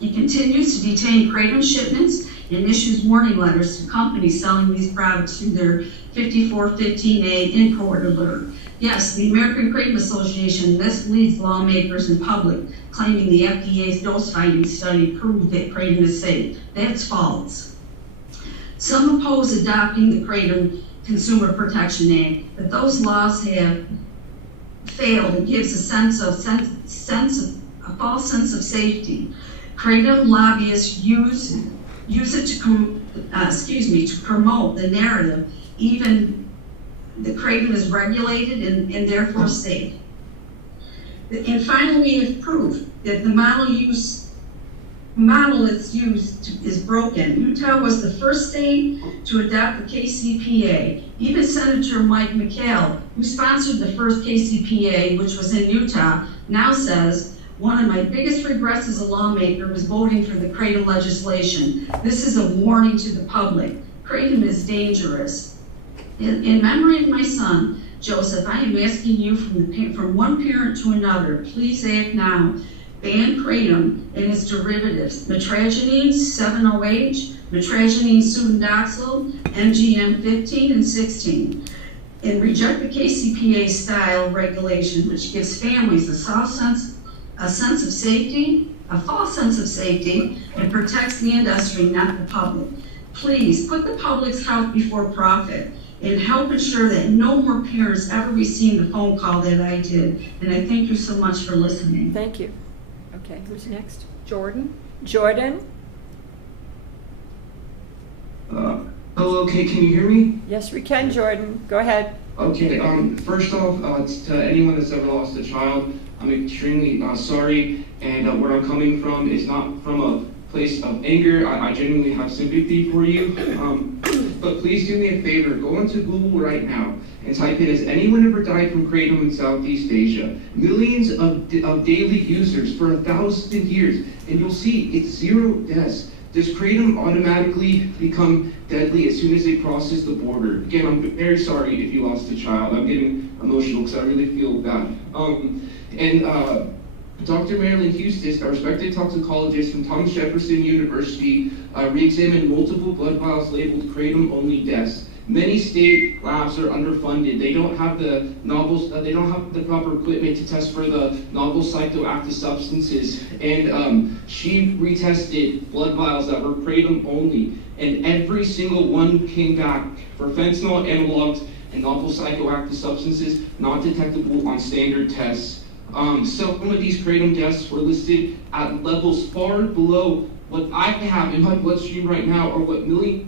It continues to detain kratom shipments and issues warning letters to companies selling these products through their 5415A import alert. Yes, the American Kratom Association misleads lawmakers and public, claiming the FDA's dose-finding study proved that kratom is safe. That's false. Some oppose adopting the Kratom Consumer Protection Act, but those laws have failed. It gives a false sense of safety. Kratom lobbyists use it to promote the narrative. Even the kratom is regulated and therefore safe. And finally, we have proof that the model it's used is broken. Utah was the first state to adopt the KCPA. Even Senator Mike McHale, who sponsored the first KCPA, which was in Utah, now says, one of my biggest regrets as a lawmaker was voting for the kratom legislation. This is a warning to the public. Kratom is dangerous. In memory of my son, Joseph, I am asking you from one parent to another, please act now. Ban kratom and its derivatives, metragine, 7-OH, metragine sulfondoxil, MGM-15 and 16. And reject the KCPA style regulation, which gives families a false sense of safety, and protects the industry, not the public. Please put the public's health before profit and help ensure that no more parents ever receive the phone call that I did. And I thank you so much for listening. Thank you. Okay, who's next? Jordan. Jordan? Hello, okay, can you hear me? Yes, we can, Jordan. Go ahead. Okay, first off, to anyone that's ever lost a child, I'm extremely sorry, and where I'm coming from is not from a place of anger. I genuinely have sympathy for you. But please do me a favor, go onto Google right now and type in, has anyone ever died from kratom in Southeast Asia? Millions of daily users for 1,000 years, and you'll see it's 0 deaths. Does kratom automatically become deadly as soon as it crosses the border? Again, I'm very sorry if you lost a child. I'm getting emotional because I really feel bad. Dr. Marilyn Hustis, a respected toxicologist from Thomas Jefferson University, re-examined multiple blood vials labeled kratom-only deaths. Many state labs are underfunded. They don't have the they don't have the proper equipment to test for the novel psychoactive substances. And she retested blood vials that were kratom only, and every single one came back for fentanyl analogs and novel psychoactive substances not detectable on standard tests. Some of these kratom deaths were listed at levels far below what I have in my bloodstream right now, or what millions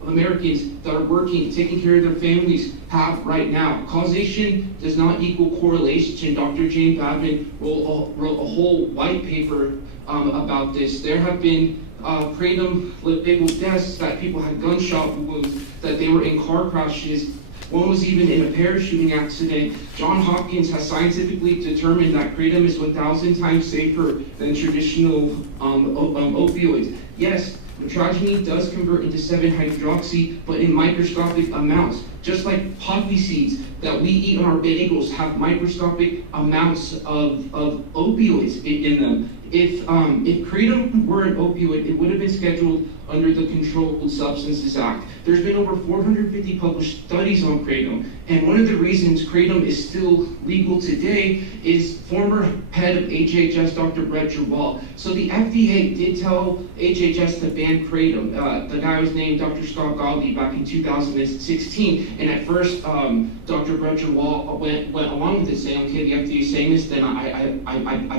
of Americans that are working, taking care of their families have right now. Causation does not equal correlation. Dr. Jane Babin wrote a whole white paper about this. There have been kratom labeled deaths that people had gunshot wounds, that they were in car crashes. One was even in a parachuting accident. John Hopkins has scientifically determined that kratom is 1,000 times safer than traditional opioids. Yes, Notrogeny does convert into 7-hydroxy, but in microscopic amounts. Just like poppy seeds that we eat on our bagels have microscopic amounts of opioids in them. If kratom were an opioid, it would have been scheduled under the Controlled Substances Act. There's been over 450 published studies on kratom, and one of the reasons kratom is still legal today is former head of HHS, Dr. Brett Girbal. So the FDA did tell HHS to ban kratom. The guy was named Dr. Scott Gottlieb back in 2016, and at first, Dr. Brett Girbal went along with it, saying, okay, the FDA is saying this, then I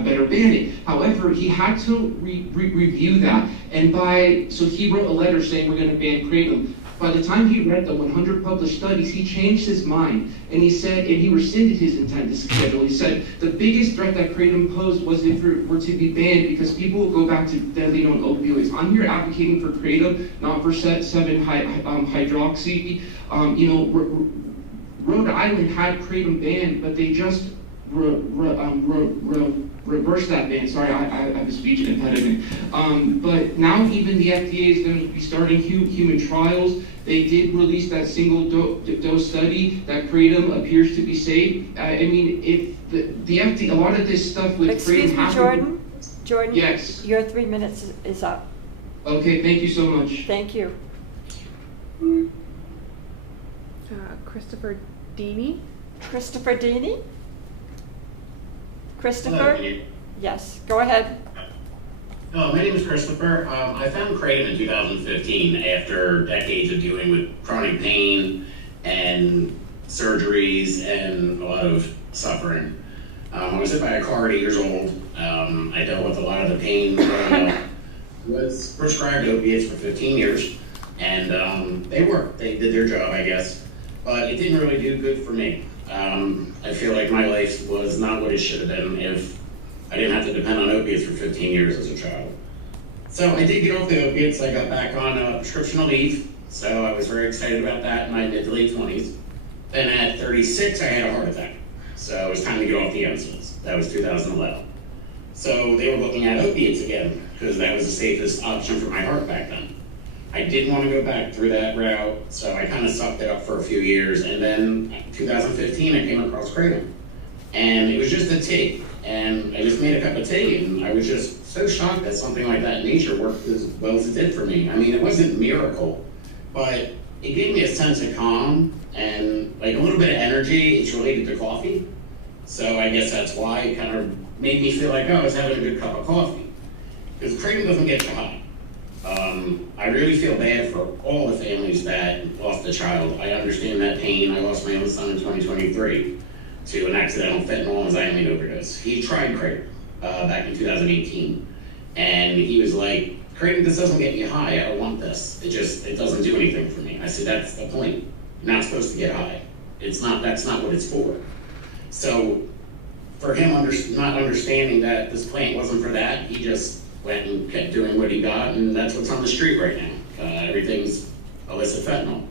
better ban it. However, he had to review that, and so he wrote a letter saying we're going to ban kratom. By the time he read the 100 published studies, he changed his mind, and he said, and he rescinded his intent to schedule. He said the biggest threat that kratom posed was if it were to be banned, because people will go back to deadly known opioids. I'm here advocating for kratom, not for 7-hydroxy. Rhode Island had kratom banned, but they just reverse that ban. Sorry, I have a speech impediment. But now even the FDA is going to be starting human trials. They did release that single dose study that kratom appears to be safe. I mean, if the FDA, a lot of this stuff with Excuse kratom... me, Jordan? Jordan? Yes. Your 3 minutes is up. Okay, thank you so much. Thank you. Christopher Deeney? Christopher Deeney? Christopher? Hello, yes, go ahead. Hello, my name is Christopher. I found kratom in 2015 after decades of dealing with chronic pain and surgeries and a lot of suffering. I was hit by a car at 8 years old. I dealt with a lot of the pain growing up. Was prescribed opiates for 15 years, and they worked. They did their job, I guess, but it didn't really do good for me. I feel like my life was not what it should have been if I didn't have to depend on opiates for 15 years as a child. So I did get off the opiates. I got back on prescription leave, so I was very excited about that in my mid to late 20s. Then at 36, I had a heart attack, so it was time to get off the insulins. That was 2011. So they were looking at opiates again, because that was the safest option for my heart back then. I didn't want to go back through that route, so I kind of sucked it up for a few years, and then 2015 I came across kratom. And it was just a tea, and I just made a cup of tea, and I was just so shocked that something like that in nature worked as well as it did for me. I mean, it wasn't a miracle, but it gave me a sense of calm and like a little bit of energy. It's related to coffee, so I guess that's why it kind of made me feel like, oh, I was having a good cup of coffee. Because kratom doesn't get you high. I really feel bad for all the families that lost a child. I understand that pain. I lost my own son in 2023 to an accidental fentanyl anxiety overdose. He tried kratom back in 2018, and he was like, kratom, this doesn't get me high. I don't want this. It doesn't do anything for me. I said, that's the point. You're not supposed to get high. That's not what it's for. So for him not understanding that this plant wasn't for that, he just went and kept doing what he got, and that's what's on the street right now. Everything's illicit fentanyl.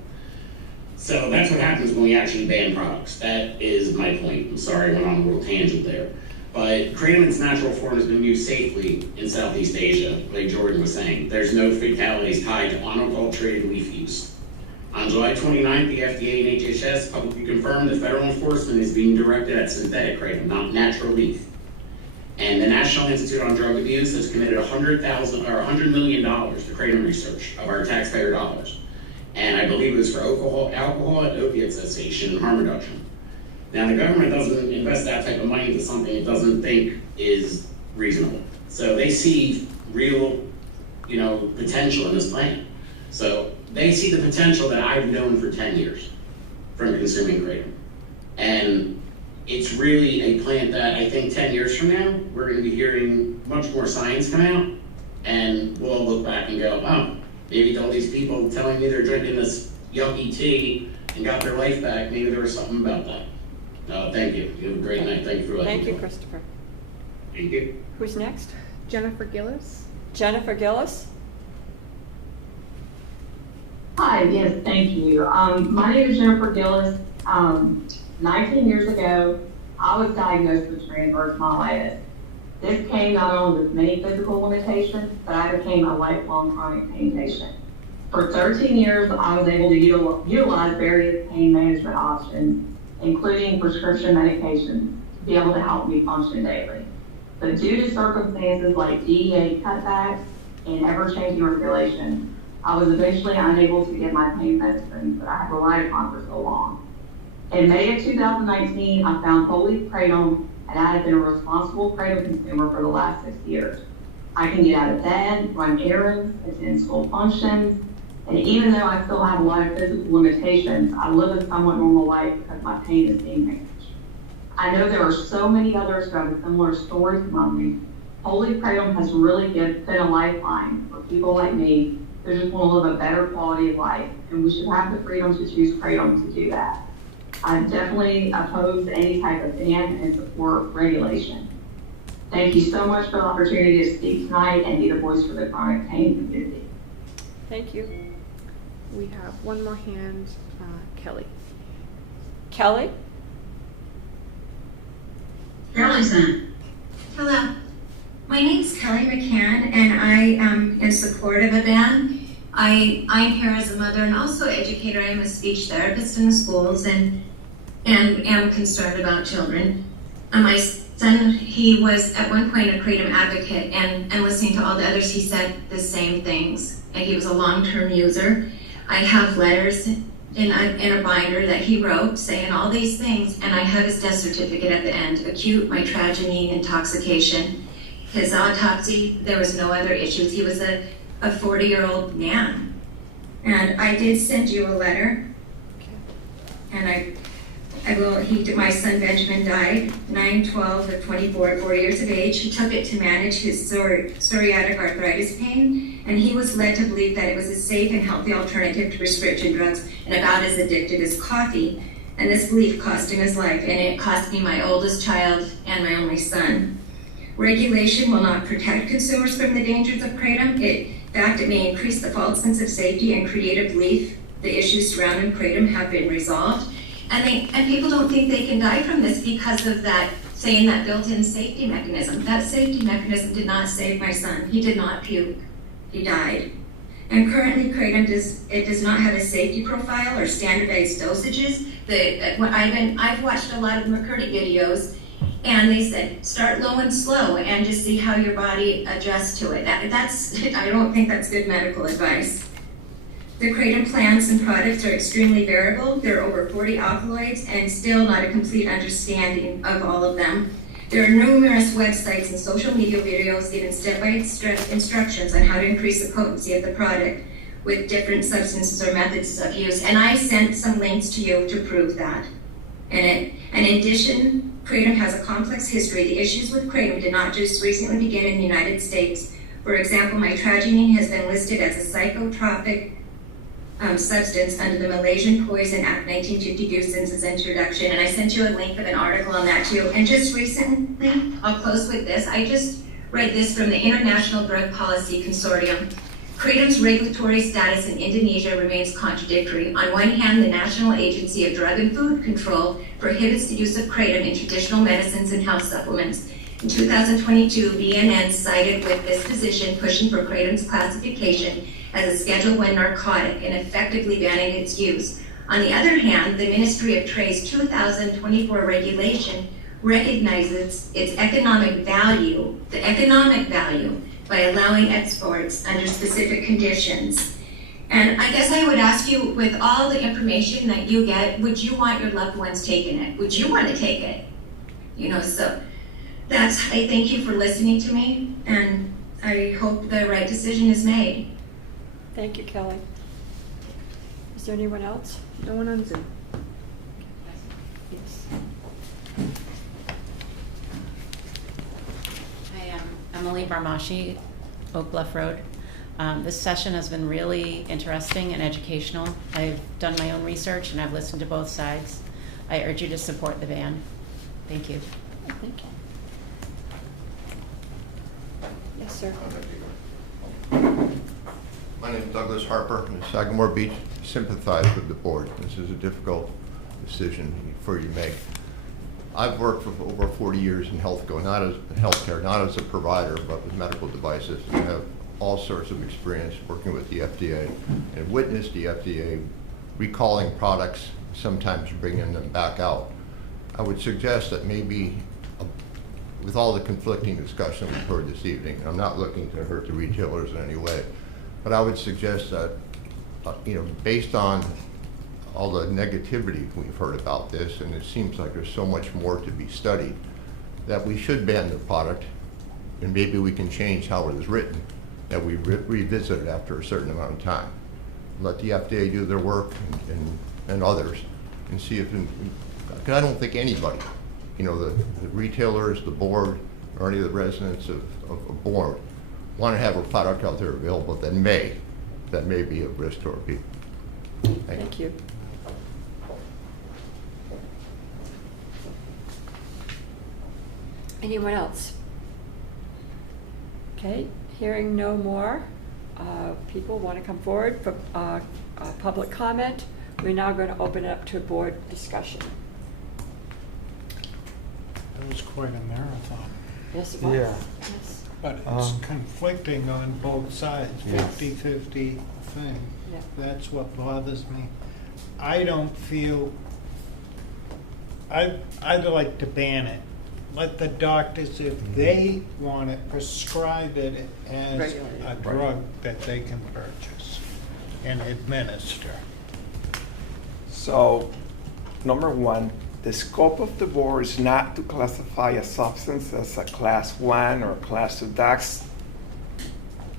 So that's what happens when we actually ban products. That is my point. I'm sorry I went on a little tangent there. But kratom in its natural form has been used safely in Southeast Asia, like Jordan was saying. There's no fatalities tied to unadulterated leaf use. On July 29th, the FDA and HHS publicly confirmed that federal enforcement is being directed at synthetic kratom, not natural leaf. And the National Institute on Drug Abuse has committed $100 million to kratom research of our taxpayer dollars. And I believe it was for alcohol and opiate cessation and harm reduction. Now, the government doesn't invest that type of money into something it doesn't think is reasonable. So they see real, potential in this plant. So they see the potential that I've known for 10 years from consuming kratom. And it's really a plant that I think 10 years from now, we're going to be hearing much more science come out, and we'll all look back and go, oh, maybe all these people telling me they're drinking this yucky tea and got their life back, maybe there was something about that. Thank you. You have a great night. Thank you for letting me Thank you, go. Christopher. Thank you. Who's next? Jennifer Gillis. Jennifer Gillis. Hi, yes, thank you. My name is Jennifer Gillis. 19 years ago, I was diagnosed with transverse myelitis. This came not only with many physical limitations, but I became a lifelong chronic pain patient. For 13 years, I was able to utilize various pain management options, including prescription medications, to be able to help me function daily. But due to circumstances like DEA cutbacks and ever-changing regulations, I was eventually unable to get my pain medicines that I had relied upon for so long. In May of 2019, I found whole leaf kratom, and I have been a responsible kratom consumer for the last 6 years. I can get out of bed, run errands, attend school functions, and even though I still have a lot of physical limitations, I live a somewhat normal life because my pain is being managed. I know there are so many others who have a similar story to mine. Whole leaf kratom has really been a lifeline for people like me who just want to live a better quality of life, and we should have the freedom to choose kratom to do that. I'm definitely opposed to any type of ban and support regulation. Thank you so much for the opportunity to speak tonight and be the voice for the chronic pain community. Thank you. We have one more hand, Kelly. Kelly? Kelly's on. Hello. My name's Kelly McCann, and I am in support of a ban. I'm here as a mother and also educator. I'm a speech therapist in the schools and am concerned about children. My son, he was at one point a kratom advocate, and listening to all the others, he said the same things. And he was a long-term user. I have letters in a binder that he wrote saying all these things, and I have his death certificate at the end, acute mitragynine intoxication. His autopsy, there was no other issues. He was a 40-year-old man. And I did send you a letter, and my son Benjamin died 9/12 of 24 at 40 years of age. He took it to manage his psoriatic arthritis pain, and he was led to believe that it was a safe and healthy alternative to prescription drugs and about as addictive as coffee. And this belief cost him his life, and it cost me my oldest child and my only son. Regulation will not protect consumers from the dangers of kratom. In fact, it may increase the false sense of safety and create a belief the issues surrounding kratom have been resolved. And people don't think they can die from this because of that, saying that built-in safety mechanism. That safety mechanism did not save my son. He did not puke. He died. And currently, kratom does not have a safety profile or standardized dosages. I've watched a lot of McCurdy videos, and they said start low and slow, and just see how your body adjusts to it. I don't think that's good medical advice. The kratom plants and products are extremely variable. There are over 40 alkaloids and still not a complete understanding of all of them. There are numerous websites and social media videos giving step-by-step instructions on how to increase the potency of the product with different substances or methods of use. And I sent some links to you to prove that. And in addition, kratom has a complex history. The issues with kratom did not just recently begin in the United States. For example, mitragynine has been listed as a psychotropic substance under the Malaysian Poison Act 1952 since its introduction. And I sent you a link of an article on that too. And just recently, I'll close with this. I just read this from the International Drug Policy Consortium. Kratom's regulatory status in Indonesia remains contradictory. On one hand, the National Agency of Drug and Food Control prohibits the use of kratom in traditional medicines and health supplements. In 2022, BNN sided with this position, pushing for kratom's classification as a Schedule I narcotic and effectively banning its use. On the other hand, the Ministry of Trade's 2024 regulation recognizes its economic value, by allowing exports under specific conditions. And I guess I would ask you, with all the information that you get, would you want your loved ones taking it? Would you want to take it? So I thank you for listening to me, and I hope the right decision is made. Thank you, Kelly. Is there anyone else? No one on Zoom. Yes. Hi, I'm Emily Barmashi, Oak Bluff Road. This session has been really interesting and educational. I've done my own research and I've listened to both sides. I urge you to support the ban. Thank you. Thank you. Yes, sir. My name is Douglas Harper, and Sagamore Beach. Sympathize with the board. This is a difficult decision for you to make. I've worked for over 40 years in healthcare, not as a provider, but with medical devices. I have all sorts of experience working with the FDA and witnessed the FDA recalling products, sometimes bringing them back out. I would suggest that maybe, with all the conflicting discussion we've heard this evening, I'm not looking to hurt the retailers in any way, but I would suggest that, based on all the negativity we've heard about this, and it seems like there's so much more to be studied, that we should ban the product, and maybe we can change how it is written, that we revisit it after a certain amount of time. Let the FDA do their work and others, and see if, because I don't think anybody, the retailers, the board, or any of the residents of Bourne want to have a product out there available that may be of risk to our people. Thank you. Anyone else? Okay, hearing no more people want to come forward for public comment. We're now going to open it up to board discussion. It was quite a marathon. Yes, it was. Yeah. Yes. But it's conflicting on both sides, 50-50 thing. Yeah. That's what bothers me. I don't feel, I'd like to ban it. Let the doctors, if they want it, prescribe it as a drug that they can purchase and administer. So, number one, the scope of the board is not to classify a substance as a class 1 or class 2. That's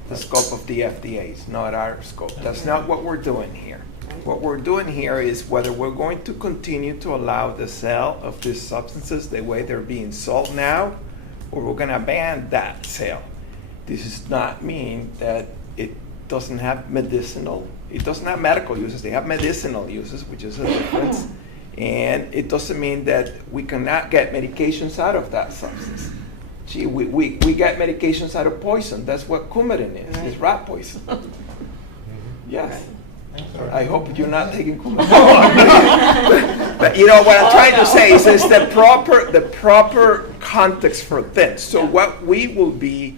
the scope of the FDA, it's not our scope. That's not what we're doing here. What we're doing here is whether we're going to continue to allow the sale of these substances the way they're being sold now, or we're going to ban that sale. This does not mean that it doesn't have medicinal, it doesn't have medical uses, they have medicinal uses, which is a difference. And it doesn't mean that we cannot get medications out of that substance. Gee, we get medications out of poison. That's what Coumadin is. It's rat poison. Yes. I hope you're not taking Coumadin. But what I'm trying to say is the proper context for this. So what we will be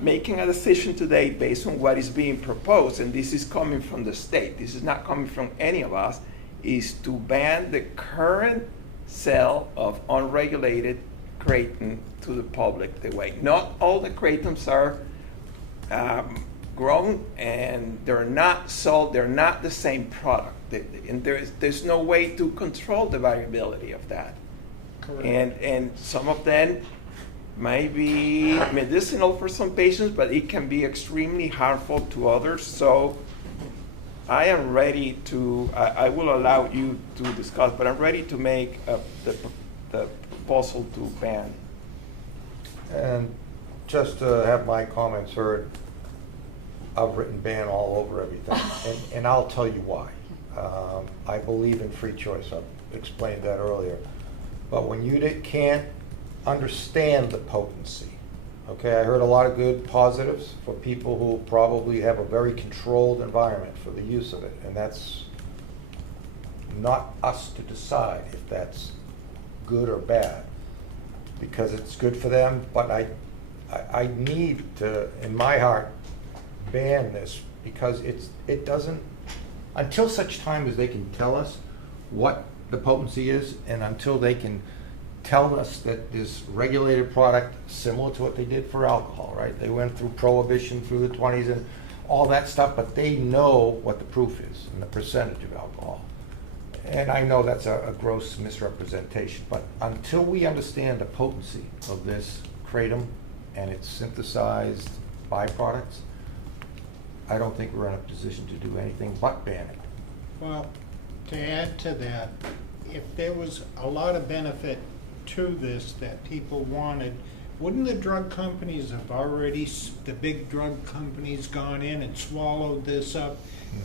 making a decision today based on what is being proposed, and this is coming from the state. This is not coming from any of us. Is to ban the current sale of unregulated kratom to the public the way. Not all the kratums are grown and they're not sold, they're not the same product. And there's no way to control the variability of that. Correct. And some of them may be medicinal for some patients, but it can be extremely harmful to others. So I am ready to, I will allow you to discuss, but I'm ready to make the proposal to ban. And just to have my comments heard, I've written ban all over everything, and I'll tell you why. I believe in free choice. I've explained that earlier. But when you can't understand the potency, okay, I heard a lot of good positives for people who probably have a very controlled environment for the use of it, and that's not us to decide if that's good or bad, because it's good for them, but I need to, in my heart, ban this, because it doesn't, until such time as they can tell us what the potency is, and until they can tell us that this regulated product, similar to what they did for alcohol, right? They went through prohibition through the 20s and all that stuff, but they know what the proof is and the percentage of alcohol. And I know that's a gross misrepresentation, but until we understand the potency of this kratom and its synthesized byproducts, I don't think we're in a position to do anything but ban it. Well, to add to that, if there was a lot of benefit to this that people wanted, wouldn't the drug companies have already, the big drug companies, gone in and swallowed this up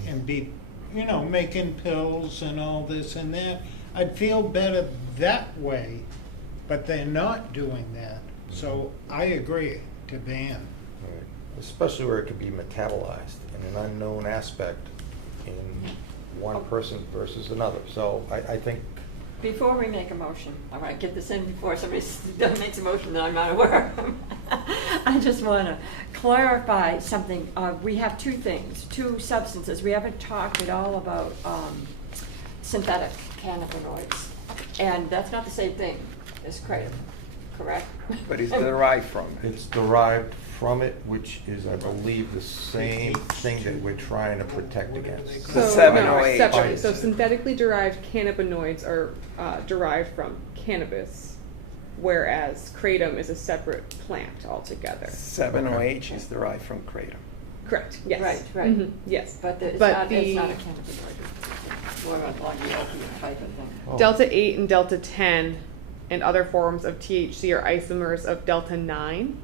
and be, you know, making pills and all this and that? I'd feel better that way, but they're not doing that. So I agree to ban. Right. Especially where it could be metabolized in an unknown aspect in one person versus another. So I think. Before we make a motion, I want to get this in before somebody makes a motion that I'm not aware of. I just want to clarify something. We have two substances. We haven't talked at all about synthetic cannabinoids, and that's not the same thing as kratom, correct? But it's derived from it. It's derived from it, which is, I believe, the same thing that we're trying to protect against. So, 708. No, separate. So synthetically derived cannabinoids are derived from cannabis, whereas kratom is a separate plant altogether. 7-OH is derived from kratom. Correct. Yes. Right. Mm-hmm. Yes. But it's not a cannabinoid. More like the opiate type of thing. Oh. Delta 8 and Delta 10 and other forms of THC are isomers of Delta 9.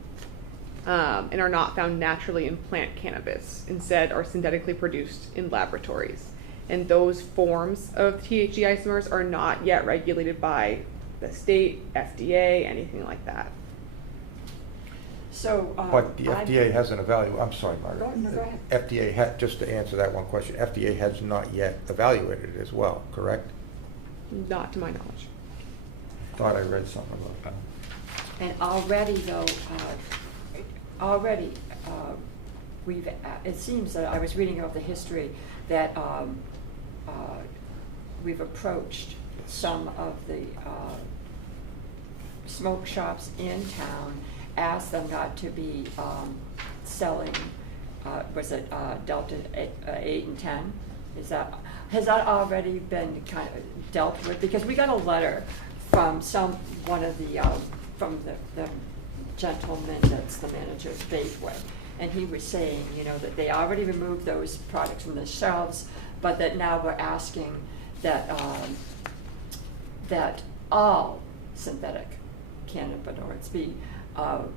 And are not found naturally in plant cannabis, instead are synthetically produced in laboratories. And those forms of THC isomers are not yet regulated by the state, FDA, anything like that. So, But the FDA hasn't evaluated, I'm sorry, Margaret. Go ahead. FDA, just to answer that one question, FDA has not yet evaluated it as well, correct? Not to my knowledge. Thought I read something about that. And already, though, we've, it seems that I was reading about the history that we've approached some of the smoke shops in town, asked them not to be selling, was it Delta 8 and 10? Has that already been kind of dealt with? Because we got a letter from one of the, from the gentleman that's the manager of Faithway, and he was saying, you know, that they already removed those products from the shelves, but that now we're asking that that all synthetic cannabinoids be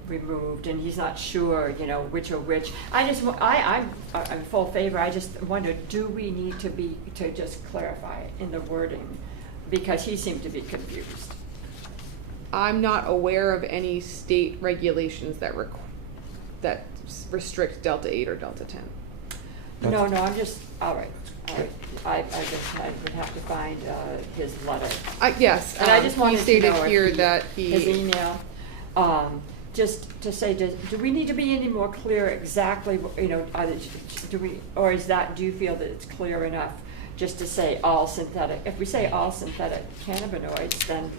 removed, and he's not sure, you know, which are which. I'm in full favor. I just wonder, do we need to just clarify it in the wording, because he seemed to be confused. I'm not aware of any state regulations that restrict Delta 8 or Delta 10. No, I'm just, all right. I would have to find his letter. Yes, And I just wanted he stated to know here if that his email, just to say, do we need to be any more clear exactly, you know, do you feel that it's clear enough just to say all synthetic? If we say all synthetic cannabinoids, then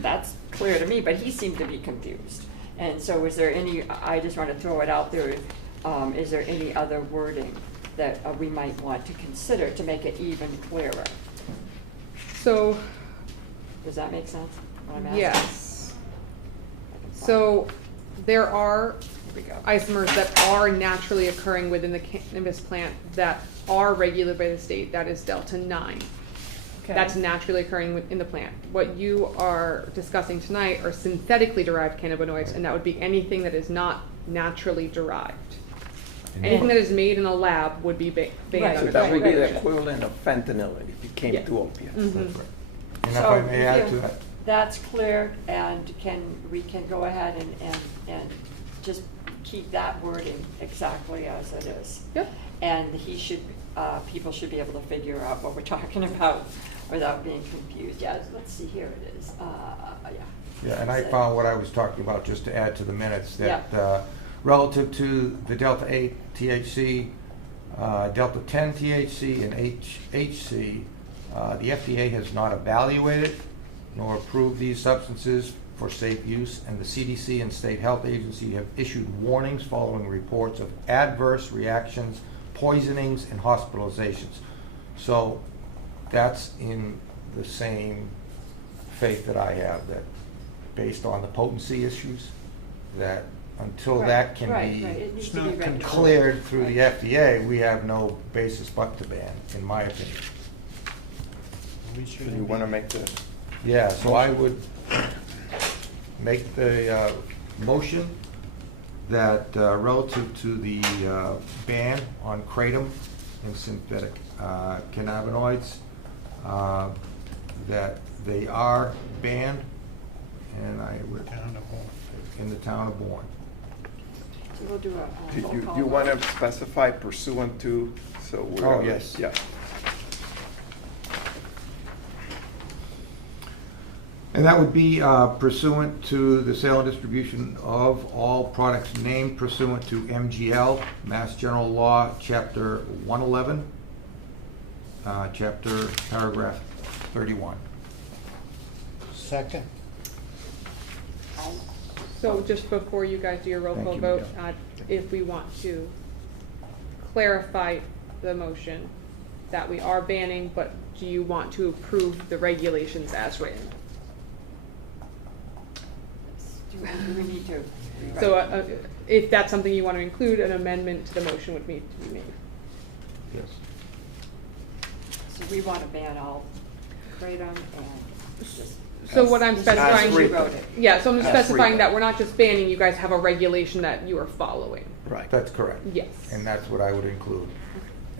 that's clear to me, but he seemed to be confused. And so is there any, I just want to throw it out there, is there any other wording that we might want to consider to make it even clearer? So, does that make sense, what I'm asking? Yes. So there are isomers that are naturally occurring within the cannabis plant that are regulated by the state. That is Delta 9. Okay. That's naturally occurring in the plant. What you are discussing tonight are synthetically derived cannabinoids, and that would be anything that is not naturally derived. Anything that is made in a lab would be banned Right, under So that would be the regulation. equivalent of fentanyl if it came Yeah. to opiates. Mhm. And if So I may add if to that, that's clear, and we can go ahead and just keep that wording exactly as it is. Yep. And people should be able to figure out what we're talking about without being confused. Yeah, let's see, here it is, yeah. yeah, and I found what I was talking about, just to add to the minutes, that Yeah. relative to the Delta 8 THC, Delta 10 THC, and HC, the FDA has not evaluated nor approved these substances for safe use, and the CDC and state health agency have issued warnings following reports of adverse reactions, poisonings, and hospitalizations. So that's in the same faith that I have, that based on the potency issues, that until that can Right, be it needs It's to not be regulated. cleared through the Right. FDA, we have no basis but to ban, in my opinion. We So shouldn't you be- want to make the, Yeah, so I would make the motion that relative to the ban on kratom and synthetic cannabinoids, that they are banned, and I would, Town of Bourne. in the town of Bourne. So we'll do a do roll you, call you want vote. to specify pursuant to, so we're. Oh, yes. Yeah. And that would be pursuant to the sale and distribution of all products named pursuant to MGL, Mass General Law, Chapter 111, Chapter Paragraph 31. Second. So just before you guys do your roll Thank call you, vote, Miguel. if we want to clarify the motion that we are banning, but do you want to approve the regulations as written? Do we need to? So if that's something you want to include, an amendment to the motion would need to be made. Yes. So we want to ban all kratom and just. So what I'm specifying, As you wrote it. yeah, so I'm As specifying written. that we're not just banning, you guys have a regulation that you are following. Right. That's correct. Yes. And that's what I would include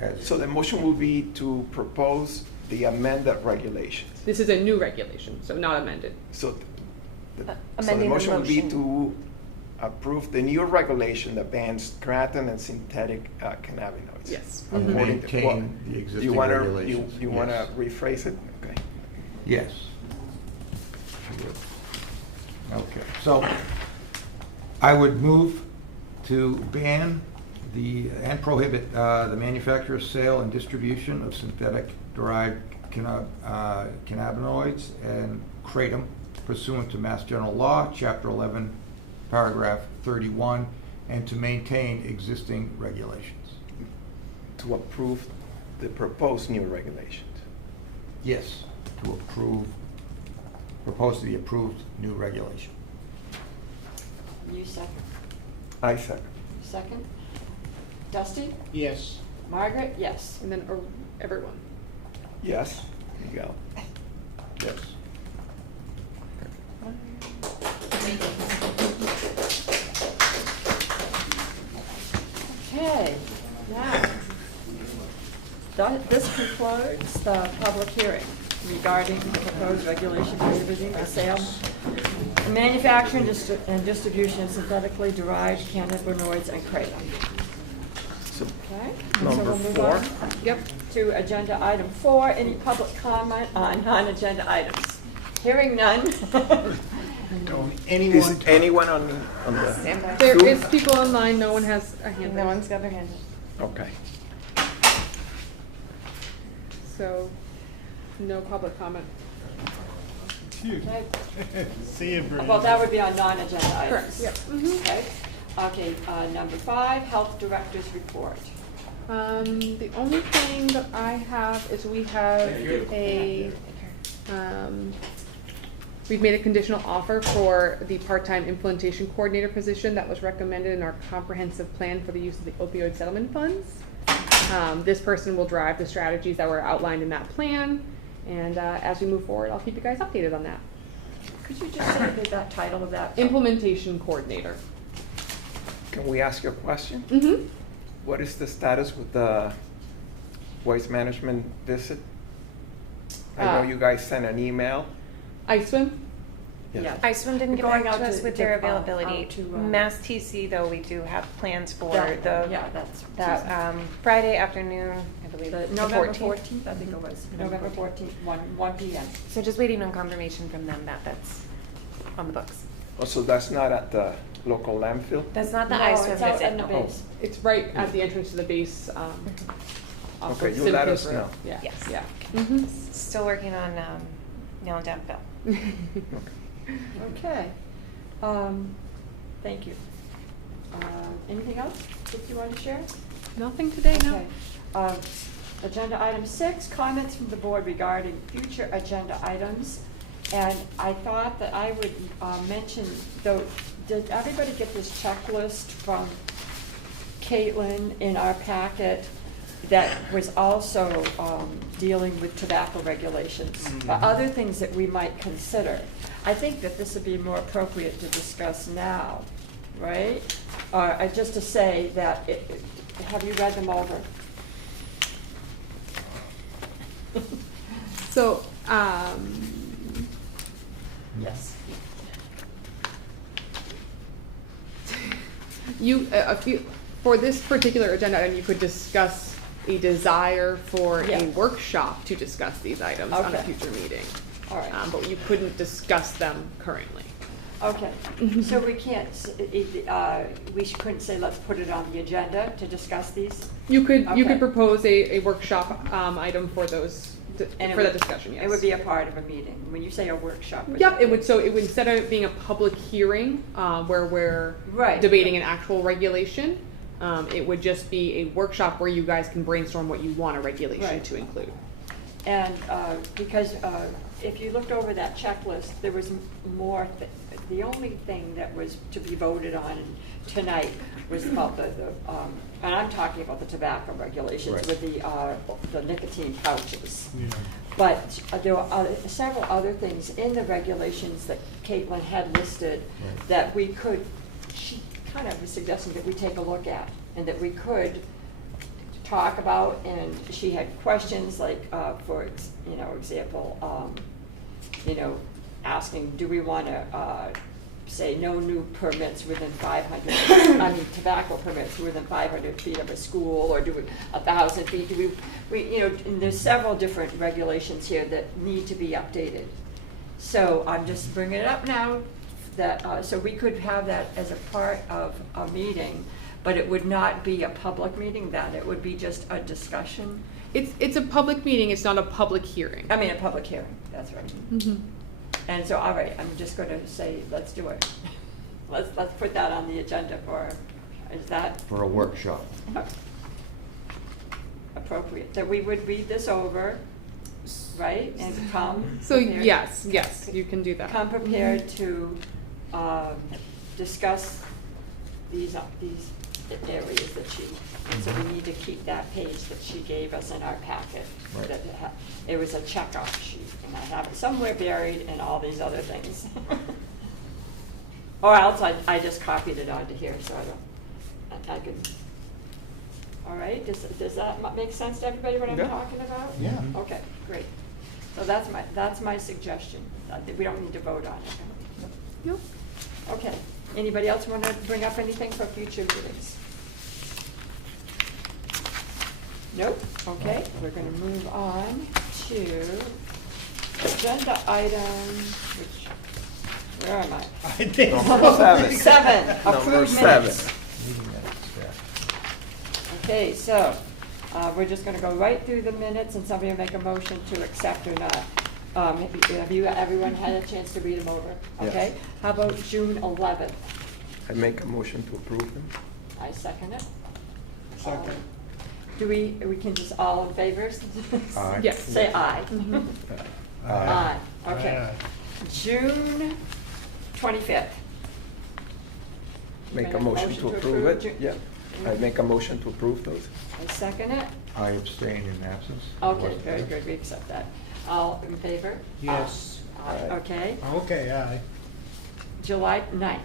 as. So the motion will be to propose the amended regulations. This is a new regulation, so not amended. So, so the Amending the motion will be motion. to approve the new regulation that bans kratom and synthetic cannabinoids. Yes. And According to maintain what- the Do existing you want to, regulations. you want to Yes. rephrase it? Okay. Yes. Okay, so I would move to ban and prohibit the manufacture, sale, and distribution of synthetic derived cannabinoids and kratom pursuant to Mass General Law, Chapter 11, Paragraph 31, and to maintain existing regulations. To approve the proposed new regulations. Yes, to propose the approved new regulation. You second. I second. Second. Dusty? Yes. Margaret? Yes. And then everyone. Yes. Miguel. Yes. Okay, now, this concludes the public hearing regarding the proposed regulation prohibiting the sale, the manufacture and distribution of synthetically derived cannabinoids and kratom. So, Okay? Number So we'll move 4. on. Yep, to agenda item 4, any public comment on non-agenda items? Hearing none. Don't Is anyone talk. anyone on the? Stand by. There Zoom? is people online, no one has a hand No raised. one's got their hand up. Okay. So, no public comment. Phew. Okay. See you, Bruce. Well, that would be on non-agenda items. Correct, yep. Mhm. Okay, okay, number 5, Health Director's Report. The only thing that I have is we have we've made a conditional offer for the part-time implementation coordinator position that was recommended in our comprehensive plan for the use of the opioid settlement funds. This person will drive the strategies that were outlined in that plan, and as we move forward, I'll keep you guys updated on that. Could you just say that title of that? Implementation coordinator. Can we ask you a question? Mm-hmm. what is the status with the waste management visit? I know you guys sent an email. ISWIM? Yeah. ISWIM didn't get Going back out to us to- with to, their out availability. to, Mass TC, though, we do have plans for That- the, yeah, that's that Friday afternoon, I believe, The the November 14th. 14th, I think it was, November 14th, 1 PM. So just waiting on confirmation from them that that's on the books. Oh, so that's not at the local landfill? That's not the No, ISWIM it's out visit. in the base. It's right at the entrance to the base. Off Okay, of you'll let us Simcoe Road. know. Yeah. Yes. Yeah. Still working on nailing down Phil. Okay. Thank you. Anything else that you want to share? Nothing today, no. Okay. Agenda item 6, comments from the board regarding future agenda items. And I thought that I would mention, though, did everybody get this checklist from Caitlin in our packet that was also dealing with tobacco regulations, but other things that we might consider? I think that this would be more appropriate to discuss now, right? Or just to say that, have you read them over? So, Yes. a few, for this particular agenda item, you could discuss a desire for Yeah. a workshop to discuss these items on a Okay. future meeting. All right. But you couldn't discuss them currently. Okay, so we can't, couldn't say, let's put it on the agenda to discuss these? You could Okay. propose a workshop item for those, And it for that would- discussion, yes. It would be a part of a meeting, when you say a workshop. Yep, it would, instead of it being a public hearing, where we're Right. debating an actual regulation, it would just be a workshop where you guys can brainstorm what you want a regulation Right. to include. And because if you looked over that checklist, there was more, the only thing that was to be voted on tonight was about and I'm talking about the tobacco regulations Right. with the nicotine pouches. But there were several other things in the regulations that Caitlin had listed that we could, she kind of was suggesting that we take a look at and that we could talk about, and she had questions like, for example, asking, do we want to say no new permits within 500, tobacco permits within 500 feet of a school, or do we 1,000 feet? Do we and there's several different regulations here that need to be updated. So I'm just bringing it up now that, so we could have that as a part of a meeting, but it would not be a public meeting then, it would be just a discussion. It's a public meeting, it's not a public hearing. I mean, a public hearing, that's right. Mm-hmm. And so, all right, I'm just gonna say, let's do it. Let's put that on the agenda is that For a workshop. appropriate? That we would read this over, right, and come So prepared- yes, you can do that. Come prepared to discuss these areas that so we need to keep that page that she gave us in our packet. Right. That it was a checkoff sheet, and I have it somewhere buried in all these other things. Or else I just copied it onto here, so I could. All right, does that make sense to everybody what I'm Yeah. talking about? Yeah. Okay, great. So that's my suggestion. We don't need to vote on it. Nope. Okay. Anybody else want to bring up anything for future meetings? Nope. Okay, we're going to move on to agenda item, where am I? I think. Number 7. 7, Number approved 7. minutes. Okay, so we're just going to go right through the minutes, and somebody will make a motion to accept or not. Everyone had a chance to read them over? Yes. Okay. How about June 11th? I make a motion to approve them. I second it. Second. Do we can just all in favor? Aye. Yes. Say aye. Aye. Okay. Aye. June 25th. Make a motion to approve it. Yeah. I make a motion to approve those. I second it. I abstain in absence. Okay, very good, we accept that. All in favor? Yes. Aye. Okay. Okay, aye. July 9th.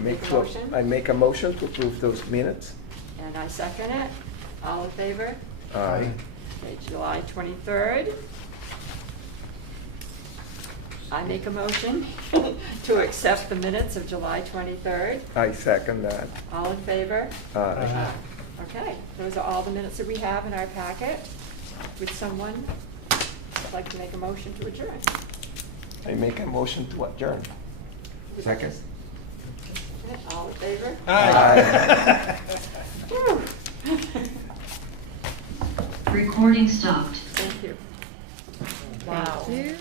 Make a motion? I make a motion to approve those minutes. And I second it. All in favor? Aye. Okay, July 23rd. I make a motion to accept the minutes of July 23rd. I second that. All in favor? Aye. Okay, those are all the minutes that we have in our packet. Would someone like to make a motion to adjourn? I make a motion to adjourn. Second? All in favor? Aye. Whew. Recording stopped. Thank you. Wow. Thank you.